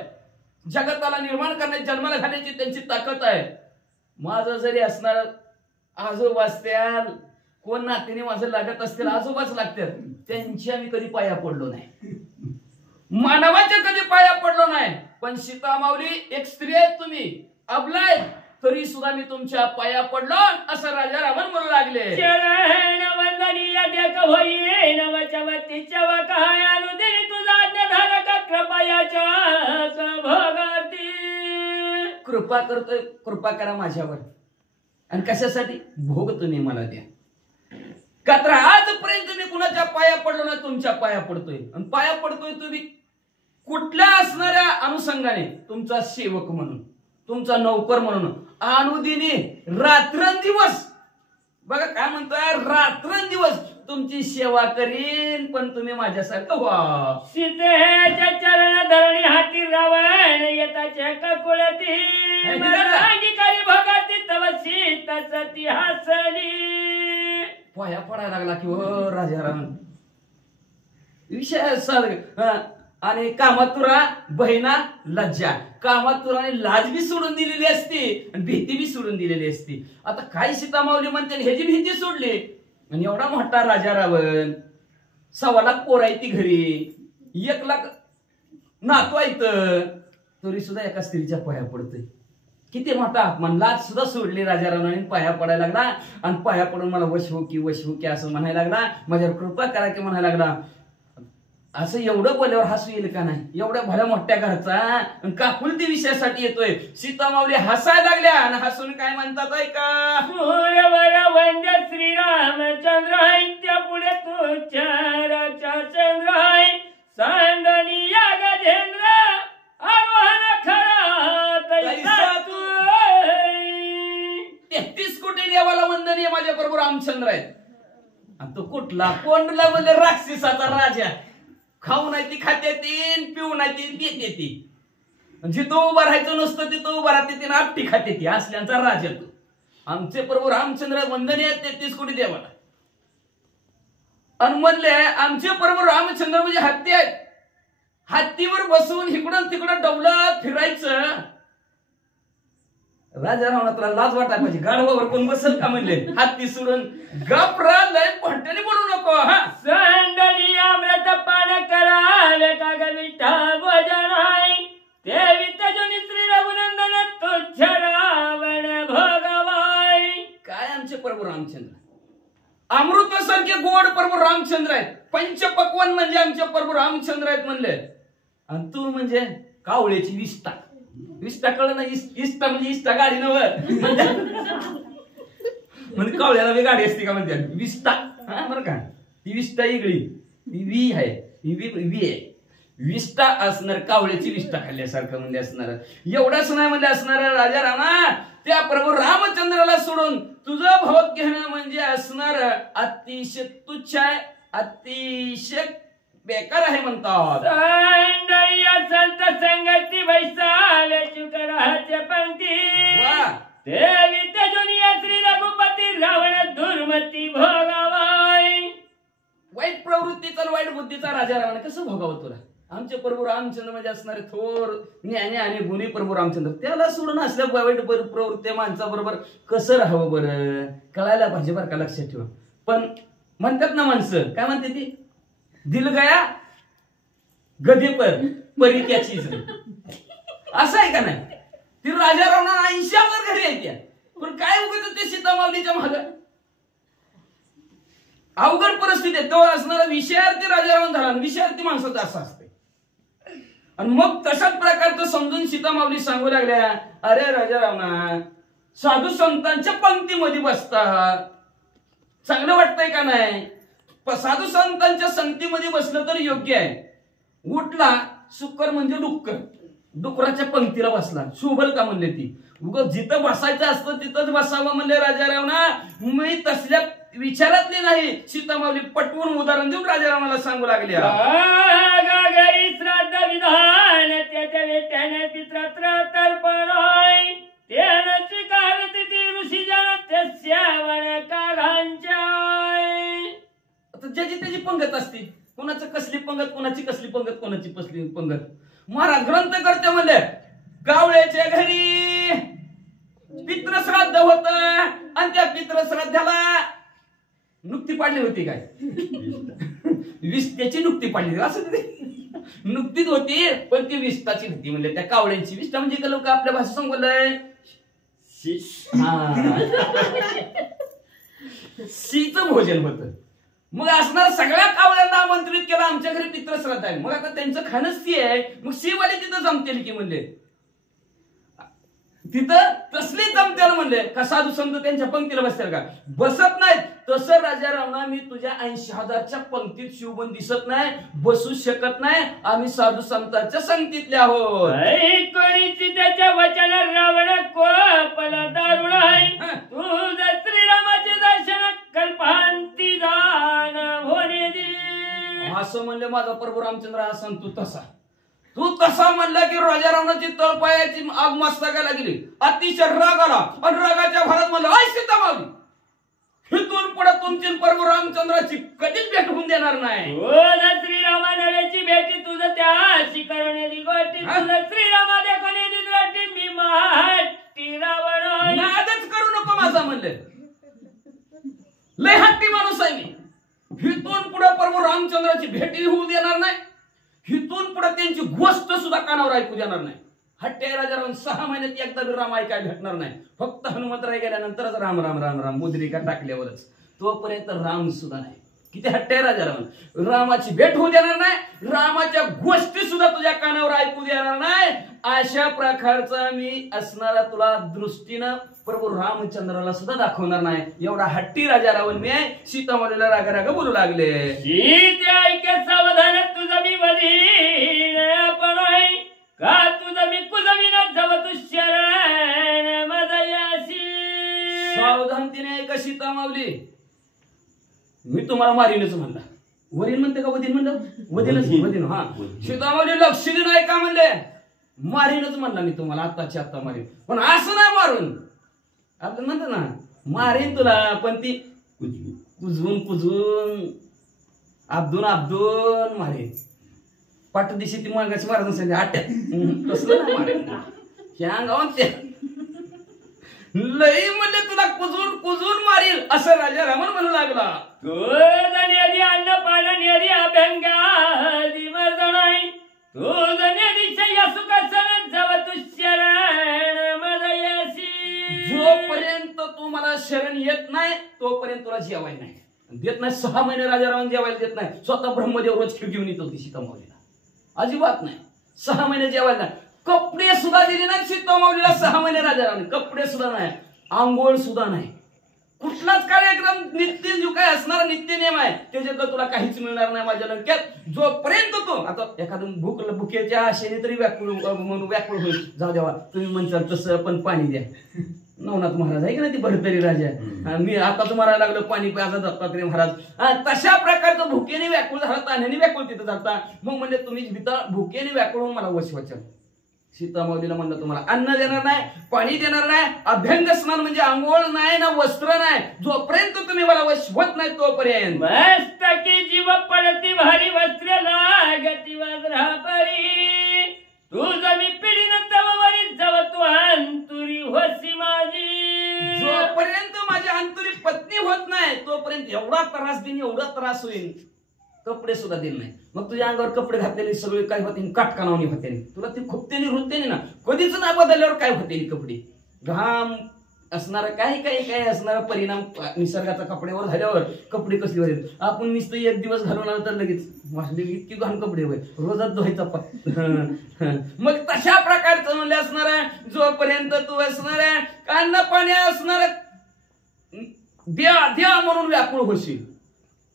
जगताला निर्माण करण्याची जन्माला घालण्याची त्यांची ताकद आहे. माझं जरी असणार आजोबा असतील, कोण नातेने माझं लागत असतील, आजोबाच लागतात, त्यांच्या मी कधी पाया पडलो नाही, मानवाच्या कधी पाया पडलो नाही. पण सीता माऊली एक स्त्री आहे, तुम्ही अबलाय, तरी सुद्धा मी तुमच्या पाया पडलो असं राजा रावण म्हणू लागले. चरण वंदनीय देख होई नवचवतीच्या वकाय अनुदिनी तुझा ज्ञाधारक कृपयाच्या भोगाती. कृपा करतोय, कृपा करा माझ्यावर. आणि कशासाठी? भोग तुम्ही मला द्या. का तर आजपर्यंत मी कुणाच्या पाया पडलो ना, तुमच्या पाया पडतोय. आणि पाया पडतोय तुम्ही कुठल्या असणाऱ्या अनुषंगाने? तुमचा सेवक म्हणून, तुमचा नौकर म्हणून, अनुदिनी रात्रंदिवस. बघा काय म्हणतोय, रात्रंदिवस तुमची सेवा करीन, पण तुम्ही माझ्यासारखं व्हा. सीतेच्या चरण धरणी हाती रावण येताच्या ककुळती अंगीकारी भोगाती तव सीताच ती हसली. पाया पडायला लागला की हो राजा रावण. विषय आणि कामातुरा बहिणा लज्जा. कामातुराने लाज बी सोडून दिलेली असती आणि भीती बी सोडून दिलेली असती. आता काय सीता माऊली म्हणते, ह्याची भीती सोडली. आणि एवढा मोठा राजा रावण, 1.25 लाख पोरं आहे ती घरी, 1 लाख नातू आहेत, तरी सुद्धा एका स्त्रीच्या पाया पडतोय. किती मोठा अपमान. लाज सुद्धा सोडली राजा रावणाने, पाया पडायला लागला. आणि पाया पडून मला वशवू की असं म्हणायला लागला, माझ्यावर कृपा करा की म्हणायला लागला. असं एवढं बोलल्यावर हसू येईल का नाही? एवढ्या भल्या मोठ्या घरचा काकुलती विषयासाठी येतोय. सीता माऊली हसायला लागल्या आणि हसून काय म्हणतात ऐका. सूर्यवर वंद्य श्रीरामचंद्र आहे, त्या पुढे तू चाराचा चंद्र आहे, सांडणी या गजेंद्र आरोहण खरा तैसा तू. 33 कोटी देवाला वंदनीय माझ्या प्रभू रामचंद्र आहेत. आणि तो कुठला कोंडला बोलले राक्षसाचा राजा. खाऊ नाही ती खाते ती, पिऊ नाही ती पिते ती, जिथं उभं राहायचं नसतं तिथं उभं राहते ती, आपटी खाते ती. असल्यांचा राजा तो. आमचे प्रभू रामचंद्र वंदनीय 33 कोटी देवाला. आणि म्हणले आमचे प्रभू रामचंद्र म्हणजे हत्ती आहेत. हत्तीवर बसून इकडून तिकडं डवलत फिरायचं. राजा रावणाला लाज वाटायला पाहिजे. गाढवावर कोण बसल का म्हणले? हत्ती सोडून गपरा लय भंट्याने बोलू नको. हा सांडणी अमृत पान करावे का ग विठ्ठल भजन आहे, ते वित्तजनी श्री रघुनंदन तुझ्य रावण भोगवाय. काय आमचे प्रभू रामचंद्र अमृतासारखे गोड प्रभू रामचंद्र आहेत. पंचपक्वान म्हणजे आमचे प्रभू रामचंद्र आहेत म्हणले. आणि तू म्हणजे कावळ्याची विष्ठा. विष्ठा कळलं ना? इष्टा म्हणजे इष्टा गाडी नव म्हणजे कावळ्याला बी गाडी असते का म्हणते विष्ठा. हा बरं का, ती विष्ठा वेगळी, ती वी आहे, ती वी आहे. विष्ठा असणार, कावळ्याची विष्ठा खाल्ल्यासारखं म्हणजे असणार. एवढंच नाही म्हणजे असणार राजा रामा, त्या प्रभू रामचंद्राला सोडून तुझं भोग घेणं म्हणजे असणार अतिशय तुच्छ आहे, अतिशय बेकार आहे म्हणतात. संत संगती वैसाव्या चुकराच्या पंक्ती, देवी तेजुनिया श्री रघुपती रावण दुर्मती भोगावाय. वाईट प्रवृत्तीचा वाईट बुद्धीचा राजा रावण कसं भोगावं तुला? आमचे प्रभू रामचंद्र म्हणजे असणारे थोर ज्ञानी आणि गुणी प्रभू रामचंद्र, त्याला सोडून असल्या वाईट प्रवृत्ती माणसाबरोबर कसं राहावं बरं? कळायला पाहिजे बरं का, लक्षात ठेवा. पण म्हणतात ना माणसं, काय म्हणते ती, दिल गया गधे पर परी त्याची. असं आहे का नाही? ती राजा रावणा 80,000 घरी आहे त्या, पण काय उगत ते सीता माऊलीच्या माग अवघड परिस्थिती आहे. तो असणारा विषयार्थी राजा रावण झाला, विषयार्थी माणसाचं असं असते. आणि मग तशाच प्रकारचं समजून सीता माऊली सांगू लागल्या, अरे राजा रावणा, साधू संतांच्या पंक्तीमध्ये बसता चांगलं वाटतंय का नाही? साधू संतांच्या संगतीमध्ये बसलं तर योग्य आहे. उठला सुकर म्हणजे डुक्कर, डुकराच्या पंक्तीला बसला. शोभल का म्हणले ती, उग जिथं बसायचं असतं तिथंच बसावं म्हणले राजारावना. मी तसल्या विचारातली नाही. सीतामाऊली पटवून उदाहरण देऊन राजारावणाला सांगू लागल्या. घरी श्राद्ध विधान त्याच्या वेट्याने पित्रत्र तर्पण होय, त्यानं स्वीकार तिथी ऋषी जन त्या काघांच्या. आता ज्याची त्याची पंगत असते, कोणाचं कसली पंगत, कोणाची कसली पंगत, कोणाची कसली पंगत. महाराज ग्रंथ करते म्हणले कावळ्याच्या घरी पितृश्राद्ध होत आणि त्या पितृश्राद्धाला नुकती पाडली होती काय, विष्टाची नुकती पाडली असं नुकतीच होती, पण ती विष्टाची होती म्हणले. त्या कावळ्यांची, विष्टा म्हणजे का लोक आपल्या भाषेत सांगलंय शीचं भोजन होतं. मग असणार सगळ्या कावळ्यांना आमंत्रित केलं, आमच्या घरी पितृश्राद्ध आहे. मग आता त्यांचं खाणच ती आहे, मग शिवाली तिथं जमतेल की म्हणले, तिथं तसली जमतेल म्हणले. का साधू संत त्यांच्या पंक्तीला बसतील का, बसत नाहीत. तसं राजा रावणा मी तुझ्या 80,000च्या पंक्तीत शिवबन दिसत नाही, बसू शकत नाही. आम्ही साधू संतांच्या संगतीतले आहोत. कोणीची त्याच्या वचन रावण कोपला दारुण आहे, तुझ श्रीरामाचे दर्शन कल्पांती जाण होणे दे. असं म्हणले माझा प्रभू रामचंद्र असं तू तसा, तू तसा म्हणला की राजा रावणाची तळपायाची आग मस्तकाला गेली. अतिशय राग आला आणि रागाच्या भरात म्हणलं आय सीतामाऊली, इथून पुढे तुमची प्रभू रामचंद्राची कधीच भेट होऊन देणार नाही. श्रीरामा नव्याची भेटी तुझं त्याशी करण्याची गोष्टी, तुझं श्रीरामा देखोनी गोष्टी मी महाटी रावण. नादच करू नको माझा म्हणले, लय हट्टी माणूस आहे मी. इथून पुढे प्रभू रामचंद्राची भेटी होऊ देणार नाही, इथून पुढे त्यांची गोष्ट सुद्धा कानावर ऐकू देणार नाही. हट्टे राजा रावण 6 महिन्यात एकदा राम ऐकाय भेटणार नाही. फक्त हनुमंतराय गेल्यानंतरच राम राम राम राम मुद्रिका टाकल्यावरच, तोपर्यंत राम सुद्धा नाही. किती हट्टे राजा रावण, रामाची भेट होऊ देणार नाही, रामाच्या गोष्टी सुद्धा तुझ्या कानावर ऐकू देणार नाही. अशा प्रकारचा मी असणारा तुला दृष्टीनं प्रभू रामचंद्राला सुद्धा दाखवणार नाही. एवढा हट्टी राजा रावण मी आहे. सीतामाऊलीला रागा रागा बोलू लागले. सीते ऐके सावधान तुझं मी वधीन आपण आहे, का तुझं मी कुजविन जव तू शरण मदयासी. सावधानतेने ऐका सीतामाऊली, मी तुम्हाला मारीनच म्हणला. वरील म्हणते का वदीन म्हणलं, वदीनच वदीन. हा सीतामाऊली लक्ष देऊन ऐका म्हणले, मारीनच म्हणला मी तुम्हाला, आत्ताची आत्ता मारीन. पण असं नाही मारून, आपण म्हणतो ना मारीन तुला, पण ती कुजवून कुजवून आबदून आबदून मारेन. पाठ दिशी ती मागाची मारत नसेल आट्यात, कसलं नाही मारेन ह्या गावात त्या लई म्हणले तुला कुजून कुजून मारील असं राजा रामन म्हणू लागला. तुझ अन्न पाणी अभ्यंगादी मर्दनाई, तुझ सुखसन जव तू शरण मदयासी. जोपर्यंत तू मला शरण येत नाही तोपर्यंत तुला जेवाय नाही देत नाही. 6 महिने राजा रावण जेवायला देत नाही. स्वतः ब्रह्मदेव रोज खिळ घेऊन येत होती सीतामाऊलीला, अजिबात नाही. 6 महिने जेवायला नाही. कपडे सुद्धा दिले नाही सीतामाऊलीला 6 महिने राजा रावण. कपडे सुद्धा नाही, आंघोळ सुद्धा नाही. कुठलाच कार्यक्रम नित्य जो काय असणारा नित्य नियम आहे त्याच्यात तुला काहीच मिळणार नाही माझ्या लंक्यात. जोपर्यंत तो आता एखादं भुकेच्या आशेने तरी व्याकुळ म्हणून व्याकुळ होईल. जाऊ द्यावा तुम्ही म्हणसाल तसं, पण पाणी द्या. नवनाथ महाराज आहे की नाही ती भरतरी राजा, मी आता तुम्हाला लागलो पाणी प्याजा दत्तात्रय महाराज. तशा प्रकारचं भुकेने व्याकुळ झाला, ताण्याने व्याकुळ तिथं जाता. मग म्हणजे तुम्ही भुकेने व्याकुळ होऊन मला वचवचल. सीतामाऊलीला म्हणलं तुम्हाला अन्न देणार नाही, पाणी देणार नाही, अभ्यंग स्नान म्हणजे आंघोळ नाही ना वस्त्र नाही. जोपर्यंत तुम्ही मला वशवत नाही तोपर्यंत मस्तकी जीव पडती भारी वस्त्र लागती वज्रा परी, तुझं मी पिढीन तववरी जव तू अंतुरी होसी माझी. जोपर्यंत माझी अंतुरी पत्नी होत नाही तोपर्यंत एवढा त्रास देईन, एवढा त्रास होईल. कपडे सुद्धा दिले नाही. मग तुझ्या अंगावर कपडे घातलेले सगळे काय होते, काटकानावणी होते. तुला ती खुपतेनी रुततेनी ना, कधीच ना बदलल्यावर काय होते कपडे. घाम असणारा काही काही काय असणारा परिणाम निसर्गाचा कपड्यावर झाल्यावर कपडे कसली होईल. आपण नुसतं 1 दिवस घालून आलं तर लगेच वाचले इतकी घाण कपडे होय, रोजात धुवायचा. मग तशा प्रकारचं म्हणले असणार आहे. जोपर्यंत तू असणार आहे अन्न पाणी असणार द्या द्या म्हणून व्याकुळ होशील.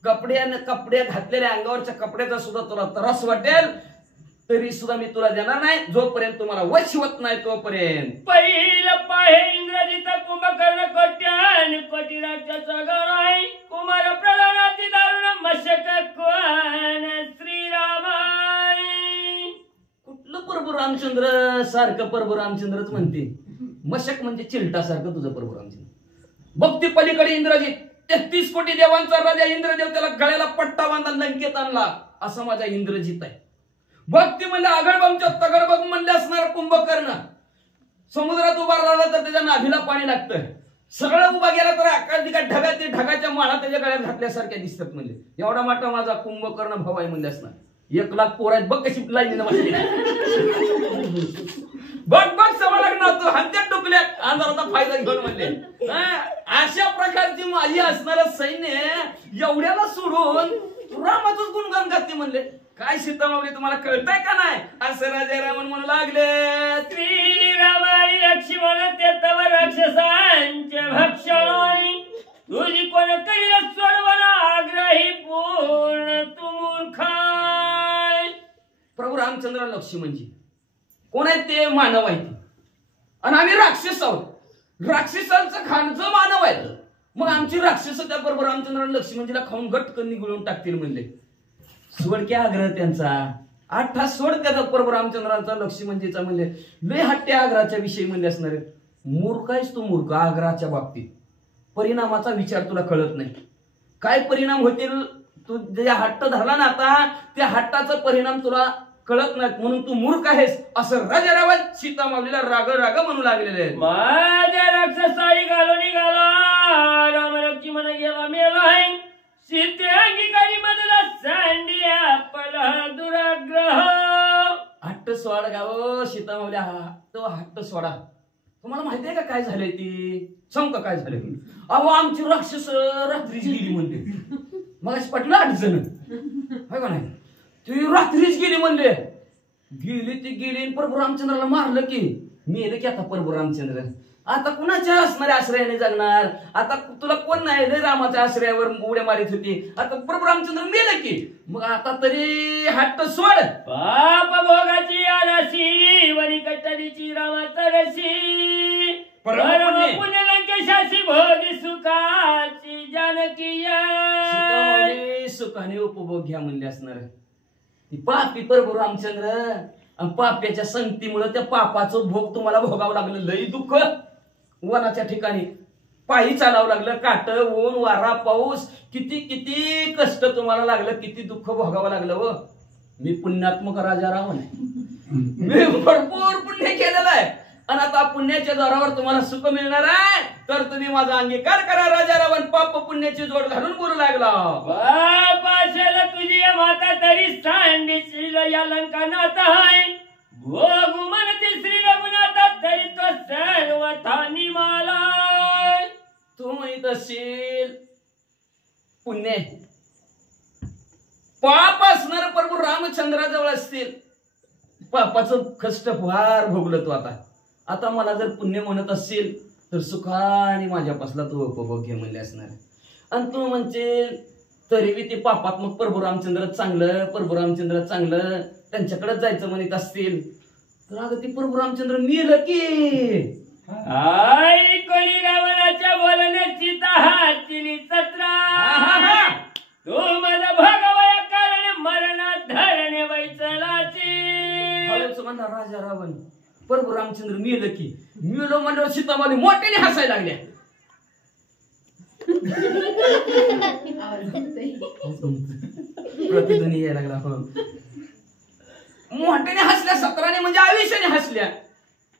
कपडे घातलेल्या अंगावरच्या कपड्याचा सुद्धा तुला त्रास वाटेल. तरी सुद्धा मी तुला देणार नाही जोपर्यंत तुम्हाला वशवत नाही तोपर्यंत. पहिलं पाहे इंग्रजीत कुंभकर्ण कोट्यान कोटी राज्याचा गणाय कुमार प्रधानाची दारुण मशक कोण श्रीरामाय. कुठलं प्रभू रामचंद्र सारखं प्रभू रामचंद्रच म्हणते. मशक म्हणजे चिलटा सारखं तुझं प्रभू रामचंद्र. बघ ती पलीकडे इंद्रजित 33 कोटी देवांचा राजा इंद्रदेव त्याला गळ्याला पट्टा बांधा लंकेत आणला असा माझा इंद्रजित आहे. बघ ती म्हणलं आगळबमच्या तगडबग म्हणले असणार कुंभकर्ण. समुद्रात उभा राहिला तर त्याच्या नाभीला पाणी लागतं. सगळं उभा गेला तर आकाश ढगात ते ढगाच्या माळा त्याच्या गळ्यात घातल्यासारख्या दिसतात. म्हणजे एवढा मोठा माझा कुंभकर्ण भाव आहे म्हणले असणार. 1 लाख पोर आहेत बघ कशी लाईनीनं बसली. बघ बघ सवा लग्नात हत्यात डुकल्यात अंधाराचा फायदा घेऊन म्हणले. अशा प्रकारची माझी असणारं सैन्य एवढ्याला सोडून रामाचंच गुणगान गाते म्हणले. काय सीतामावली तुम्हाला कळतंय का नाही असं राजा रामन म्हणू लागले. श्रीरामाई लक्ष्मण ते तव राक्षसांचे भक्षण तुझी कोण करील सोडवण आग्रही पूर्ण तू मूर्खाय. प्रभू रामचंद्र लक्ष्मणजी कोण आहेत ते मानव आहेत आणि आम्ही राक्षस आहोत. राक्षसांचं खाणचं मानव आहे. मग आमची राक्षस त्या प्रभू रामचंद्र लक्ष्मणजीला खाऊन गटकन निघळून टाकतील म्हणले. सोडक्या आग्रह त्यांचा 8 तास सोड त्याचा प्रभू रामचंद्रांचा लक्ष्मणजीचा म्हणले लय हट्ट्या आग्रहाच्या विषयी म्हणले असणार. मूर्ख आहेस तू मूर्ख. आग्रहाच्या बाबतीत परिणामाचा विचार तुला कळत नाही. काय परिणाम होतील तू जे हट्ट धरला ना आता त्या हट्टाचा परिणाम तुला कळत नाहीत म्हणून तू मूर्ख आहेस असं राजा रावण सीतामावलीला राग राग म्हणू लागलेले. माझ्या राक्षसाई घालो निघाला राम लक्ष्मण गेला मेला सीते अंगीकारी बदला सांडिया पला दुराग्रह. हट्ट सोडा गाव सीतामावल्या तो हट्ट सोडा. तुम्हाला माहिती आहे का काय झालंय ती सांग का काय झालंय. अहो आमची राक्षस रात्रीच गेली म्हणते. मग पटलं 8 जण होय का नाही. ती रात्रीच गेली म्हणले. गेली ती गेली प्रभू रामचंद्राला मारलं की मेलं की आता प्रभू रामचंद्र. आता कुणाच्या असणाऱ्या आश्रयाने जगणार. आता तुला कोण नाही रामाच्या आश्रयावर उड्या मारित होती. आता प्रभू रामचंद्र मेलं की मग आता तरी हट्ट सोड. पाप भोगाची आराशी वरी कट्टरीची रामाचा रशी पुण्य लंकेशाची भोगी सुखाची जानकी सुखाने उपभोग घ्या म्हणले असणार. पापी प्रभू रामचंद्र आणि पाप्याच्या संगतीमुळे त्या पापाचं भोग तुम्हाला भोगावं लागलं. लई दुःख. वनाच्या ठिकाणी पायी चालावं लागलं. काट ऊन वारा पाऊस किती किती कष्ट तुम्हाला लागलं. किती दुःख भोगावं लागलं. व मी पुण्यात्मक राजा रावण आहे. मी भरपूर पुण्य केलेलं आहे आणि आता पुण्याच्या जोरावर तुम्हाला सुख मिळणार आहे तर तुम्ही माझा अंगीकार करा. राजा रावण पाप पुण्याची जोड घालून बोलू लागला. बापाशाला तुझी माता तरी सांडीशील या लंकानात आहे भोगू म्हणते श्री रघुनाथा तरी तो सर्वथानी मला. तू माहित असेल पुण्य पाप असणार प्रभू रामचंद्राजवळ असतील. पापाचं कष्ट फार भोगलं तू आता. आता मला जर पुण्य म्हणत असेल तर सुखाने माझ्यापासला तू उपभोग घे म्हणले असणार. आणि तू म्हणजे तरी बी ते पापात्मक प्रभू रामचंद्र चांगलं प्रभू रामचंद्र चांगलं त्यांच्याकडेच जायचं म्हणत असतील तर अगं ते प्रभू रामचंद्र मेलं की. आई कोणी रावणाच्या बोलण्याची तहाचिली सत्रा तू माझा भगवया कारण मरणात धरणे वैचलाची. म्हणला राजा रावण प्रभू रामचंद्र मेलं की. मेलो म्हणल्यावर सीतामावली मोठ्याने हसायला लागल्या. प्रतिध्वनी यायला लागला. मोठ्याने हसल्या 17ने म्हणजे आयुष्याने हसल्या.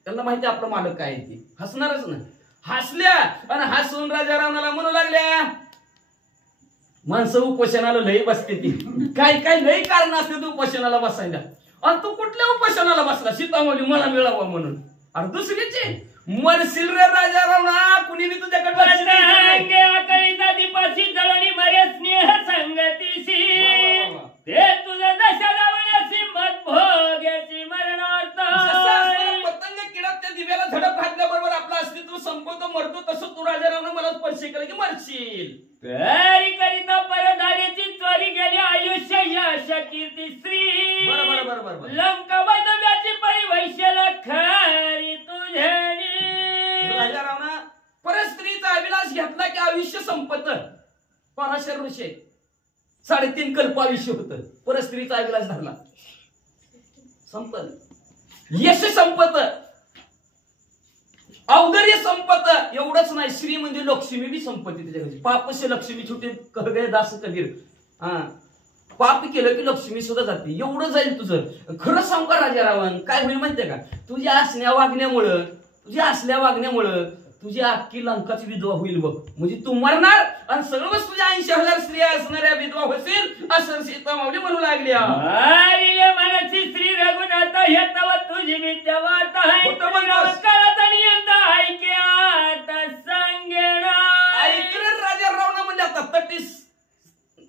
त्यांना माहिती आपलं मालक काय ते हसणारच ना. हसल्या आणि हसून राजा रावणाला म्हणू लागल्या. माणसं उपोषणाला लई बसते ती. काय काय लई कारण असते तू उपोषणाला बसायला. आणि तू कुठल्या उपोषणाला बसला सीतामावली मला मिळावा म्हणून. अरे दुसरीची मरशील रे राजा रावणा. कुणी बी तुझ्याकडे दीपाशी जळणी मरे स्नेह संगतीशी ते तुझं दशा लावण्याची मत भोग्याची मरणार्थ. पतंग किडा त्या दिव्याला झडप घातल्याबरोबर आपलं अस्तित्व संपवतो मरतो तसं तू राजा रावणा मला स्पर्श केलं की मरशील. तयारी करिता परधारेची त्वरी गेली आयुष्य यश कीर्ती श्री बरोबर लंका राजा रावणा परस्त्रीचा अभिलाष घेतला की आयुष्य संपत. पराशर ऋषी 3.5 कल्प आयुष्य होत. परस्त्रीचा अभिलाष धरला संपत. यश संपत, औदर्य संपत. एवढंच नाही, श्री म्हणजे लक्ष्मी बी संपत्ती त्याच्या घरी. पापस्य लक्ष्मी छोटे कहगे दास कबीर. पाप केलं की लक्ष्मी सुद्धा जाते. एवढं जाईल तुझं. खरं सांग का राजा रावण, काय होईल माहितीये का? तुझ्या असल्या वागण्यामुळं, तुझी अख्खी लंकाची विधवा होईल बघ. म्हणजे तू मरणार आणि सगळं तुझ्या 80,000 स्त्रिया असणाऱ्या विधवा होतील असं सीता माऊली म्हणू लागल्या. मनाची श्री रघुनाथ हे तव तुझी विद्या वार्ता आहे. कुठं म्हणतोस? काळाचा नियंत ऐक्यात सांगेना. ऐकलं राजा रावणा म्हणजे आता तटीस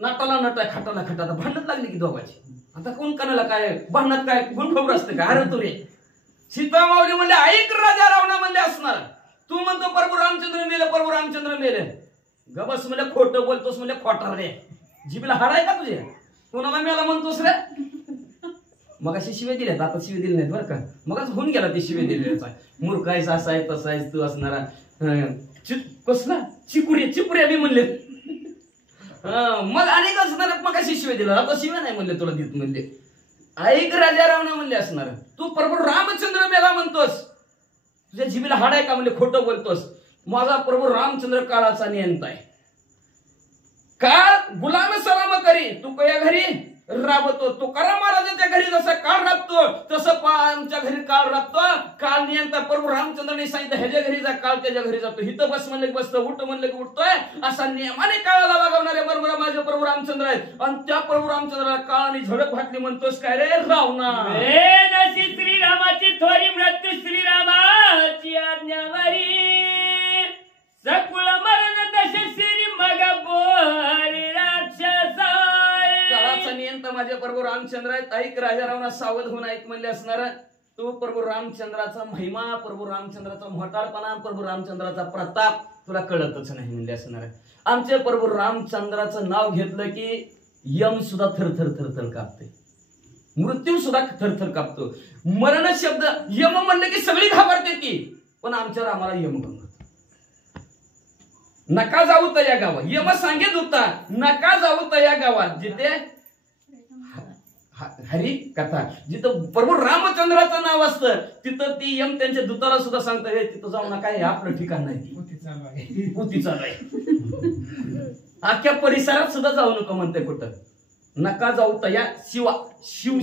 नाटाला नटा खाटाला खटाला भांडत लागली की दोघांची. आता कोण कणाला काय भांडत काय गुण खबर असते का? अरे तुरे सीता माऊली म्हणले ऐक राजा रावणा म्हणले असणार. तू म्हणतो प्रभू रामचंद्र मेले, प्रभू रामचंद्र मेले. गबस म्हणजे खोटं बोलतोस म्हणजे खोटा रे. जिबीला हाड आहे का तुझे? कोणाला मेला म्हणतोस रे? मग अशी शिवे दिल्यात, आता शिवे दिले नाहीत बरं का. मगच होऊन गेला ते शिवे दिलेचा. मूर्ख आहेस, असा आहे तसा आहेस तू असणारा. कसला चिपुऱ्या मी म्हणले. मग अनेक असणार मग अशी शिवे दिला. आता शिवे नाही म्हणले तुला देत म्हणले. ऐक राजा रावणा म्हणले असणार. तू प्रभू रामचंद्र मेला म्हणतोस, तुझ्या जिबीला हाड आहे का म्हणले? खोटं बोलतोस. माझा प्रभू रामचंद्र काळाचा नियंता आहे. काळ गुलाम सलाम करी, तू कया घरी राबतो. तुकाराम महाराजांच्या घरी जसं काळ राबतो तसं आमच्या घरी काळ राबतो. काळ नियंता प्रभू रामचंद्राने सांगितलं ह्याच्या घरी जा, काळ त्याच्या घरी जातो. हिथं बस म्हणलं की बसतो, उठ म्हणलं की उठतोय. असा नियमाने काळाला वागवणारे बरोबर माझे प्रभू रामचंद्र आहेत. आणि त्या प्रभू रामचंद्राला काळाने झडप घातली म्हणतोस काय रे रावणा? नशी श्रीरामाची थोरी मृत्यू श्रीरामाची आज्ञावरी. सकुल मरण दशशिरी मग बोरी राक्षसा. काळाचा नियंता माझे प्रभू रामचंद्र आहेत. ऐक राजा रावणा, सावध होऊन ऐक म्हणले असणार. तू प्रभू रामचंद्राचा महिमा, प्रभू रामचंद्राचा मोठाळपणा, प्रभू रामचंद्राचा प्रताप तुला कळतच नाही म्हणले असणार. आमचे प्रभू रामचंद्राचं नाव घेतलं की यम सुद्धा थरथर थरथर कापते, मृत्यू सुद्धा थरथर कापतो. मरण शब्द यम म्हणलं की सगळी घाबरते की, पण आमच्या रामाला यम गंगत. नका जाऊ त्या गावात. यम सांगेत होता नका जाऊ त्या गावात जिथे हरी कथा, जिथं प्रभू रामचंद्राचं नाव असतं तिथं ती यम त्यांच्या दूताला सुद्धा सांगता हे तिथं जाऊ नका, हे आपलं ठिकाण नाही, पुती चालू आहे. अख्ख्या परिसरात सुद्धा जाऊ नका म्हणते. कुठं नका जाऊ तया शिवा. शिव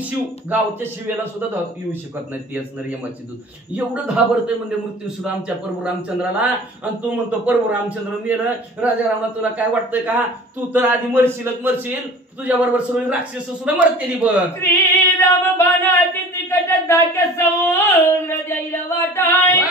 गावच्या शिवेला सुद्धा येऊ शकत नाही ती असणार यमाची दूत. एवढं घाबरतंय म्हणजे मृत्यू सुद्धा आमच्या प्रभू रामचंद्राला. आणि तू म्हणतो प्रभू रामचंद्र मेलं. राजा रावणा तुला काय वाटतंय का? तू तर आधी मरशील, तुझ्या बरोबर सगळी राक्षस सुद्धा मरतेली बघ. श्रीराम बाणाची तिकट धाक समुद्र द्यायला वाटाय.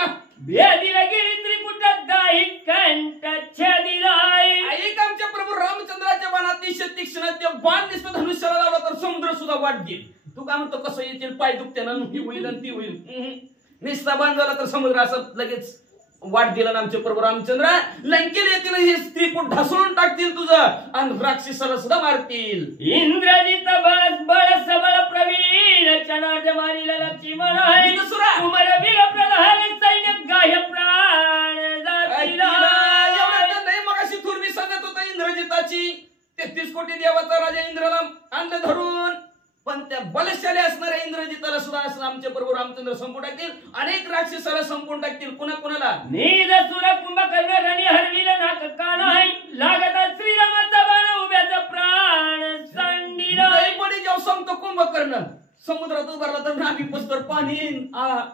भेदीला गिरी त्रिकुटात दाही कंठ छेदिलाय. ऐक आमच्या प्रभू रामचंद्राच्या बाणात तीक्ष्ण ते बाण दिसतं धनुष्याला लावला तर समुद्र सुद्धा वाट घेईल. तू काय म्हणतो कसं येतील, पाय दुखत्यानं ही होईल आणि ती होईल. निस्ता बाण झाला तर समुद्र असं लगेच वाट दिला. आमचे प्रभू रामचंद्र लंकेला येतील, हे स्त्रीकूट ढासळून टाकतील तुझं आणि राक्षसाला सुद्धा मारतील. इंद्रजित बस बळ सबळ प्रवीण चनार्ज मारीला लक्ष्मण आहे. कुमार वीर प्रधान सैन्य गाय प्राण जातीला. एवढं नाही मग अशी थोरवी सांगत होता इंद्रजिताची 33 कोटी देवाचा राजा इंद्राला आणलं धरून. पण त्या बलशाली असणाऱ्या इंद्रजिताला सुद्धा असं आमचे प्रभू रामचंद्र संपून टाकतील. अनेक राक्षसाला संपून टाकतील. कुणाला? नीद सुर कुंभकर्ण रणी हरविल नाक कान आहे. लागता श्रीरामाचा बाण उभ्याचा प्राण सांडिला. पडी जेव्हा सांगतो कुंभकर्ण समुद्रात उभारला तर नाभी पस्तर पाणी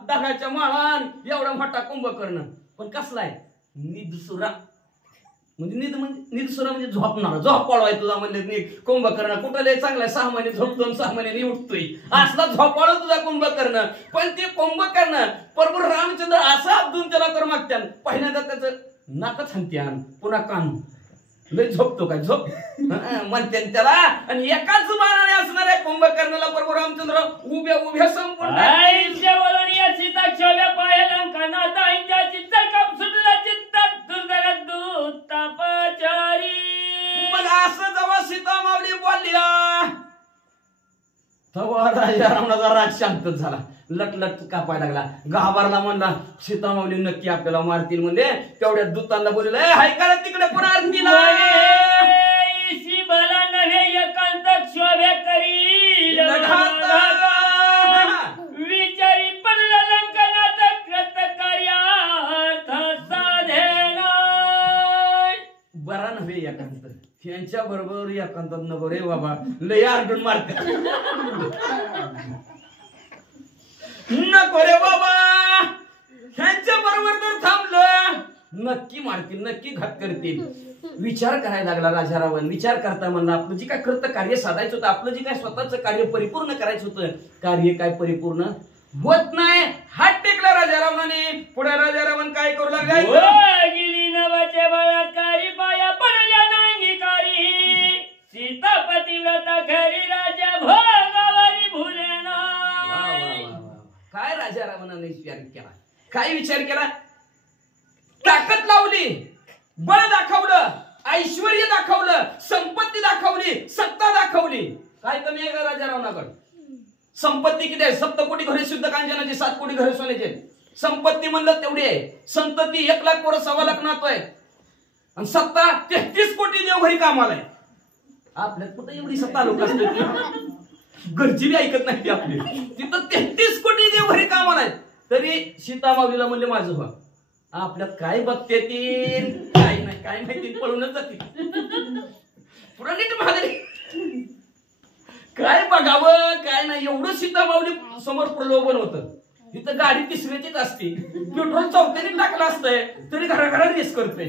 डागाच्या माळान एवढा मोठा कुंभकर्ण. पण कसलाय? निदसुरा म्हणजे निदसुरा म्हणजे झोपणार, झोप पळवाय तुझा म्हणले. कुंभकर्ण कुठं लय चांगलाय, 6 महिने झोपतो 6 महिन्याने उठतोय. असला झोपाळो तुझा कुंभकर्ण. पण ते कुंभकर्ण प्रभू रामचंद्र असं अब्दून त्याला कर मागत्यान. पहिल्यांदा त्याचं नाकच हाणत्यान, पुन्हा कान. लय झोपतो काय झोप म्हणते त्याला. आणि एकाच बाणाने असणाऱ्या कुंभकर्णाला प्रभू रामचंद्र उभ्या संपूर्ण सीता छोव्या पाया लंका नाताईच्या चित्तकप सुटला चित्तात दुर्धर दूतापचारी. मग असं जेव्हा सीता मावली बोलल्या तेव्हा राजा रावणाचा राग शांतच झाला. लट कापायला लागला. घाबरला, म्हणला सीतामाऊली नक्की आपल्याला मारतील म्हणजे. तेवढ्या दूतांना बोलले, हाय करा तिकडे पुन्हा आरतीला. शिबला नव्हे एकांत शोभे करील विचारी पडला लंकनात कृत कार्यार्थ साधेन. बरा नव्हे एकांत, यांच्या बरोबर एकांतात नको रे बाबा, लय आरडून मारतात. नको रे बाबा, ह्यांच्या बरोबर तर थांबलं नक्की मारतील, नक्की घात करतील. विचार करायला लागला राजा रावण. विचार करता म्हणला, आपलं जे काय कृत कार्य साधायचं होतं, आपलं जे काय स्वतःच कार्य परिपूर्ण करायचं होतं, कार्य काय परिपूर्ण होत नाही. हात टेकला राजा रावणाने. पुढे राजा रावण काय करू लागला, गेली नवाचे बळात्कारी पाया पडल्या नांगीकारी. सीतापती व्रता खरी राजा भोगावरी भुले नाही. काय राजा रावणाने विचार केला, काय विचार केला, ताकद लावली, बळ दाखवलं, ऐश्वर्य दाखवलं, संपत्ती दाखवली, सत्ता दाखवली. काय कमी आहे का राजा रावणाकडे? संपत्ती किती आहे? 7 कोटी घरे शुद्ध कांचनाची, 7 कोटी घरे सोन्याचे. संपत्ती म्हणलं तेवढी आहे. संतती 1 लाख पोरं 1.25 लाख नातू आहे. आणि सत्ता 33 कोटी देवघरी कामाला आहे. आपल्यात कुठं एवढी सत्ता लोक असते, घरची बी ऐकत नाही ती आपली. तिथं 33 कोटी देवघरी कामाला आहेत. तरी सीतामाऊलीला म्हणले माझं व्हा. आपल्यात काय बघते ती, काय नाही, काय माहिती, पळूनच जाते. पुढे नीट महादेवी काय बघावं काय नाही. एवढं सीतामाऊली समोर प्रलोभन होतं. इथं गाडी 3रीचीच असते, पेट्रोल 4थीने टाकलं असतंय तरी घराघरात रेस करतोय.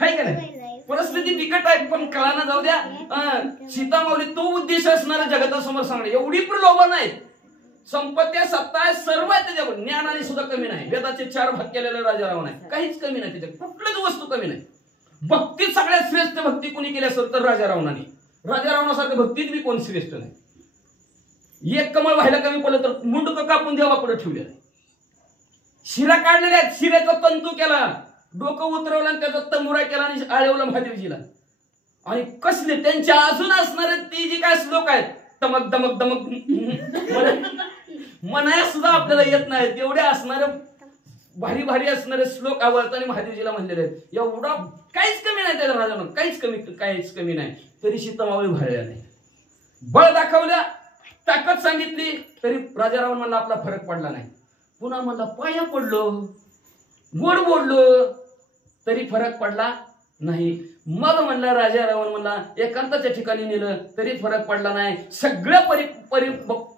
हाय का नाही? परिस्थिती बिकट आहे, पण कळाना जाऊ द्या. सीतामाऊली तो उद्देश असणारा जगतासमोर सांगणे. एवढी प्रलोभन आहे, संपत्ती सत्ता आहे, सर्व आहे त्याच्यावर. ज्ञानाने सुद्धा कमी नाही. वेदाचे 4 भाग केलेले राजा रावण आहे, काहीच कमी नाही त्याच्यात, कुठलीच वस्तू कमी नाही. भक्ती सगळ्यात श्रेष्ठ भक्ती कोणी केली असेल तर राजा रावणाने. राजा रावणासारखं भक्तीत बी कोण श्रेष्ठ नाही. एक कमळ व्हायला कमी पडलं तर मुंडक कापून देवा पुढे ठेवलेलं आहे. शिरा काढलेल्या आहेत, शिऱ्याचा तंतू केला, डोकं उतरवलं आणि त्याचा तंबुरा केला आणि आळवलं महादेवजीला. आणि कसले त्यांच्या अजून असणारे ती जी काय श्लोक आहेत, तमक दमक दमक म्हणाया सुद्धा आपल्याला येत नाही, तेवढे असणारे भारी भारी असणारे श्लोक आवडताना महादेवजीला म्हणलेले आहेत. एवढा काहीच कमी नाही त्याला राजानं, काहीच कमी नाही. तरी सीतामाऊली भरल्या नाही. बळ दाखवल्या, ताकद सांगितली, तरी राजा रावण म्हणला आपला फरक पडला नाही. पुन्हा म्हणला पाया पडलो, गोड बोललो, तरी फरक पडला नाही. मग म्हणला राजा रावण म्हणला एकांताच्या ठिकाणी नेलं तरी फरक पडला नाही. सगळ्या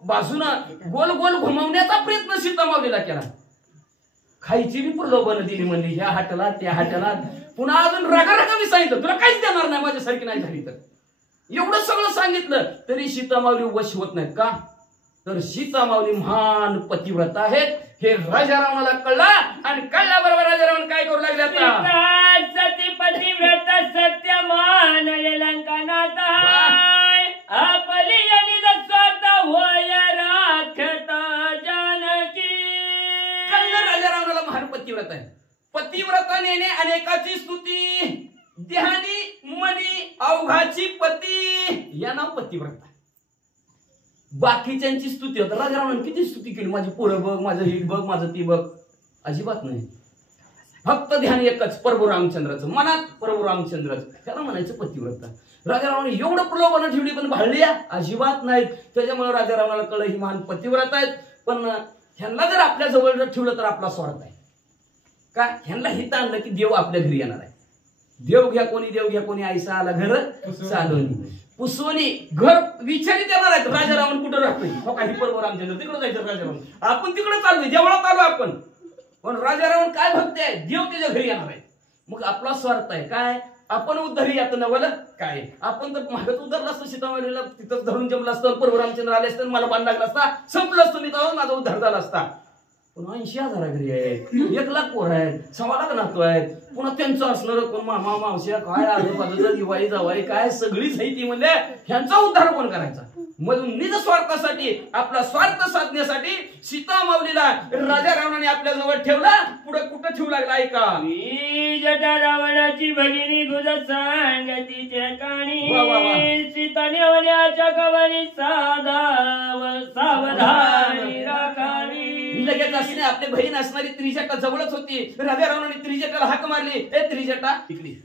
बाजूनं गोल गोल घुमवण्याचा प्रयत्न सीतामाऊलीला केला. खायची बी प्रलोभन दिली, म्हणली ह्या हाटला त्या हाटला. पुन्हा अजून रागा मी सांगितलं तुला काहीच देणार नाही माझ्यासारखी नाही झाली तर. एवढं सगळं सांगितलं तरी सीतामाऊली वश होत नाहीत. का तर सीतामाऊली महान पतिव्रत आहेत हे राजा रावणाला कळला. आणि कळल्याबरोबर राजा रावण काय करू लागले आता, सती पतिव्रत सत्य मानले लंकनात. आपली आणि स्वार्थ होय राखत जानकी. कळलं राजा रावणाला महान पतिव्रत आहे. पतिव्रताने अनेकाची स्तुती, देहानी मनी अवघाची पती, या नाव पतिव्रता. बाकीच्यांची स्तुती होता. राजा रावणाने किती स्तुती केली, माझी पोरं बघ, माझं हिट बघ, माझं ती बघ. अजिबात नाही. फक्त ध्यान एकच, प्रभू रामचंद्राचं, मनात प्रभू रामचंद्राचं, त्याला म्हणायचं पतिव्रता. राजा रावणाने एवढं प्रलोभन ठेवली पण भाळली अजिबात नाहीत. त्याच्यामुळे राजा रावणाला कळलं ही महान पतिव्रता आहेत. पण ह्यांना जर आपल्या जवळ ठेवलं तर आपला स्वार्थ आहे. का ह्यांना हित आणलं की देव आपल्या घरी येणार आहे. देव घ्या कोणी आईसा आला घर चालवणी पुसवणी घर विचारी देणार आहेत. राजा रावण कुठं राहतोय, हो काही बरोबर आमच्या तिकडे जायचं. राजा रावण आपण तिकडे चाललोय, देवळात आलो आपण. पण राजा रावण काय भक्त आहे, देव त्याच्या घरी येणार आहे. मग आपला स्वार्थ आहे काय, आपण उद्धरी यात नवलं काय. आपण तर मागत उद्धरला असतं, सीतामाऊलीला तिथं धरून जमलं असतं, प्रभू रामचंद्र आले असतं, मला बांध लागला असता, संपलं असतं, मी तर माझा उद्धार झाला असता. पण 80,000 घरी आहेत, 1 लाख पोरं आहेत, 1.25 लाख नातू आहेत. पुन्हा त्यांचं असणार कोण मामा मावश्या काय आजूबाजूला दिवाळी जावाई काय सगळीच आहे ती. म्हणजे ह्यांचा उद्धार कोण करायचा. म्हणून निज स्वार्थासाठी आपला स्वार्थ साधण्यासाठी सीता माऊलीला राजा रावणाने आपल्या जवळ ठेवला. पुढे कुठं ठेवू लागला ऐका. जटा रावणाची भगिनी तुझ सांगतीचे वा, वा, वा. काणी सीताने वण्याच्या कवनी सावधानी राखावी. लगेच असणे आपली बहीण असणारी त्रिजटा जवळच होती. राजा रावणाने त्रिजटाला हाक मारली, ए त्रिजटा इकडे.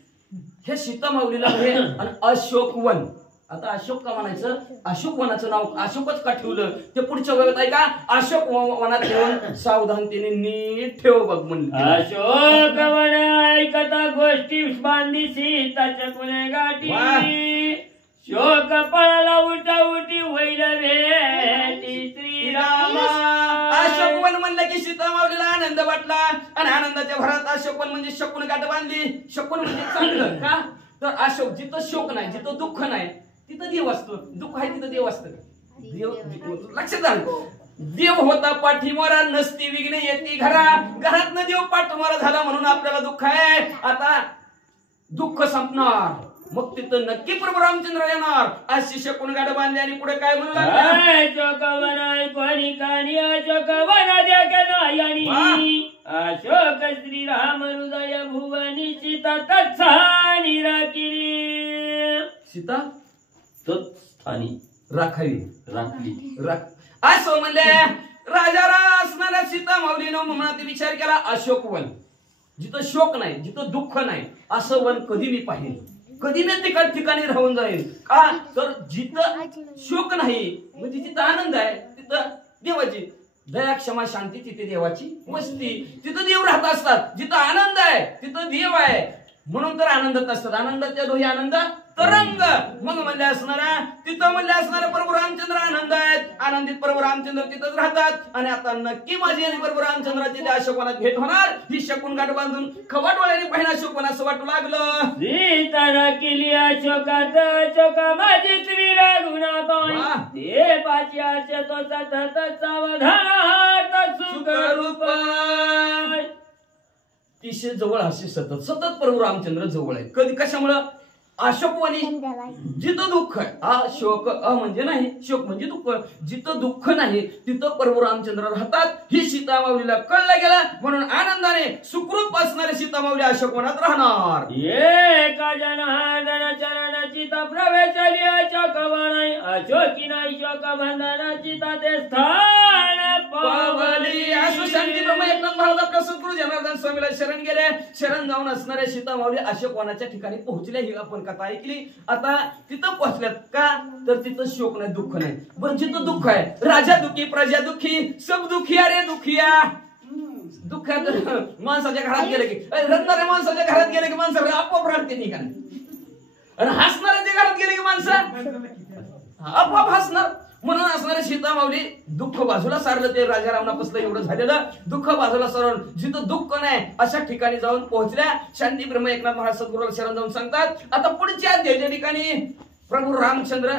हे सीता माऊलीला हे आणि अशोकवन. आता अशोक का म्हणायचं? अशोक वनाचं नाव अशोकच का ठेवलं ते पुढच्या वेळेत आहे का. अशोक वनात ठेवून सावधानतेने नीट ठेव बघ म्हणलं. अशोक वन ऐकता गोष्टी बांधी सीताच्या कुणे गाठी. शोक पळाला उठा उठी होईल भेटी श्रीरामा. अशोकवन म्हणलं की सीता माऊलीला आनंद वाटला आणि आनंदाच्या भरात अशोकवन म्हणजे शकुन गाठ बांधली. शकुन म्हणजे चांगलं का. तर अशोक जिथं शोक नाही, जिथं दुःख नाही तिथं देव असतो. दुःख आहे तिथं देव असतं. देव लक्षात आलं. देव होता पाठीमारा नसती विघ्न येती घरा. घरात न देव पाठीमारा झाला म्हणून आपल्याला दुःख आहे. आता दुःख संपणार मग तिथं नक्की प्रभू रामचंद्र येणार. अशी शकुन गाठ बांधली आणि पुढे काय म्हणू अशोक श्रीराम हृदय भुवनी सीता तत्स्थानी राखिली. सीता तत्स्थानी राखावी राखली. असं म्हणले राजाला असणाऱ्या सीता माऊलीनं मनात विचार केला. अशोक वन जिथं शोक नाही, जिथं दुःख नाही असं वन कधी मी पाहिजे. कधी मी तिकडे ठिकाणी राहून जाईल का. तर जिथं शोक नाही म्हणजे जिथं आनंद आहे तिथं देवाची दया क्षमा शांती, तिथे देवाची वस्ती. तिथं देव राहत असतात. जिथं आनंद आहे तिथं देव आहे म्हणून तर आनंदात असतात. आनंदाच्या डोही आनंद तरंग. मग म्हणले असणारा तिथं म्हणले असणारा प्रभू रामचंद्र आनंद आहेत. आनंदित प्रभू रामचंद्र तिथंच राहतात. आणि आता नक्की माझी आणि प्रभू रामचंद्राची त्या अशोकवनात भेट होणार. ही शकुन गाठ बांधून खवा डोळ्याने पाहिजे अशोकवन असं वाटू लागलं. सीता राखिली अशोकात चोका माझी वाह. ते पाच्याचे तो सतत सावधान सुख रूप. अतिशय जवळ असे सतत सतत प्रभू रामचंद्र जवळ आहे. कधी कशामुळं अशोकवनी जिथं दुःख आहे. अशोक म्हणजे नाही, शोक म्हणजे दुःख. जिथं दुःख नाही तिथं प्रभू रामचंद्र राहतात. ही सीता माऊलीला कळलं गेलं म्हणून आनंदाने सुखरूप असणारे सीता माऊली अशोकवनात राहणार. एका जनार्दन चरणाची प्रवेशली अशोकवनाई अशोकी नाही शोक बंधनाची ते स्थान पावली. असो शांती ब्रह्म एकनाथ महाराज आपल्या सद्गुरू जनार्दन स्वामीला शरण गेले. शरण जाऊन असणाऱ्या सीता माऊली अशोकवनाच्या ठिकाणी पोहोचल्या. ही आपण कथा ऐकली. आता तिथं पोहोचल्यात का तर तिथं शोक नाही, दुःख नाही. पण जिथं दुःख आहे राजा दुःखी प्रजा दुःखी सब दुखिया रे दुखिया. दुःखात माणसाच्या घरात गेले की रडणाऱ्या माणसाच्या घरात गेले की माणसं आपोआप रडते नाही का. आणि हसणाऱ्याच्या घरात गेले की माणसं आपोआप हसणार. म्हणून असणारे सीता माऊली दुःख बाजूला सारलं. ते राजा रावणापासून एवढं झालेलं दुःख बाजूला सारून जिथं दुःख नाही अशा ठिकाणी जाऊन पोहोचल्या. शांती ब्रह्म एकनाथ महाराज सद्गुरूला शरण जाऊन सांगतात. आता पुढच्या ज्या ठिकाणी प्रभू रामचंद्र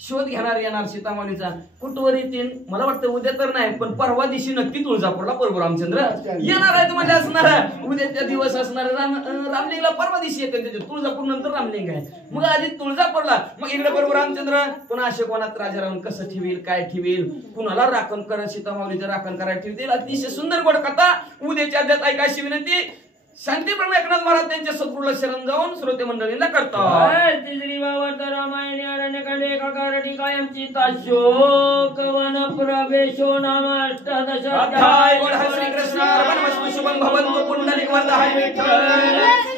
शोध घेणार येणार सीता माऊलीचा. कुठवर येतील मला वाटतं उद्या तर नाही पण परवा दिवशी नक्की तुळजापूरला प्रभू रामचंद्र येणार आहेत. म्हणजे असणार उद्याच्या दिवस असणार रामलिंगला परवा दिवशी येते. तुळजापूर नंतर रामलिंग आहे. मग आधी तुळजापूरला मग इकडे प्रभू रामचंद्र पुन्हा अशोकवनात राजा राहून कसं ठेवील काय ठेवील कुणाला राखण करत सीता माऊलीचं राखण करायला ठेवतील. अतिशय सुंदर गोड कथा उद्याच्या अध्यात ऐकायची विनंती. शांती ब्रह्म एकनाथ महाराज त्यांच्या सद्गुरूला शरण जाऊन श्रोते मंडळींना करतात. तिसरी वावर्त रामायणी अरण्यकांड एकाकार कायमची अशोकवन प्रवेशो नाम अष्टादश अध्याय. बोल श्री कृष्ण शुभम भवन्तु पुंडलिक वरदाय विठ्ठल.